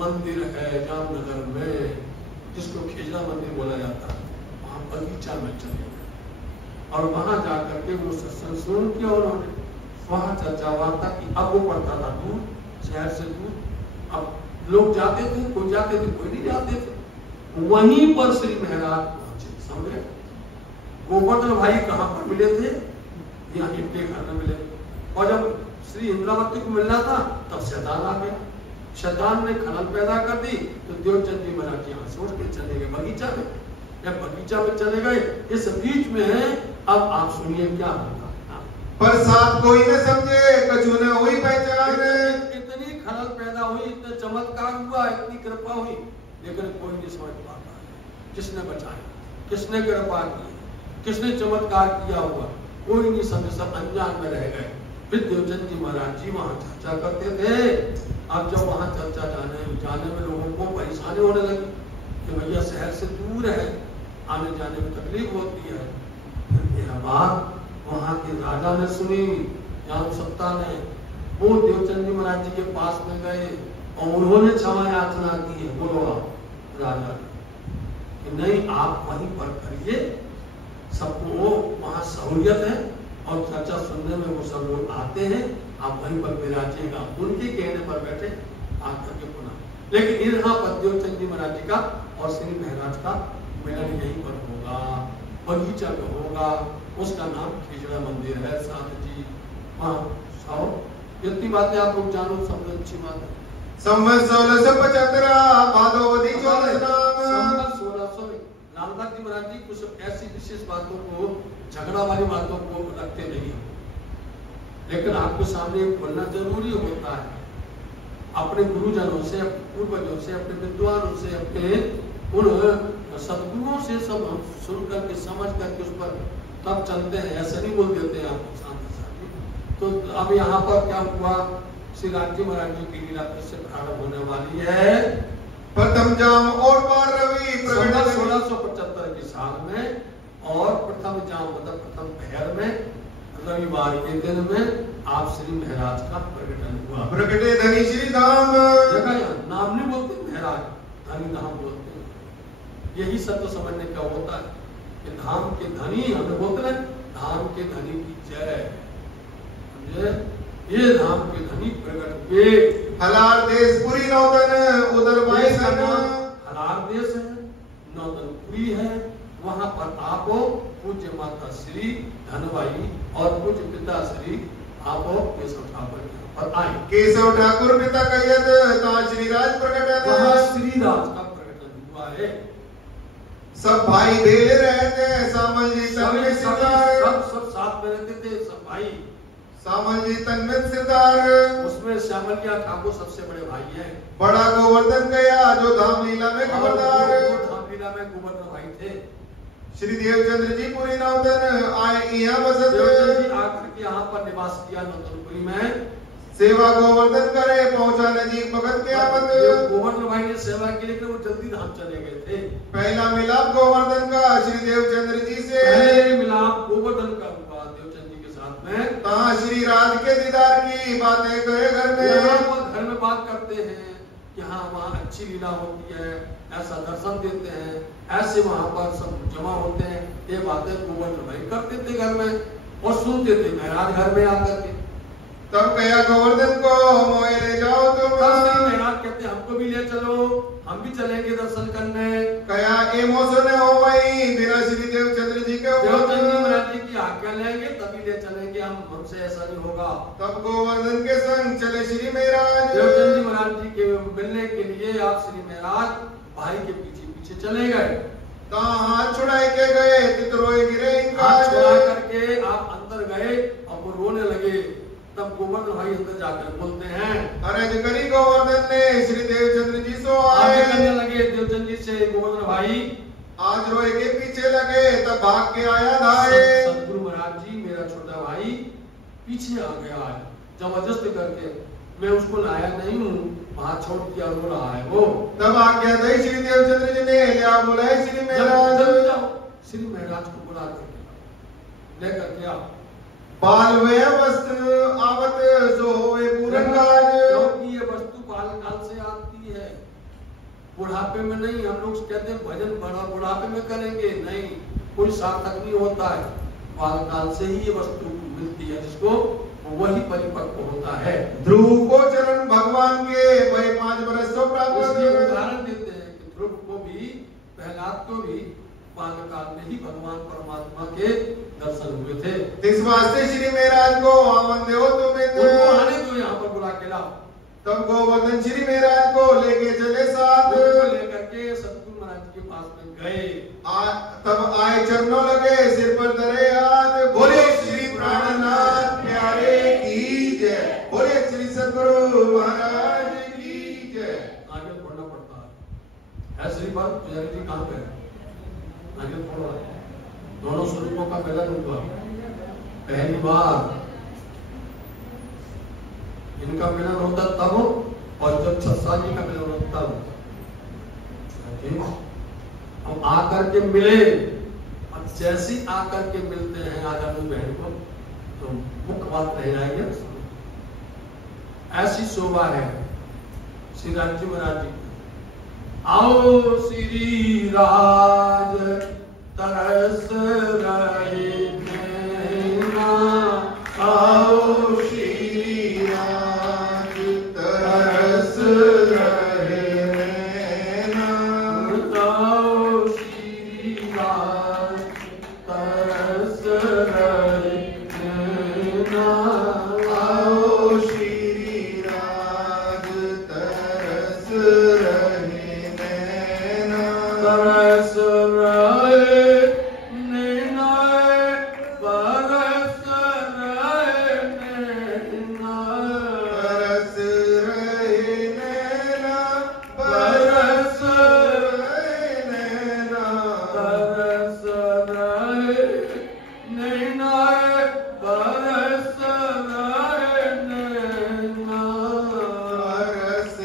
मंदिर है जामनगर में जिसको खेजड़ा मंदिर बोला जाता है, वहां बगीचा में चले गए और वहां जाकर के वो सत्संग सुन किया उन्होंने। वहां चर्चा वार्ता की। अब वो पड़ता था दूर, शहर से दूर। अब लोग जाते थे, कोई जाते थे, कोई नहीं जाते थे। वहीं पर श्री महाराज पहुंचे। समझे, गोवर्धन भाई कहाँ पर मिले थे, यहाँ इनके घर में मिले। और जब श्री इंद्रावती को मिलना था तब शैतान आ गया। शैतान ने खलल पैदा कर दी। तो देवचंद जी महाराज यहाँ से उठ के चले गए बगीचा में। जब बगीचा में चले गए, इस बीच में अब आप सुनिए क्या होगा। प्रसाद कोई न समझे, कछु न हुई पहचान। इतनी खलल पैदा हुई, इतना चमत्कार हुआ, इतनी कृपा हुई, लेकिन कोई नहीं समझ पाता किसने बचाया, किसने कृपा की, किसने चमत्कार किया हुआ, कोई नहीं समझे, सब अनजान में रह गए। फिर देवचंद जी महाराज जी वहां चर्चा करते थे। अब जब वहां चर्चा जाने में लोगों को परेशानी होने लगी कि भैया शहर से दूर है, आने जाने में तकलीफ होती है। फिर यह बात वहां के राजा ने सुनी, जाम सत्ता ने। वो देवचंद जी महाराज जी के पास में गए और उन्होंने क्षमा याचना की है। बोलो आप राजा कि नहीं, आप वहीं पर करिए, सबको वहां सहूलियत है, और चर्चा सुनने में वो सब लोग आते हैं, आप वहीं पर विराजिएगा, उनके कहने पर बैठे आकर के पुनः। लेकिन यहाँ पर देवचंद जी महाराज जी का और श्री महाराज का मिलन यहीं पर होगा, बगीचा में होगा, उसका नाम खिजड़ा मंदिर है। साथ जी हाँ साओ इतनी बातें आप लोग जानो, सब अच्छी बात है। संवत 1675 भादोवदी 14 संवत 1600 में लालबाग जी महाराज जी कुछ ऐसी विशेष बातों को, झगड़ा वाली बातों को रखते नहीं, लेकिन आपके सामने बोलना जरूरी होता है। अपने गुरुजनों से, अपने पूर्वजों से, अपने विद्वानों से, अपने उन सदगुरुओं से सब सुन करके समझ करके उस पर तब चलते हैं, ऐसा नहीं बोल देते हैं आपको सामने सामने। तो अब यहाँ पर क्या हुआ, श्री रामजी महाराज जी की लीला फिर से प्रारंभ होने वाली है। प्रथम जाम और पार रवि 1675 के साल में, और प्रथम जाम मतलब प्रथम पहर में रविवार के दिन में आप श्री महाराज का प्रकटन हुआ। प्रकटे धनी श्री धाम, देखा यहाँ नाम नहीं बोलते महाराज, धनी धाम बोलते हैं। यही सत्य समझने का होता है कि धाम के धनी हमें बोलते हैं, धाम के धनी की जय। ये धाम के धनी प्रकट हुए। हलार देश पुरी नौतन उधर बाई हलार देश है, नौतनपुरी है, वहां पर आप पूज्य माता श्री धनवाई और पूज्य पिता श्री आप केशव ठाकुर पर आए। केशव ठाकुर पिता कहियत ता श्री राज प्रकटन, वहां श्री राज का प्रकटन हुआ है। सब भाई भेले रहते हैं, सामल जी तन्मित सिरदार, सब साथ में रहते थे, सब भाई। सामल जी तन्मित सिरदार, उसमें श्यामलिया ठाकुर सबसे बड़े भाई हैं। बड़ा गोवर्धन गया जो धाम लीला में खबरदार, धाम लीला में गोवर्धन भाई थे। श्री देवचंद्र जी पुरी नौतन आए यहाँ बसत, देवचंद्र जी आकर के यहाँ पर निवास किया नौतनपुरी में। सेवा गोवर्धन करे पहुंचा नजीक भगत के आवत, गोवर्धन भाई ने सेवा की, लेकिन वो जल्दी धाम चले गए थे। पहला मिलाप गोवर्धन का श्री देवचंद्र जी से, पहले मिलाप गोवर्धन का हुआ देवचंद्र जी के साथ में। कहा श्री राज के दीदार की बातें कहे घर में, घर में बात करते हैं कि हाँ वहाँ अच्छी लीला होती है, ऐसा दर्शन देते हैं, ऐसे वहाँ पर सब जमा होते हैं। ये बातें गोवर्धन भाई करते थे घर में और सुनते थे महाराज घर में आकर के। तब कहा गोवर्धन को मोए ले जाओ तुम, महाराज कहते हमको भी ले चलो, हम भी चलेंगे दर्शन करने। कहा ए मोसो ने हो वही बिना श्री देवचंद्र जी के महाराज जी की आज्ञा लेंगे तभी ले चलेंगे हम, हमसे ऐसा नहीं होगा। तब गोवर्धन के संग चले श्री महाराज, देवचंद जी महाराज जी के मिलने के लिए आप श्री महाराज भाई के पीछे पीछे चले गए। हाथ छुड़ाए के गए, तितरोए गिरे इनका, हाथ छुड़ा करके आप अंदर गए और वो रोने लगे। तब गोवर्धन भाई अंदर जाकर बोलते हैं, अरज करी गोवर्धन ने श्री देवचंद्र जी सो आए, करने लगे देवचंद जी से गोवर्धन भाई आज रोए के पीछे लगे, तब भाग के आया धाए। सतगुरु महाराज जी मेरा छोटा भाई पीछे आ गया है, जबरदस्ती करके, मैं उसको लाया नहीं हूँ, वहां छोड़ दिया, रो रहा है वो। तब आज्ञा दी श्री देवचंद्र जी ने, लिया बुलाए श्री महाराज, श्री महाराज को बुला करके लेकर के आओ। बाल वे वस्तु आवत सो होवे पूरन काज, क्योंकि ये वस्तु बाल काल से आती है, बुढ़ापे में नहीं। हम लोग कहते हैं भजन बड़ा बुढ़ापे में करेंगे, नहीं, कोई सार्थक नहीं होता है। बाल काल से ही ये वस्तु मिलती है, जिसको वही परिपक्व होता है। ध्रुव को चरण भगवान के वही 5 बरस सो प्राप्त, उदाहरण देते हैं कि ध्रुव को भी, प्रहलाद को भी बाल काल में ही भगवान परमात्मा के दर्शन हुए थे। इस वास्ते श्री महाराज को आमन दो तुम्हें, उनको आने दो यहाँ पर बुला के लाओ। तब गोवर्धन श्री महाराज को लेके चले साथ, लेकर के सतगुरु महाराज के पास में गए। तब आए चरणों लगे, सिर पर धरे हाथ, बोले श्री प्राणनाथ प्यारे की जय, बोले श्री सतगुरु महाराज की जय। आगे पढ़ना पड़ता है, ऐसी बात पुजारी जी कहाँ पे है, आगे पढ़ो। दोनों स्वरूपों का मिलन हुआ पहली बार, इनका मिलन होता तब, और जब 6 साल जी का मिलन होता तब। हम आकर के मिले, अब जैसे आकर के मिलते हैं आजादी बहन को, तो मुख्य बात रह जाएगी। ऐसी शोभा है श्री रामजी महाराज जी। आओ श्री राज तरस रहे आओ श्री राज तरस रहे नैना, आओ श्री राज तरस रहे नैना, आओ श्री राज तरस रहे नैना, तरस रहे नैना, बरस रहे नैना, तरस रहे नैना, बरस रहे नैना, तरस रहे नैना, बरस रहे नैना, बरस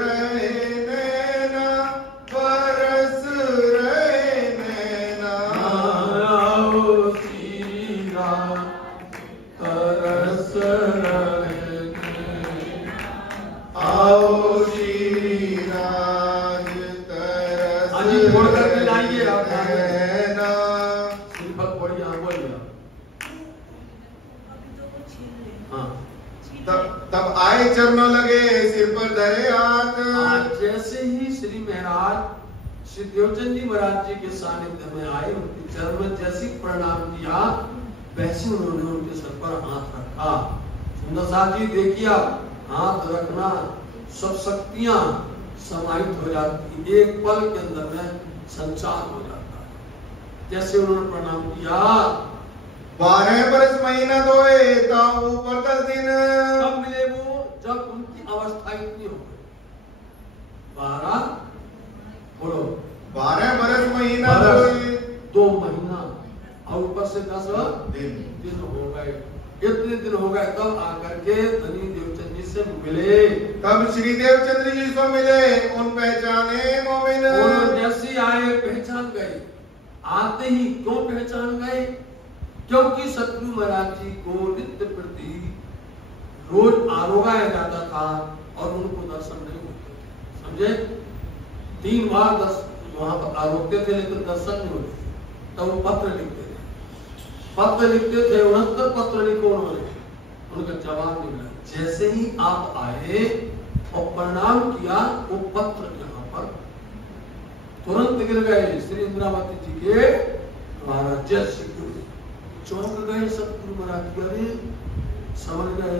रहे नैना, बरस रहे नैना, आओ श्री राम तरस रहे नैना, आओ श्री राज तरस हाँ जी, छोड़ करके लाइए आप नैना। श्रीफल पढ़िए, हाँ बोलिए। हाँ, तब आए चरणों लगे, सिर पर धरे हाथ। आज जैसे ही श्री महाराज श्री देवचंद जी महाराज जी के सानिध्य में आए, उनके चरण में जैसे ही प्रणाम किया, वैसे उन्होंने उनके सर पर हाथ रखा। सुंदर साथ जी देखिए, आप हाथ रखना, सब शक्तियां समाहित हो जाती, एक पल के अंदर में संचार हो जाता है। जैसे उन्होंने प्रणाम किया, 12 बरस महीना धोए ताऊ ऊपर 10 दिन। कब मिले वो? जब उनकी अवस्था इतनी हो गई। 12 बोलो, 12 बरस महीना बरस, धोए 2 महीना और ऊपर से 10 दिन। दिन हो गए। इतने दिन हो गए, तब आकर के धनी देवचंद जी से मिले। तब श्री देवचंद्र जी से मिले, उन पहचाने मोमिन। उन्होंने जैसे आए पहचान गए। आते ही क्यों पहचान गए? क्योंकि सतगुरु महाराज जी को नित्य प्रति रोज आरोगाया जाता था और उनको दर्शन नहीं होते। समझे? 3 बार वहां पर आरोगते थे, लेकिन दर्शन नहीं होते। तब वो पत्र लिखते थे, पत्र लिखते थे। 69 पत्र लिखो उन्होंने, उनका जवाब नहीं मिला। जैसे ही आप आए और प्रणाम किया, वो पत्र यहाँ पर तुरंत गिर गए श्री इंद्रावती जी के महाराज। जैसे चौंक गए सतगुरु महाराज, अरे समझ गए,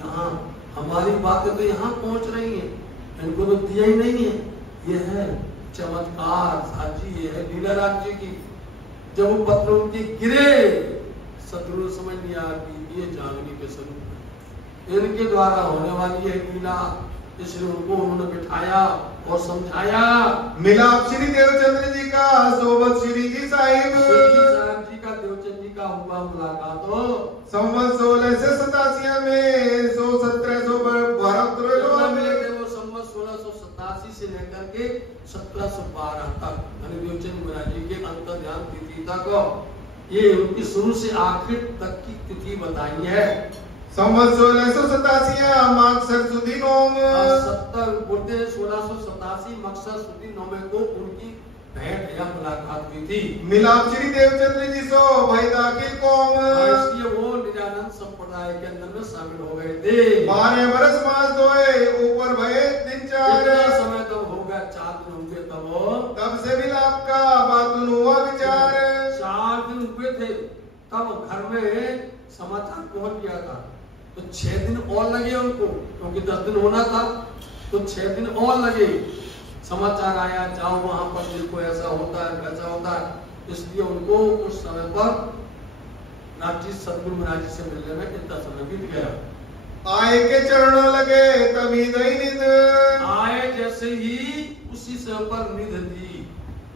यहाँ हमारी बातें तो यहाँ पहुंच रही हैं, इनको तो दिया ही नहीं है। ये है चमत्कार साजी, ये है लीला राज जी की। जब वो पत्र उनके गिरे, सतगुरु समझ लिया कि ये जागने के स्वरूप है, इनके द्वारा होने वाली है लीला। इसलिए उनको उन्होंने बिठाया और समझाया। मिला श्री देवचंद्र जी का सोबत श्री जी साहिब। साहब जी का देवचंद जी का हुआ मुलाकात हो संवत 1687 में 1712 मिले थे। वो संवत 1687 से लेकर के 1712 तक देवचंद महाराज जी के अंतर ध्यान तिथि तक, ये उनकी शुरू से आखिर तक की तिथि बताई है। संवत 1687 माघ सरस्वती नोम। 1687 मकसद सुदी नौमे को उनकी भेंट या मुलाकात हुई थी। मिलाप श्री देवचंद्र जी सो भाई दाखिल कौम। इसलिए वो निजानंद संप्रदाय के अंदर में शामिल हो गए थे। 12 बरस मास धोए ऊपर भये दिन 4। समय तब हो गया 4 दिन हुए, तब से मिलाप का बातुन हुआ विचार। 4 दिन हुए थे, तब घर में समाचार पहुंच गया था। तो 6 दिन और लगे उनको, क्योंकि 10 दिन होना था, तो 6 दिन और लगे। समाचार आया, जाओ वहां पर देखो, ऐसा होता है वैसा होता है। इसलिए उनको उस समय पर राजी सतगुरु महाराज जी से मिलने में कितना समय बीत गया। आए के चरणों लगे तभी दई निध। आए जैसे ही उसी समय पर निध दी।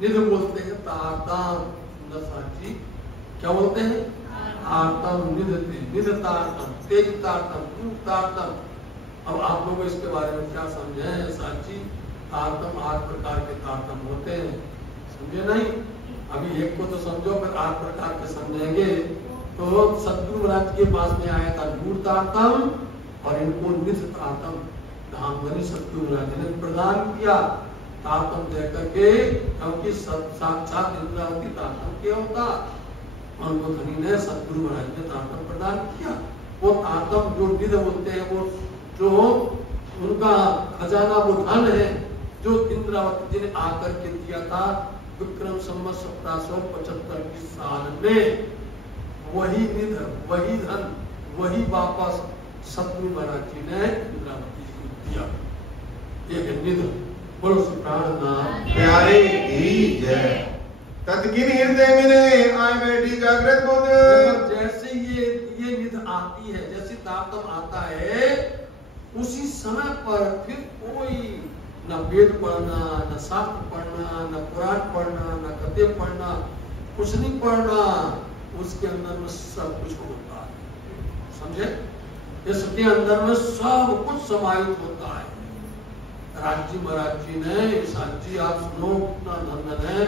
निध बोलते हैं तारतम। सुंदर साथ जी क्या बोलते हैं? तारतम निधति, निध तारतम, तेज तारतम, दूर तारतम। अब आप लोग इसके बारे में क्या समझे साची? तारतम 8 प्रकार के तारतम होते हैं, समझे नहीं? अभी एक को तो समझो, फिर 8 प्रकार के समझेंगे। तो सतगुरु महाराज के पास में आया था दूर तारतम और इनको निध तारतम धामधनी सतगुरु महाराज ने प्रदान किया। तारतम दे करके, क्योंकि साक्षात इंद्रावती तारतम क्या होता, उनको धनी ने सतगुरु महाराज ने तारतम प्रदान किया। वो तातम जो निध बोलते हैं, वो जो उनका खजाना, वो धन है जो इंद्रावती जी ने आकर के दिया था विक्रम संवत 1775 की साल में, वही निध, वही धन, वही वापस सतगुरु महाराज जी ने इंद्रावती जी को दिया। ये है निध। बोलो श्री प्राणनाथ प्यारे की जय। तत्किन हृदय में आए बैठी जागृत बुद्ध। जैसे ये निध आती है, जैसे तातम आता है, उसी समय पर फिर कोई न वेद पढ़ना, न शास्त्र पढ़ना, न पुराण पढ़ना, न कथे पढ़ना, कुछ नहीं पढ़ना, उसके अंदर में सब कुछ होता है। समझे? इसके अंदर में सब कुछ समाहित होता है। राज्य महाराज जी ने, साथ जी आप सुनो कितना धन है,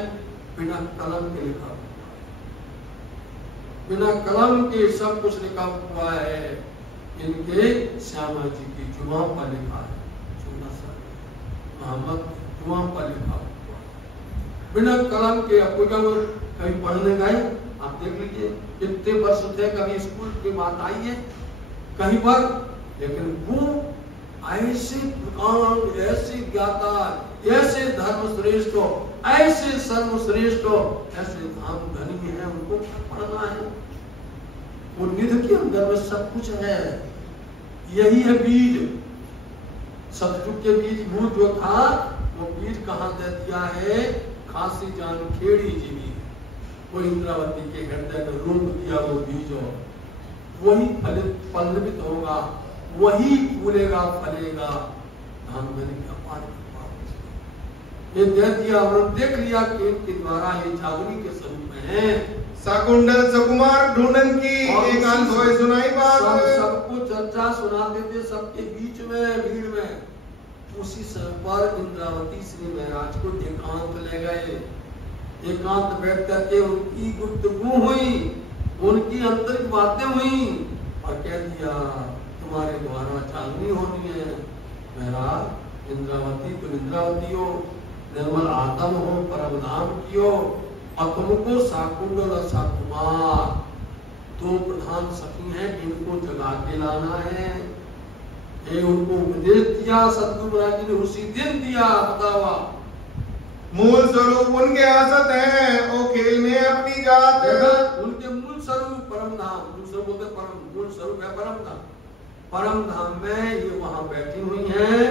बिना कलम के लिखा हुआ, बिना कलम के सब कुछ लिखा हुआ है। इनके श्यामा जी की जुमा पर लिखा है, मोहम्मद जुमा पर लिखा हुआ, बिना कलम के। आपको क्या कभी पढ़ने गए, आप देख लीजिए कितने वर्ष थे, कभी स्कूल की बात आई है कहीं पर, लेकिन वो ऐसे प्रकांड, ऐसे ज्ञाता, ऐसे धर्म श्रेष्ठ, ऐसे सर्वश्रेष्ठ, ऐसे धाम धनी है, उनको क्या पढ़ना है? वो निध के अंदर में सब कुछ है। यही है बीज। सतयुग के बीज भूत जो था, वो बीज कहाँ दे दिया है? खासी जान खेड़ी जी ने वो इंद्रावती के हृदय में रोप दिया वो बीज, वही फलित पल्लवित होगा, वही फूलेगा फलेगा। धाम धनी का पानी ये दे दिया और देख लिया कि इनके द्वारा ये जागरी के स्वरूप में है। सकुंडल सकुमार ढूंढन की एकांत होए सुनाई बात। सबको चर्चा सुनाते थे सबके बीच में, भीड़ में। उसी समय पर इंद्रावती श्री महाराज को एकांत ले गए। एकांत बैठ करके उनकी गुफ्तगू हुई, उनकी आंतरिक बातें हुई और कह दिया तुम्हारे द्वारा जागनी होनी है। महाराज इंद्रावती तो इंद्रावती हो, निर्मल आत्म हो, परम धाम की हो, और तुमको साकुंडल और साकुमार दो प्रधान सखी हैं, इनको जगा के लाना है। ये उनको उपदेश दिया सतगुरु महाराज जी ने उसी दिन दिया। बतावा मूल स्वरूप उनके आसत है, ओ खेल में अपनी जात। उनके मूल स्वरूप परम धाम, मूल स्वरूप बोलते परम, मूल स्वरूप है परम धाम। परम धाम में ये वहां बैठी हुई हैं,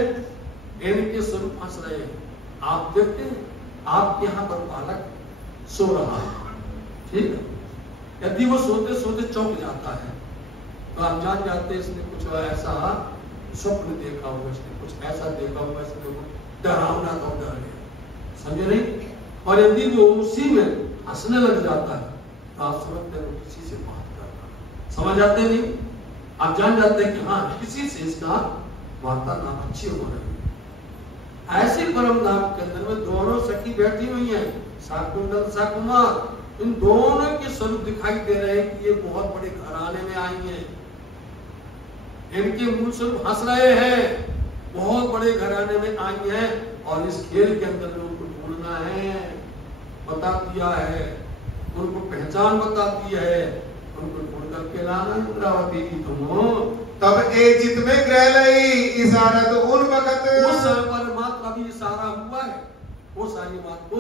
इनके स्वरूप हंस रहे हैं। आप देखते हैं आपके यहाँ पर बालक सो रहा है, ठीक है, यदि वो सोते सोते चौंक जाता है तो आप जान जाते हैं इसने कुछ ऐसा स्वप्न देखा होगा, इसने कुछ ऐसा देखा होगा, इसने डरावना तो डर गया, समझे नहीं? और यदि वो उसी में हंसने लग जाता है तो आप समझते हैं किसी से बात कर रहा है, समझ जाते नहीं? आप जान जाते हैं कि हाँ किसी से इसका वार्तालाप अच्छी हो रही है। ऐसे परम धाम के अंदर में दोनों सखी बैठी हुई हैं, साकुंडल साकुमार। इन दोनों के स्वरूप दिखाई दे रहे हैं कि ये बहुत बड़े घराने में आई हैं। इनके मूल स्वरूप हंस रहे हैं, बहुत बड़े घराने में आई हैं और इस खेल के अंदर में उनको ढूंढना है, बता दिया है, उनको पहचान बता दी है, उनको ढूंढ करके लाना। इंद्रावती जी तुम तब एक चित में ग्रह लई इशारा तो उन वक्त। उस समय पर मात्र अभी इशारा हुआ है, वो सारी बात को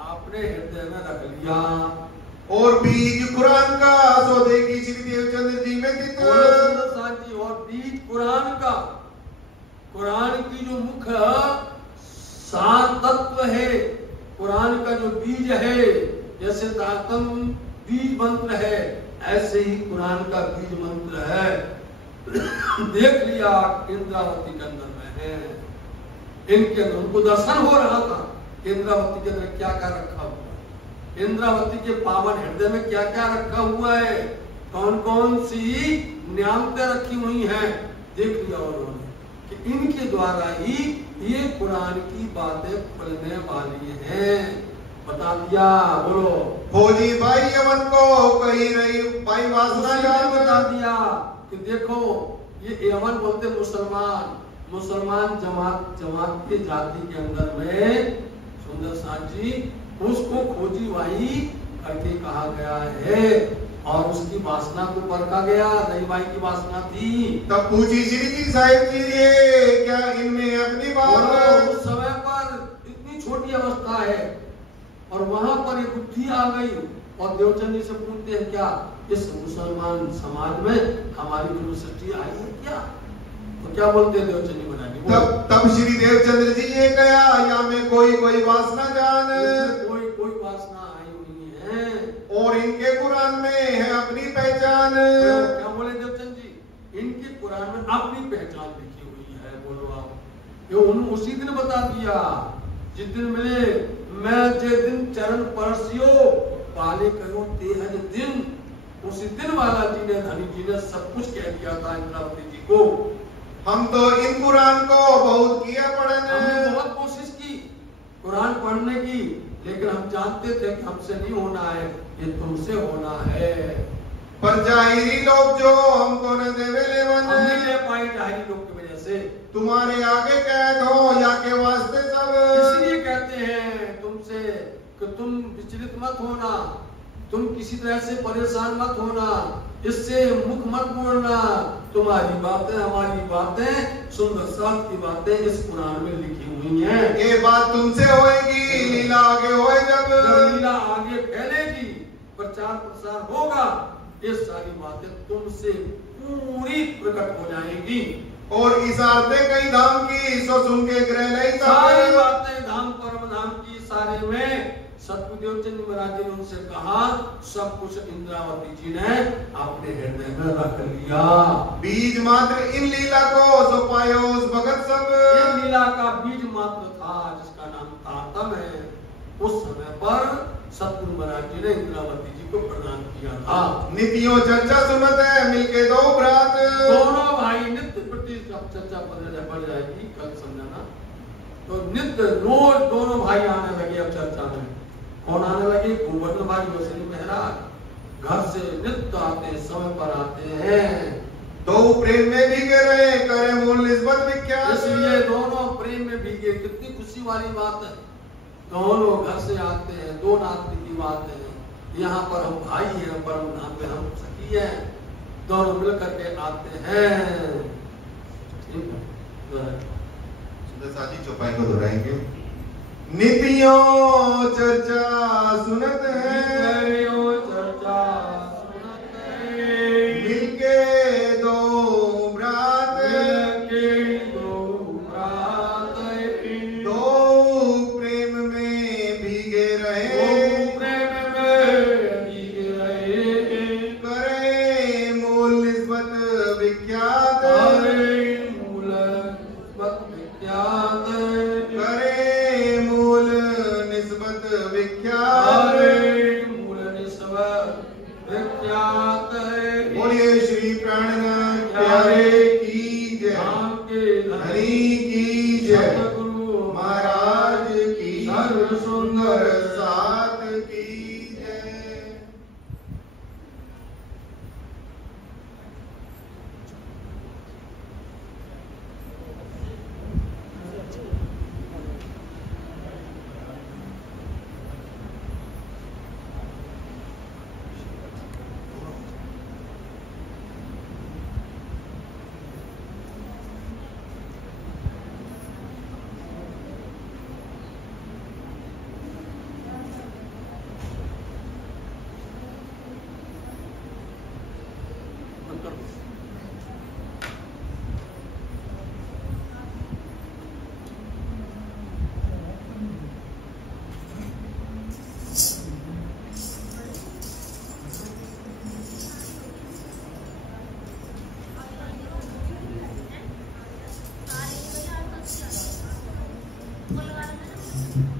आपने हृदय में रख लिया। और बीज कुरान का सौदे की श्री देवचंद्र जी में तित। और बीज कुरान का, कुरान की जो मुख्य सार तत्व है, कुरान का जो बीज है, जैसे तातम बीज मंत्र है, ऐसे ही कुरान का बीज मंत्र है। देख लिया इंद्रावती के अंदर में है, इनके अंदर उनको दर्शन हो रहा था इंद्रावती के अंदर क्या क्या रखा हुआ है, इंद्रावती के पावन हृदय में क्या क्या रखा हुआ है, कौन कौन सी न्यामतें रखी हुई हैं। देख लिया उन्होंने कि इनके द्वारा ही ये कुरान की बातें खुलने वाली हैं, बता दिया। बोलो फौजी भाई यमन को कही रही भाई वासना जान। बता दिया कि देखो ये यमन बोलते मुसलमान, मुसलमान जमात के जाति के अंदर में सुंदर साथ जी उसको खोजी भाई करके कहा गया है। और उसकी वासना को परखा गया। दही भाई की वासना थी। तब पूछी श्री जी साहिब जी ये क्या इनमें अपनी बात? उस समय पर इतनी छोटी अवस्था है और वहां पर एक बुद्धि आ गई और देवचंद जी से पूछते हैं क्या इस मुसलमान समाज में हमारी जन्म सृष्टि आई है क्या? तो क्या बोलते हैं देवचंद जी महाराज? तब श्री देवचंद्र जी ये कहा या में कोई वासना जान, कोई वासना आई हुई है और इनके कुरान में है अपनी पहचान। क्या बोले देवचंद जी? इनके कुरान में अपनी पहचान लिखी हुई है। बोलो आप, ये उन्होंने उसी दिन बता दिया जिस दिन मिले मैं जे दिन चरण परसियो पाले करो तेहज दिन। उसी दिन वाला जी ने धनी जी ने सब कुछ कह दिया था इंद्रावती जी को। हम तो इन कुरान को बहुत किया पढ़ने, हमने बहुत कोशिश की कुरान पढ़ने की, लेकिन हम जानते थे कि हमसे नहीं होना है, ये तुमसे होना है। पर जाहिरी लोग जो हमको न देवे लेवन, हम नहीं ले पाए जाहिरी लोग की वजह से। तुम्हारे आगे कैद हो या के वास्ते सब, इसलिए कहते हैं तुमसे कि तुम विचलित मत होना, तुम किसी तरह से परेशान मत होना, इससे मुख मत मोड़ना। तुम्हारी बातें हमारी बातें सुंदर साथ की बातें इस कुरान में लिखी हुई हैं। ये बात तुमसे होएगी, लीला आगे होए जब लीला आगे फैलेगी, प्रचार प्रसार होगा, ये सारी बातें तुमसे पूरी प्रकट हो जाएंगी। और इशारते कई धाम की सो सुन के ग्रह नहीं सारी बातें धाम परम धाम की सारे में सतगुरु देवचंद महाराज जी ने उनसे कहा सब कुछ इंद्रावती जी ने अपने हृदय में रख लिया। बीज मात्र इन लीला को सो पायो उस भगत सब, इन लीला का बीज मात्र था जिसका नाम तारतम है। उस समय पर सतगुरु महाराज जी ने इंद्रावती जी को प्रदान किया था। नित्यों चर्चा सुनत है मिलके दो भ्रात, दोनों भाई नित्य प्रति चर्चा बढ़ जाएगी, कल समझाना। तो नित्य रोज दोनों भाई आने लगे अब चर्चा में। कौन आने लगे? गोवर्धन भाई वसली महाराज घर से नित्य आते, समय पर आते हैं। दो प्रेम में भीगे रहे करे मूल निस्बत विख्यात, इसलिए दोनों प्रेम में भीगे। कितनी खुशी वाली बात है, दोनों घर से आते हैं, दो नाती की बात है। यहाँ पर हम भाई हैं, परम धाम में हम सखी हैं, दोनों मिल करके आते हैं। ठीक है, साजी चौपाई को दोहराएंगे। नित्यों चर्चा सुनत है, चर्चा सुनत है, मिलके दो भ्रात, दो प्रेम में भीगे रहे, करे मूल निस्बत विख्यात, बोलिए श्री प्राणनाथ प्यारे की जय, हरि की जय, महाराज की सर्व सुंदर साथ की जय। बोलवा